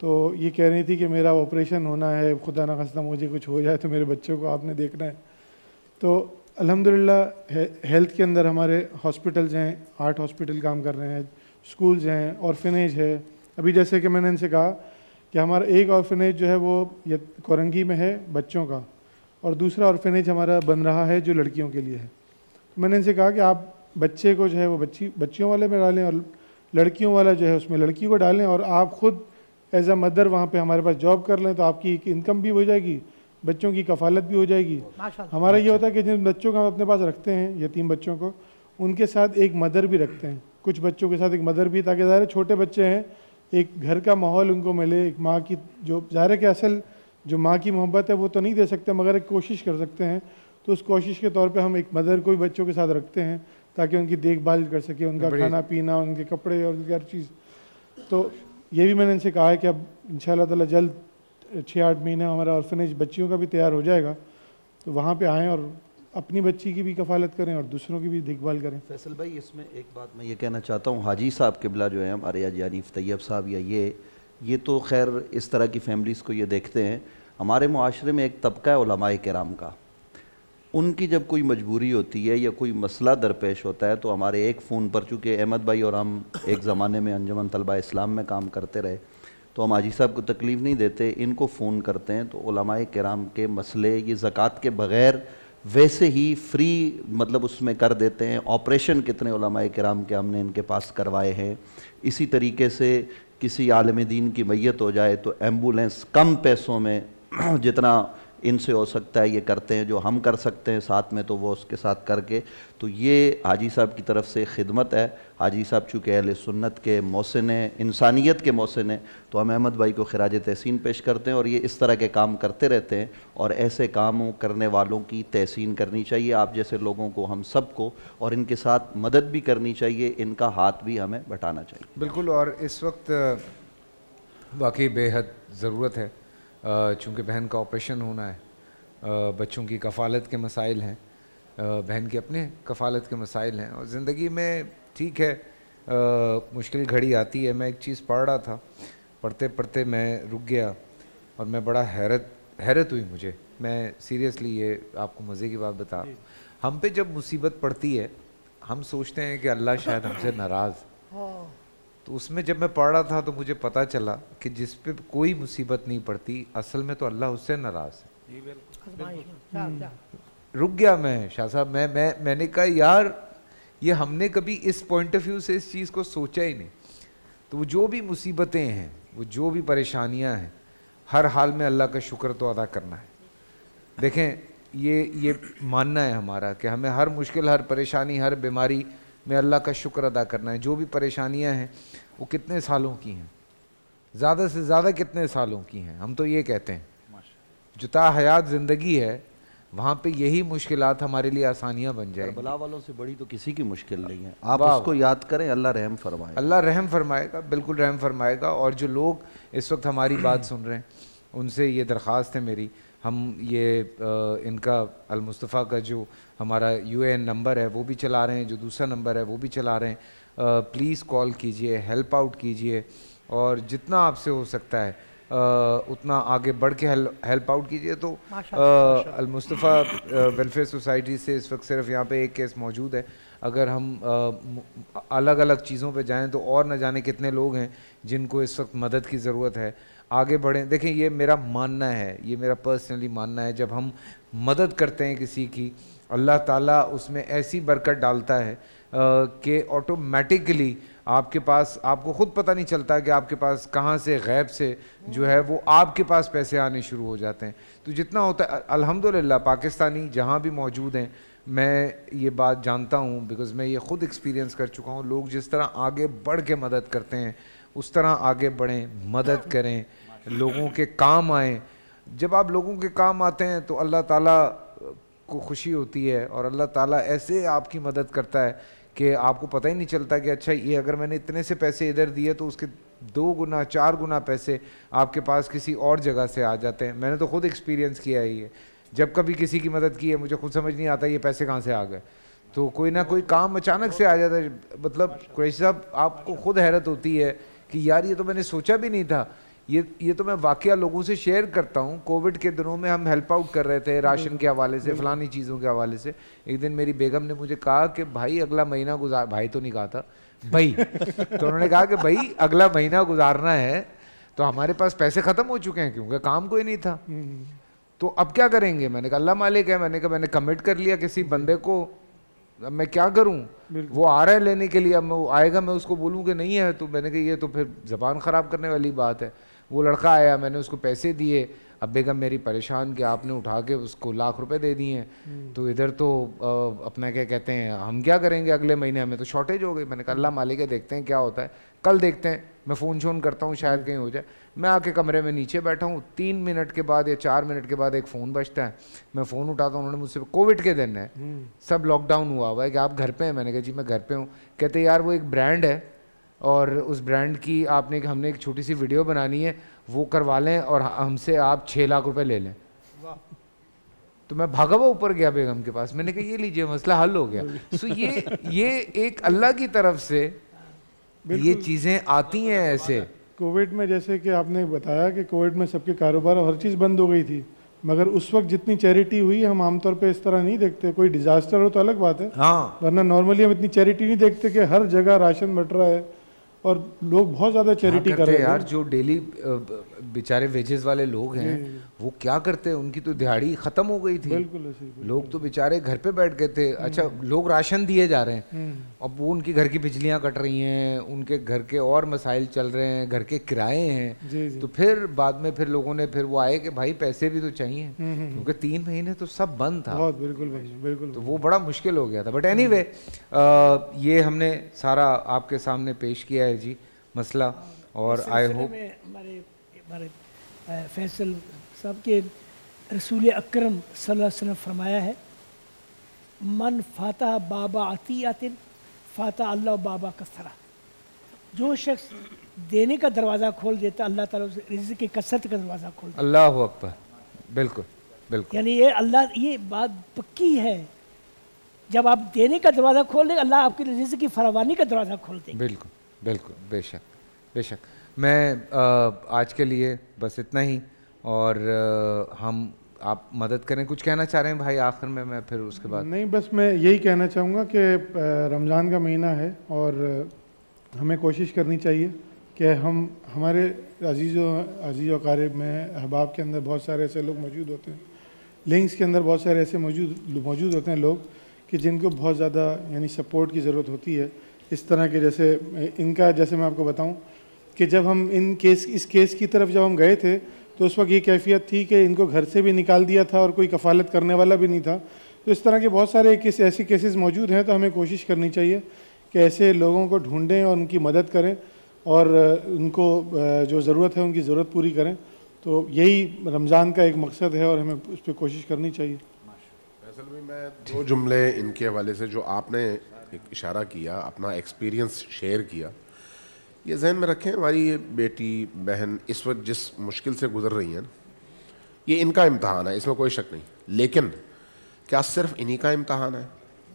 तो ये कह रही थी कि मेरा ऑपरेशन होना है, खुदा ना खास्ता मुझे कुछ हो जाए तो मेरे बच्चों को आपने देखना है। तो अल्हम्दुलिल्लाह हेल्थ के अंदर हमारे हॉस्पिटल्स हैं, 8 हॉस्पिटल काम कर रहे हैं, स्कूल्स हैं, ऑर्फनेज है। अभी जैसे कि मैंने इनसे कहा कि हमारा एक ऑर्फनेज जो है वो ये कोरंगी में है बच्चों का, और दूसरा ऑर्फनेज हमारा बन रहा है जो लड़कियों के लिए है। तो मैंने इनसे कहा कि आप बच्चे को जो है वो बच्चियों वाले में डालें और लड़कियों वाला जो है उसमें लड़की को डालें, और आप ख़ुद एज अ मदर वहाँ पे हमारे पास जॉब कर लें तो आपकी एक इनकम भी हो जाएगी, बच्चों की कफ़ालत भी हो जाएगी। हमारा ये होता है कि जिन बच्चों को हम अपने पास रखते हैं, यतीम बच्चों को, उनके साथ एक मदर भी रखते हैं, कुछ बच्चों के साथ एक मदर भी, ताकि ज़ाहिर छोटे बच्चे हैं, एक घर का माहौल उनको मिले, एक माँ की जो ज़ाहिर है कि असल जो माँ की मोहब्बत है वो तो नहीं दे सकते, मगर एक कोशिश कर सकते हैं। तो उस कोशिश के तौर पे हम एक मदर को भी बच्चों के साथ रखते हैं ताकि उनकी देखभाल कर सके, उनका खाना पीना, उनके कपड़े और उनकी हर चीज़। तो ये भी मैंने इनसे कहा है कि अब इंशाअल्लाह ताला जल्द 6-8 महीने हमारा ऑर्फनेज बच्चियों का भी तैयार हो जाएगा, तो वहाँ पे आएँ और अपनी बच्ची की भी कफ़ालत करें और दूसरों की भी देखभाल करें। फैसल भाई, इसमें एक बात मैं ये कहना चाहता हूँ, हाजी साहब किबला जो है हमारे यानीफ तैयब साहब या ये तो खैर इस तरह की फैमिलीज़ को ये देखते हैं। हमारे मुआशरे में एक तबका है उलमाए किराम का, उनकी जब कोई मजबूरी होती है या कोई मसला दरपेश होता है तो हमारे एक फ़ोन पर, चूँकि अहमद भाई और हम एक ज़माने में अंजुमन तलबा इस्लाम में काम करते रहे, तो हम हाजी साहब को तकलीफ़ नहीं देते, इनको फ़ोन करते हैं तो उलमाए किराम के मसले ये ज़कात के बग़ैर वैसे ही फ्री मतलब उसमें कर देते हैं। ऑपरेशन कितने उलमाए किराम के हमने इनके पास करवाए हैं। इसी तरीके से किसी आलिम दीन की मैयत हो जाए तो एम्बुलेंस कम पैसों में जितना इनसे हो सकता है ये करते हैं, जो हम कर सकते हैं साथ में तो वो उसके साथ करके। तो ये हाजी साहब की तरफ से खिदमत है। हाजी साहब चूँकि अहले सुन्नत के मौसिन हैं, इंसानियत के मौसिन हैं, तो हम अहमद भाई को खिराज तहसीन पेश करते हैं और ये इस तरह के काम करते रहते हैं और ऐसे काम करने वालों की तहसीन करनी चाहिए, आप जैसे लोगों को, हम सब को, और इनके साथ मदद भी करनी चाहिए, इनका हाथ भी हमें बटाना चाहिए। बिल्कुल। और इस वक्त वाकई बेहद ज़रूरत है, चूँकि बहन का ऑपरेशन होना है, बच्चों की कफ़ालत के मसाइल हैं, बहन के अपने कफ़ालत के मसाइल हैं, और ज़िंदगी में ठीक है मुश्किल घड़ी आती है। मैं एक चीज़ पढ़ रहा था, पढ़ते पढ़ते मैं रुक गया और मैं बड़ा हैरत हुई मुझे। मैं सीरियसली ये आपको मज़े की बात बता, हम पे जब मुसीबत पड़ती है हम सोचते हैं कि अल्लाह शायद हमसे नाराज़, तो उसमें जब मैं पढ़ रहा था तो मुझे पता चला कि जिस पे कोई मुसीबत नहीं पड़ती असल में तो अल्लाह उससे नाराज़ है। रुक गया मैं, शाह साहब, मैंने कहा यार ये हमने कभी इस पॉइंट ऑफ व्यू से इस चीज़ को सोचा ही नहीं। तो वो जो भी मुसीबतें हैं, वो जो भी परेशानियां हैं, हर हाल में अल्लाह का शुक्र तो अदा करना है। देखें, ये मानना है हमारा कि हमें हर मुश्किल, हर परेशानी, हर बीमारी में अल्लाह का शुक्र अदा करना है। जो भी परेशानियां हैं वो कितने सालों की हैं, ज़्यादा से ज़्यादा कितने सालों की हैं, हम तो ये कहते हैं जो ता हयात ज़िंदगी है वहाँ पे यही मुश्किलात हमारे लिए आसानियाँ बन जाएगी। करबला वालों से बड़ी तो किसी की मुश्किल नहीं है, आप उसको याद करें, अल्लाह रहम फरमाएगा। अल्लाह रहम फरमाएगा, बिल्कुल रहम फरमाएगा। और जो लोग इस वक्त हमारी बात सुन रहे हैं उनसे ये दरख्वास्त है मेरी, हम ये इनका अल-मुस्तफ़ा का जो हमारा UAN नंबर है वो भी चला रहे हैं, जो दूसरा नंबर है वो भी चला रहे हैं। प्लीज़ कॉल कीजिए, हेल्प आउट कीजिए, और जितना आपसे हो सकता है उतना आगे बढ़ के हेल्प आउट कीजिए। तो अल-मुस्तफ़ा वेलफेयर सोसाइटी से इस वक्त सिर्फ यहाँ पे एक केस मौजूद है। अगर हम अलग अलग चीज़ों पे जाएं तो और न जाने कितने लोग हैं जिनको इस वक्त मदद की ज़रूरत है। आगे बढ़ें। देखें, ये मेरा मानना है, ये मेरा पर्सनली मानना है, जब हम मदद करते हैं किसी की, अल्लाह ताला उसमें ऐसी बरकत डालता है कि ऑटोमेटिकली आपके पास, आपको ख़ुद पता नहीं चलता कि आपके पास कहाँ से गैब से जो है वो आपके पास पैसे आने शुरू हो जाते हैं। तो जितना होता है अल्हम्दुलिल्लाह, पाकिस्तानी जहाँ भी मौजूद हैं, मैं ये बात जानता हूँ बिकॉज़ मैं ये ख़ुद एक्सपीरियंस कर चुका हूँ। लोग जिस तरह आगे बढ़ के मदद करते हैं उस तरह आगे बढ़ें, मदद करें, लोगों के काम आएँ। जब आप लोगों के काम आते हैं तो अल्लाह ताला को खुशी होती है और अल्लाह ताला ऐसे आपकी मदद करता है कि आपको पता ही नहीं चलता कि अच्छा ये अगर मैंने इतने से पैसे इधर दिए तो उसके 2 गुना 4 गुना पैसे आपके पास किसी और जगह से आ जाते हैं। मैंने तो खुद एक्सपीरियंस किया है ये, जब कभी किसी की मदद की है मुझे खुद समझ नहीं आता ये पैसे कहाँ से आ गए। तो कोई ना कोई काम अचानक से आ जाता है। मतलब कुरैशी साहब, आपको खुद हैरत होती है कि यार ये तो मैंने सोचा भी नहीं था। ये तो मैं वाकया लोगों से शेयर करता हूँ। कोविड के दिनों में हम हेल्प आउट कर रहे थे राशन के हवाले से, फलानी चीज़ों के हवाले से। एक दिन मेरी बेगम ने मुझे कहा कि भाई अगला महीना गुजार, भाई तो नहीं कहा था, भाई तो उन्होंने कहा कि भाई अगला महीना गुजारना है तो हमारे पास पैसे ख़त्म हो चुके हैं क्योंकि काम कोई नहीं था। तो अब क्या करेंगे? मैंने कहा अल्लाह मालिक है। मैंने कहा मैंने कमिट कर लिया किसी बंदे को, अब मैं क्या करूं? वो आ रहा है लेने के लिए, अब वो आएगा मैं उसको बोलूं कि नहीं है, तो मैंने कहा ये तो फिर ज़बान ख़राब करने वाली बात है। वो लड़का आया, मैंने उसको पैसे दिए, अब बेगम मेरी परेशान कि आपने उठा के उसको लाख रुपए दे दिए हैं, तो इधर तो अपना क्या कहते हैं हम क्या करेंगे, अगले महीने हमें तो शॉर्टेज हो गई। मैंने कहा अल्लाह मालिक है, देखते हैं क्या होता है, कल देखते हैं, मैं फ़ोन शोन करता हूँ, शायद कहीं हो जाए। मैं आके कमरे में नीचे बैठा हूँ, 3 मिनट के बाद या 4 मिनट के बाद एक फ़ोन बजता है, मैं फ़ोन उठाता हूँ, उन्होंने मुझसे, कोविड के दिन है, सब लॉकडाउन हुआ है कि आप घर पे हैं? मैंने कहा जी मैं घर पे हूँ। कहते यार वो एक ब्रांड है और उस ब्रांड की हमने एक छोटी सी वीडियो बनानी है, वो करवा लें और हमसे आप 6 लाख रुपए ले लें। तो मैं भागा हुआ ऊपर गया बेगम के पास, मैंने कहा ये लीजिए मसला हल हो गया। सो ये एक अल्लाह की तरफ से ये चीज़ें आती हैं ऐसे। कोविड में जैसे कि आपने बताया कि कोविड में सबके कारोबार और हर चीज़ बंद हो गई थी, मगर उस वक्त जितनी चैरिटी हुई हम आमतौर पे इस तरह नहीं देखते। कोई डिजास्टर हो तो अलग बात है, हाँ, वरना नॉर्मली हम इतनी चैरिटी नहीं देखते कि हर जगह राशन बट रहा है और लोग बहुत ज़्यादा चैरिटी कर रहे हैं यार। जो डेली बेचारे वेजेस वाले लोग हैं वो क्या करते हैं, उनकी तो दिहाड़ी ख़त्म हो गई थी, बिल्कुल लोग तो बेचारे घर पे बैठ गए थे। अच्छा लोग राशन दिए जा रहे हैं, अब वो उनकी घर की बिजलियां कट रही हैं, उनके घर के और मसाइल चल रहे हैं, घर के किराए हैं, तो फिर बाद में फिर लोगों ने फिर वो आए कि भाई पैसे भी तो चाहिए, क्योंकि 3 महीने तो सब बंद था, बिल्कुल, तो वो बड़ा मुश्किल हो गया था। बट एनीवे ये हमने सारा आपके सामने पेश किया है जी मसला, और आई होप हमारे फैसल साहब के रसूल अकरम सल्लल्लाहु अलैहि वसल्लम फरमाया है, मन फाता बाबा अतियातिन फाता अल्लाह बाबा कसरा। जो शख्स देने का दरवाज़ा खोल देता, अल्लाह ताला उसे रिज़्क़ की कसरत का दरवाज़ा खोल देता। अल्लाहु अकबर, बिल्कुल बिल्कुल, यानी ये अल्लाह, ये बात पक्की है, जब आप देने का दरवाज़ा खोल दें अल्लाह आपकी रिज़्क़ की फरावानी का दरवाज़ा खोल दें। बिल्कुल बिल्कुल, बेशक बेशक। मैं आज के लिए बस इतना ही, और हम आप मदद करें, कुछ कहना चाह रहे हैं भाई आखिर में? मैं फिर उसके बाद नहीं, बस मैं यही कहना चाहूँगा कि रमज़ान का महीना है और हमें कोशिश करनी चाहिए कि हम हमारे अजीज़ अकारिब में अहबाब के अंदर बहुत सारे ऐसे लोग मौजूद होते हैं, लिंक्स के अंदर बहुत सारे ऐसे मौजूद होते हैं लोग कि जिनको बहुत ज़्यादा यानी सपोर्ट की ज़रूरत होती है। इस तरह के जैसे इनका, जैसे मैं आपको बताऊं कि जब हम इस केस की तरफ जब हम गए थे तो उस वक्त ये कैफियत थी कि इनको घर से भी निकाल दिया था और कोई कफ़ालत करने वाला भी नहीं था। तो इस तरह के बहुत सारे ऐसे केसेस मौजूद हैं, तो हमें कोशिश करनी चाहिए कि ऐसे लोगों को ढूंढें और उनकी मदद करें और उनको जो ज़रूरत है उनकी ज़रूरत पूरी करें। तो यही रमज़ान का एक मकसद है और हमें उस पर कोशिश करनी चाहिए। असल में मैं 2 जुमले इनके हवाले से, जो आपने एक इशारा किया, अपना एक्सपीरियंस शेयर किया, ये जहन में रखें। हमारी ये बेटी बहन इस वक्त जिस मुश्किल से गुजर रही हैं, ये इनका इम्तहान है, इसमें कोई शक नहीं, लेकिन क्या सिर्फ इन्हीं का इम्तहान है?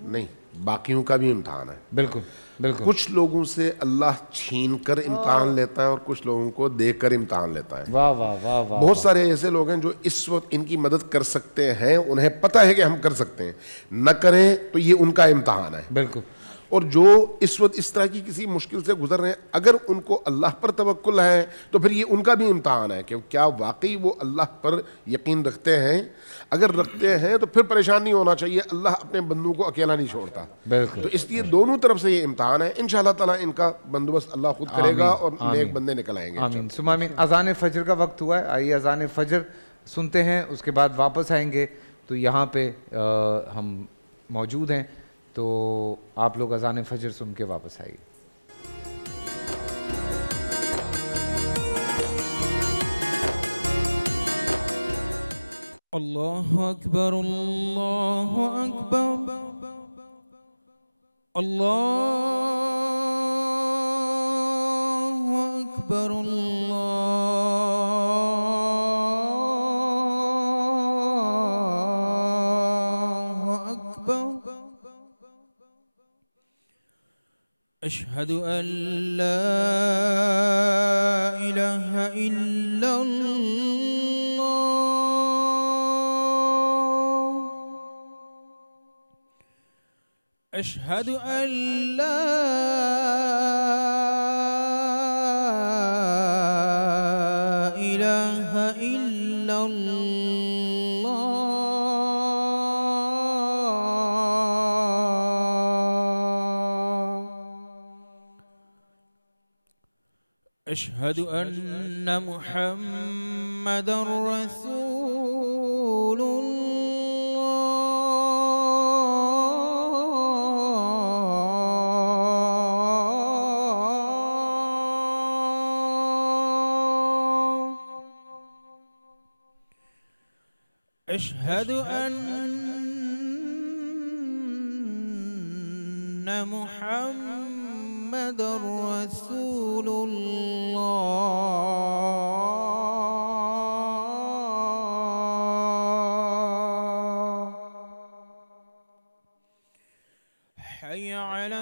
नहीं, बाकियों का भी इम्तहान है। बिल्कुल बिल्कुल। कुछ लोगों से अल्लाह छीन कर इम्तहान लेता है और कुछ लोगों को देकर कर इम्तहान लेता है। वाह वाह वाह वाह। बहुत सारे ऐसे लोग हैं जो इस वक्त इनकी मदद कर सकते हैं, उन्हें पता है कि हम कर सकते हैं, न करें तो ये उनका इम्तहान है। बिल्कुल। और जो इस वक्त इस तरह की किसी मुश्किल से गुजर रहे हैं, अगर उनको अल्लाह पर तवक्कुल है तो फिर ये उनका भी इम्तहान है कि क्या वाकई वो अल्लाह पर यकीन रखते हैं। अगर रखते हैं तो फिर परेशान नहीं होना चाहिए, अल्लाह अपने बंदों को अकेला नहीं छोड़ता। बिल्कुल। तो इसलिए दोनों तरफ से ये इम्तहान है। इंशाअल्लाह ताला इनका बंदोबस्त अल्लाह खुद करेगा और नेक बंदे निकल आएंगे। आमीन सुम्मा आमीन। अज़ान फजर का वक्त हुआ है, आइए अज़ान फजर सुनते हैं, उसके बाद वापस आएंगे। तो यहाँ पे हम मौजूद हैं, तो आप लोग अज़ान फजर सुन के वापस आइए। अल्लाहु अकबर अल्लाहु अकबर अल्लाहु अकबर अल्लाहु अकबर। अशहदु अन ला इलाहा इल्लल्लाह अशहदु अन ला इलाहा इल्लल्लाह अशहदु अन्न मुहम्मदर रसूलुल्लाह। अशहदु अन्न मुहम्मदर रसूलुल्लाह। हय्य अला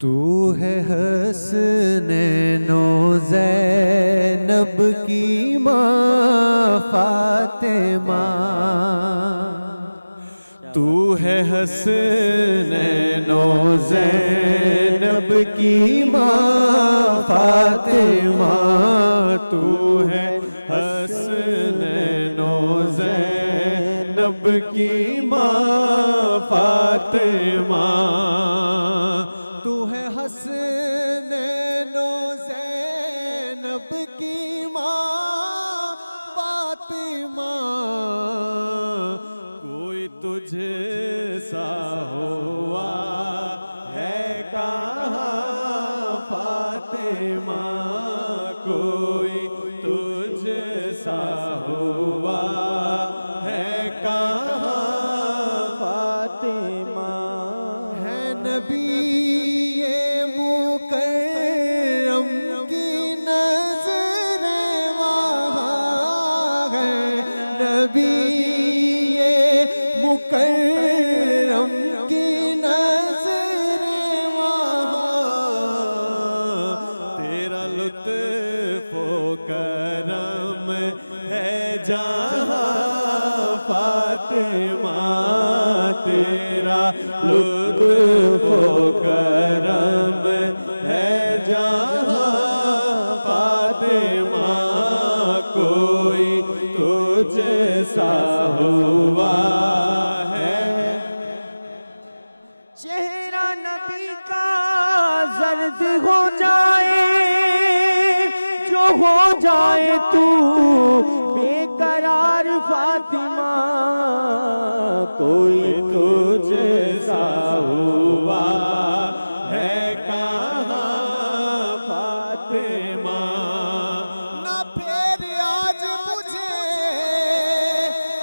तू है हसनैनो ज़ैनब की माँ फातिमा तू है हसनैनो ज़ैनब की माँ फातिमा तू है हसनैनो ज़ैनब की माँ फातिमा हसनैनो ज़ैनब की माँ फातिमा कोई तुझे सा हुआ है कहाँ फातिमा कोई तुझे सा हुआ है कहाँ फातिमा है नबी मुकर्रम की नज़र वहाँ तेरा लुत्फ़ करम है जहाँ फातिमा तेरा लुत्फ़ करम है जहाँ फातिमा कोई तुझे जैसा हुआ है। चेहरा नबी का जर्द हो जाए, जो हो जाए तू बेकरार फातिमा, कोई तो जैसा हुआ है कहाँ फातिमा। ना फिर आज मुझे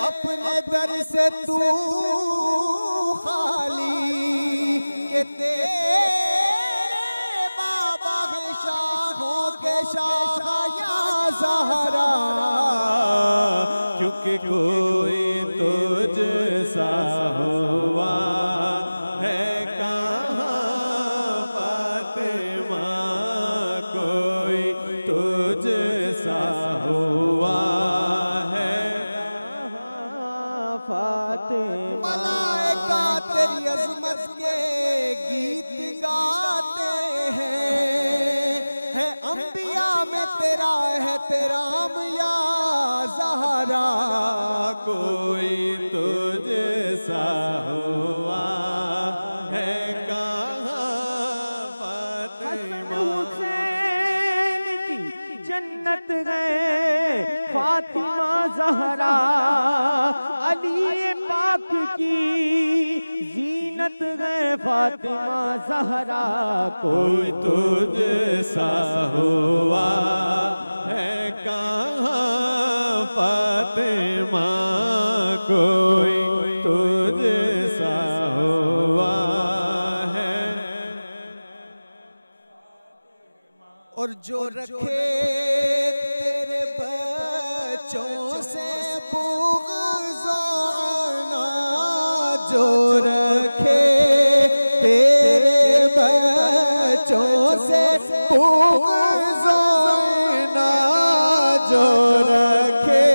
अपने दर से तू खाली के तेरे बाबा है शाहों के शाह या ज़हरा, क्योंकि कोई तो जैसा हुआ है कहाँ फातिमा, कोई तो जैसा हुआ है फातिमा। मलाइका तेरी अज़मत के गीत गाते हैं, अंबिया में तेरा है तेराम या ज़हरा, कोई तो जैसा हुआ है कहाँ फातिमा। हुसैन की जन्नत है फातिमा ज़हरा, अली पाक की जीनत है फातिमा ज़हरा, कोई तो जैसा हुआ है कहाँ फातिमा, कोई तो जैसा हुआ है। और जो रखे तेरे बच्चों से बुग़्ज़ाना, जो रखे तेरे बच्चों से बुग़्ज़ाना, जो रखे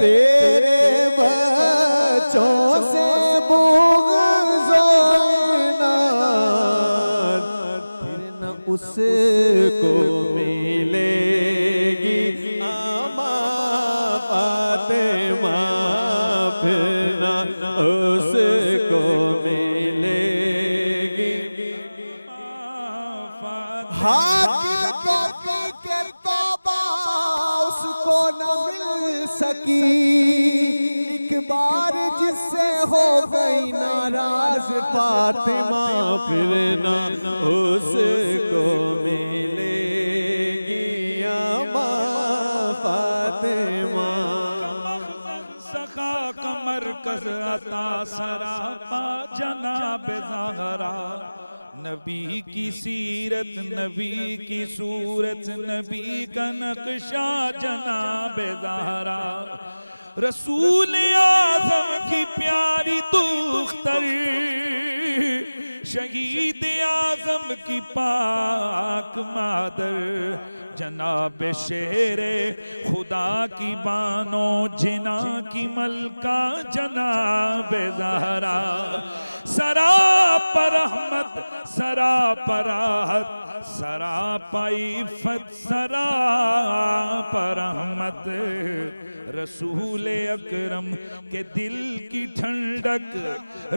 तेरे बच्चों से बुग़्ज़ाना, फिर न उसको मिलेगी आमा फातिमा, फिर न उसको मिलेगी हाकिम को के तौबा उसको न मिल सकी, एक बार जिससे हो गई नाराज फातिमा, फिर न उसको मिलेगी आमा फातिमा। सखा कमर कस अता सरापा जनाब ज़हरा, नबी की सीरत नबी की सूरत नबी का नक्शा जनाब ज़हरा, रसूल आज़म की प्यारी दुख्तर, शहीद आज़म की पाक मादर, जनाब शेरे खुदा की बानो जिना की मलका जनाब ज़हरा, सरापर रहमत सरापर राहत सरापर इफ़्फ़त सरापर रहमत, रसूल अकरम के दिल की ठंडक,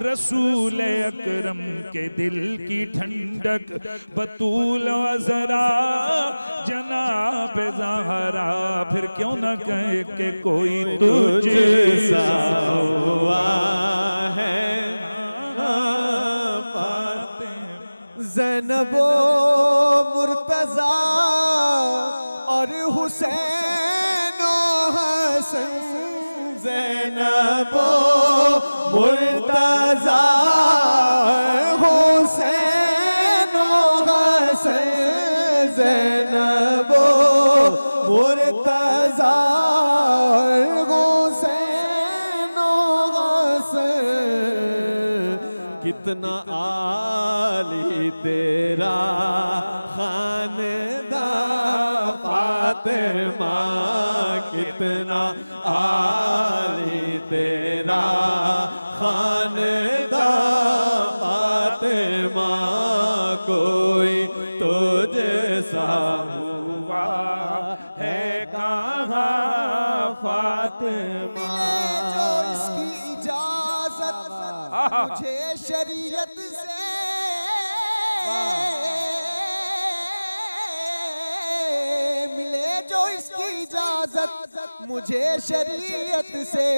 रसूल अकरम के दिल की ठंडक, बतूल अज़रा जनाब ज़हरा, फिर क्यों न कहे कि कोई तुझसा हुआ है। ज़ैनबो मुर्तज़ा और हुसैन हसन, ज़ैनबो मुर्तज़ा हुसैन हसन, ज़ैनबो मुर्तज़ा हुसैन हसन, कितना आली तेरा खानदां फातिमा, कितना आली तेरा खानदां फातिमा, कोई तो जैसा हुआ है कहाँ फातिमा। जो इसकी इजाजत मुझे शरीयत से मिले, जो इसकी इजाजत मुझे शरीयत से,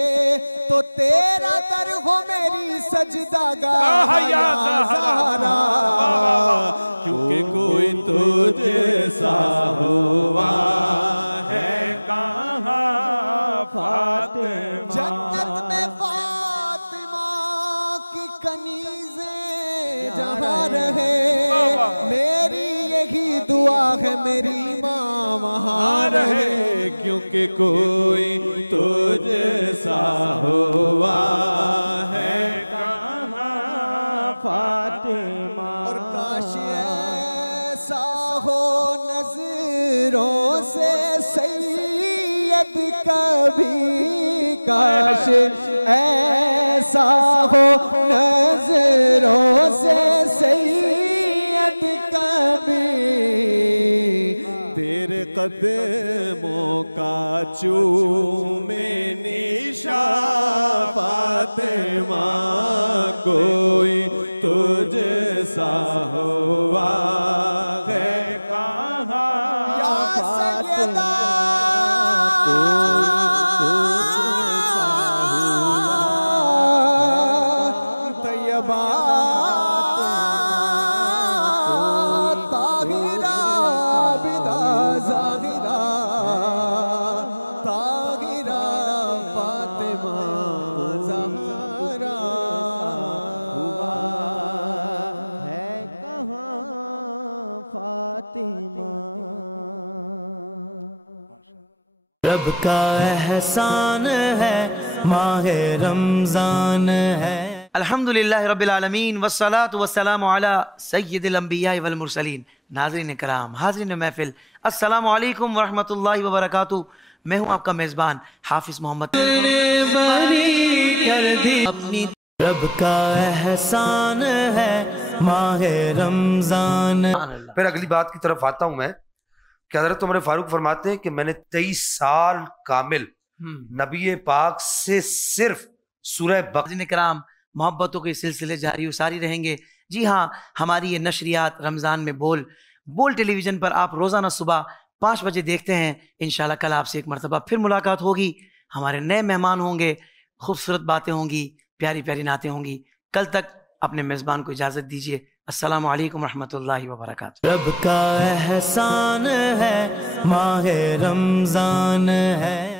तो तेरा दर हो मेरी सजदागाह या ज़हरा। क्योंकि कोई तुझे सा हुआ है कहाँ फातिमा। जन्नत में फातिमा की कनीज़ें जहाँ रहे, मेरी यही दुआ है मेरी माँ वहाँ रहे। क्योंकि कोई तुझे सा हुआ है कहाँ फातिमा। और काश ऐसा हो नजरों से सैयद कभी, काश ऐसा हो नजरों से सैयद कभी, तेरे कदमों का चूमे निशान फातिमा। कोई तुझे सा हुआ है कहाँ फातिमा। तैयबा ताहिरा बिदा ज़ाहिरा, ताहिरा फातिमा ज़हरा हुआ है कहाँ फातिमा। रब का एहसान है, माहे रमजान है। अल्हम्दुलिल्लाह रब्बिल आलमीन वस्सलातु वस्सलामु अला सय्यिदिल अंबिया वल मुरसलीन। नाज़रीन कराम, हाज़रीन महफिल, अस्सलामु अलैकुम वरहमतुल्लाहि वबरकातुहू। मैं हूँ आपका मेज़बान हाफिज़ मोहम्मद। रब का एहसान है, माहे रमजान। फिर अगली बात की तरफ आता हूँ मैं कि हज़रत उमर फारूक फरमाते हैं कि मैंने 23 साल कामिल नबी पाक से सिर्फ सूरह बकरा। कराम, मोहब्बतों के सिलसिले जारी और सारी रहेंगे। जी हाँ, हमारी ये नशरियात रमज़ान में बोल टेलीविज़न पर आप रोज़ाना सुबह 5 बजे देखते हैं। इंशाल्लाह कल आपसे एक मरतबा फिर मुलाकात होगी। हमारे नए मेहमान होंगे, खूबसूरत बातें होंगी, प्यारी प्यारी नातें होंगी। कल तक अपने मेज़बान को इजाज़त दीजिए। अस्सलामु अलैकुम रहमतुल्लाहि व बरकातुहू। रब का एहसान है, माहे रमज़ान है।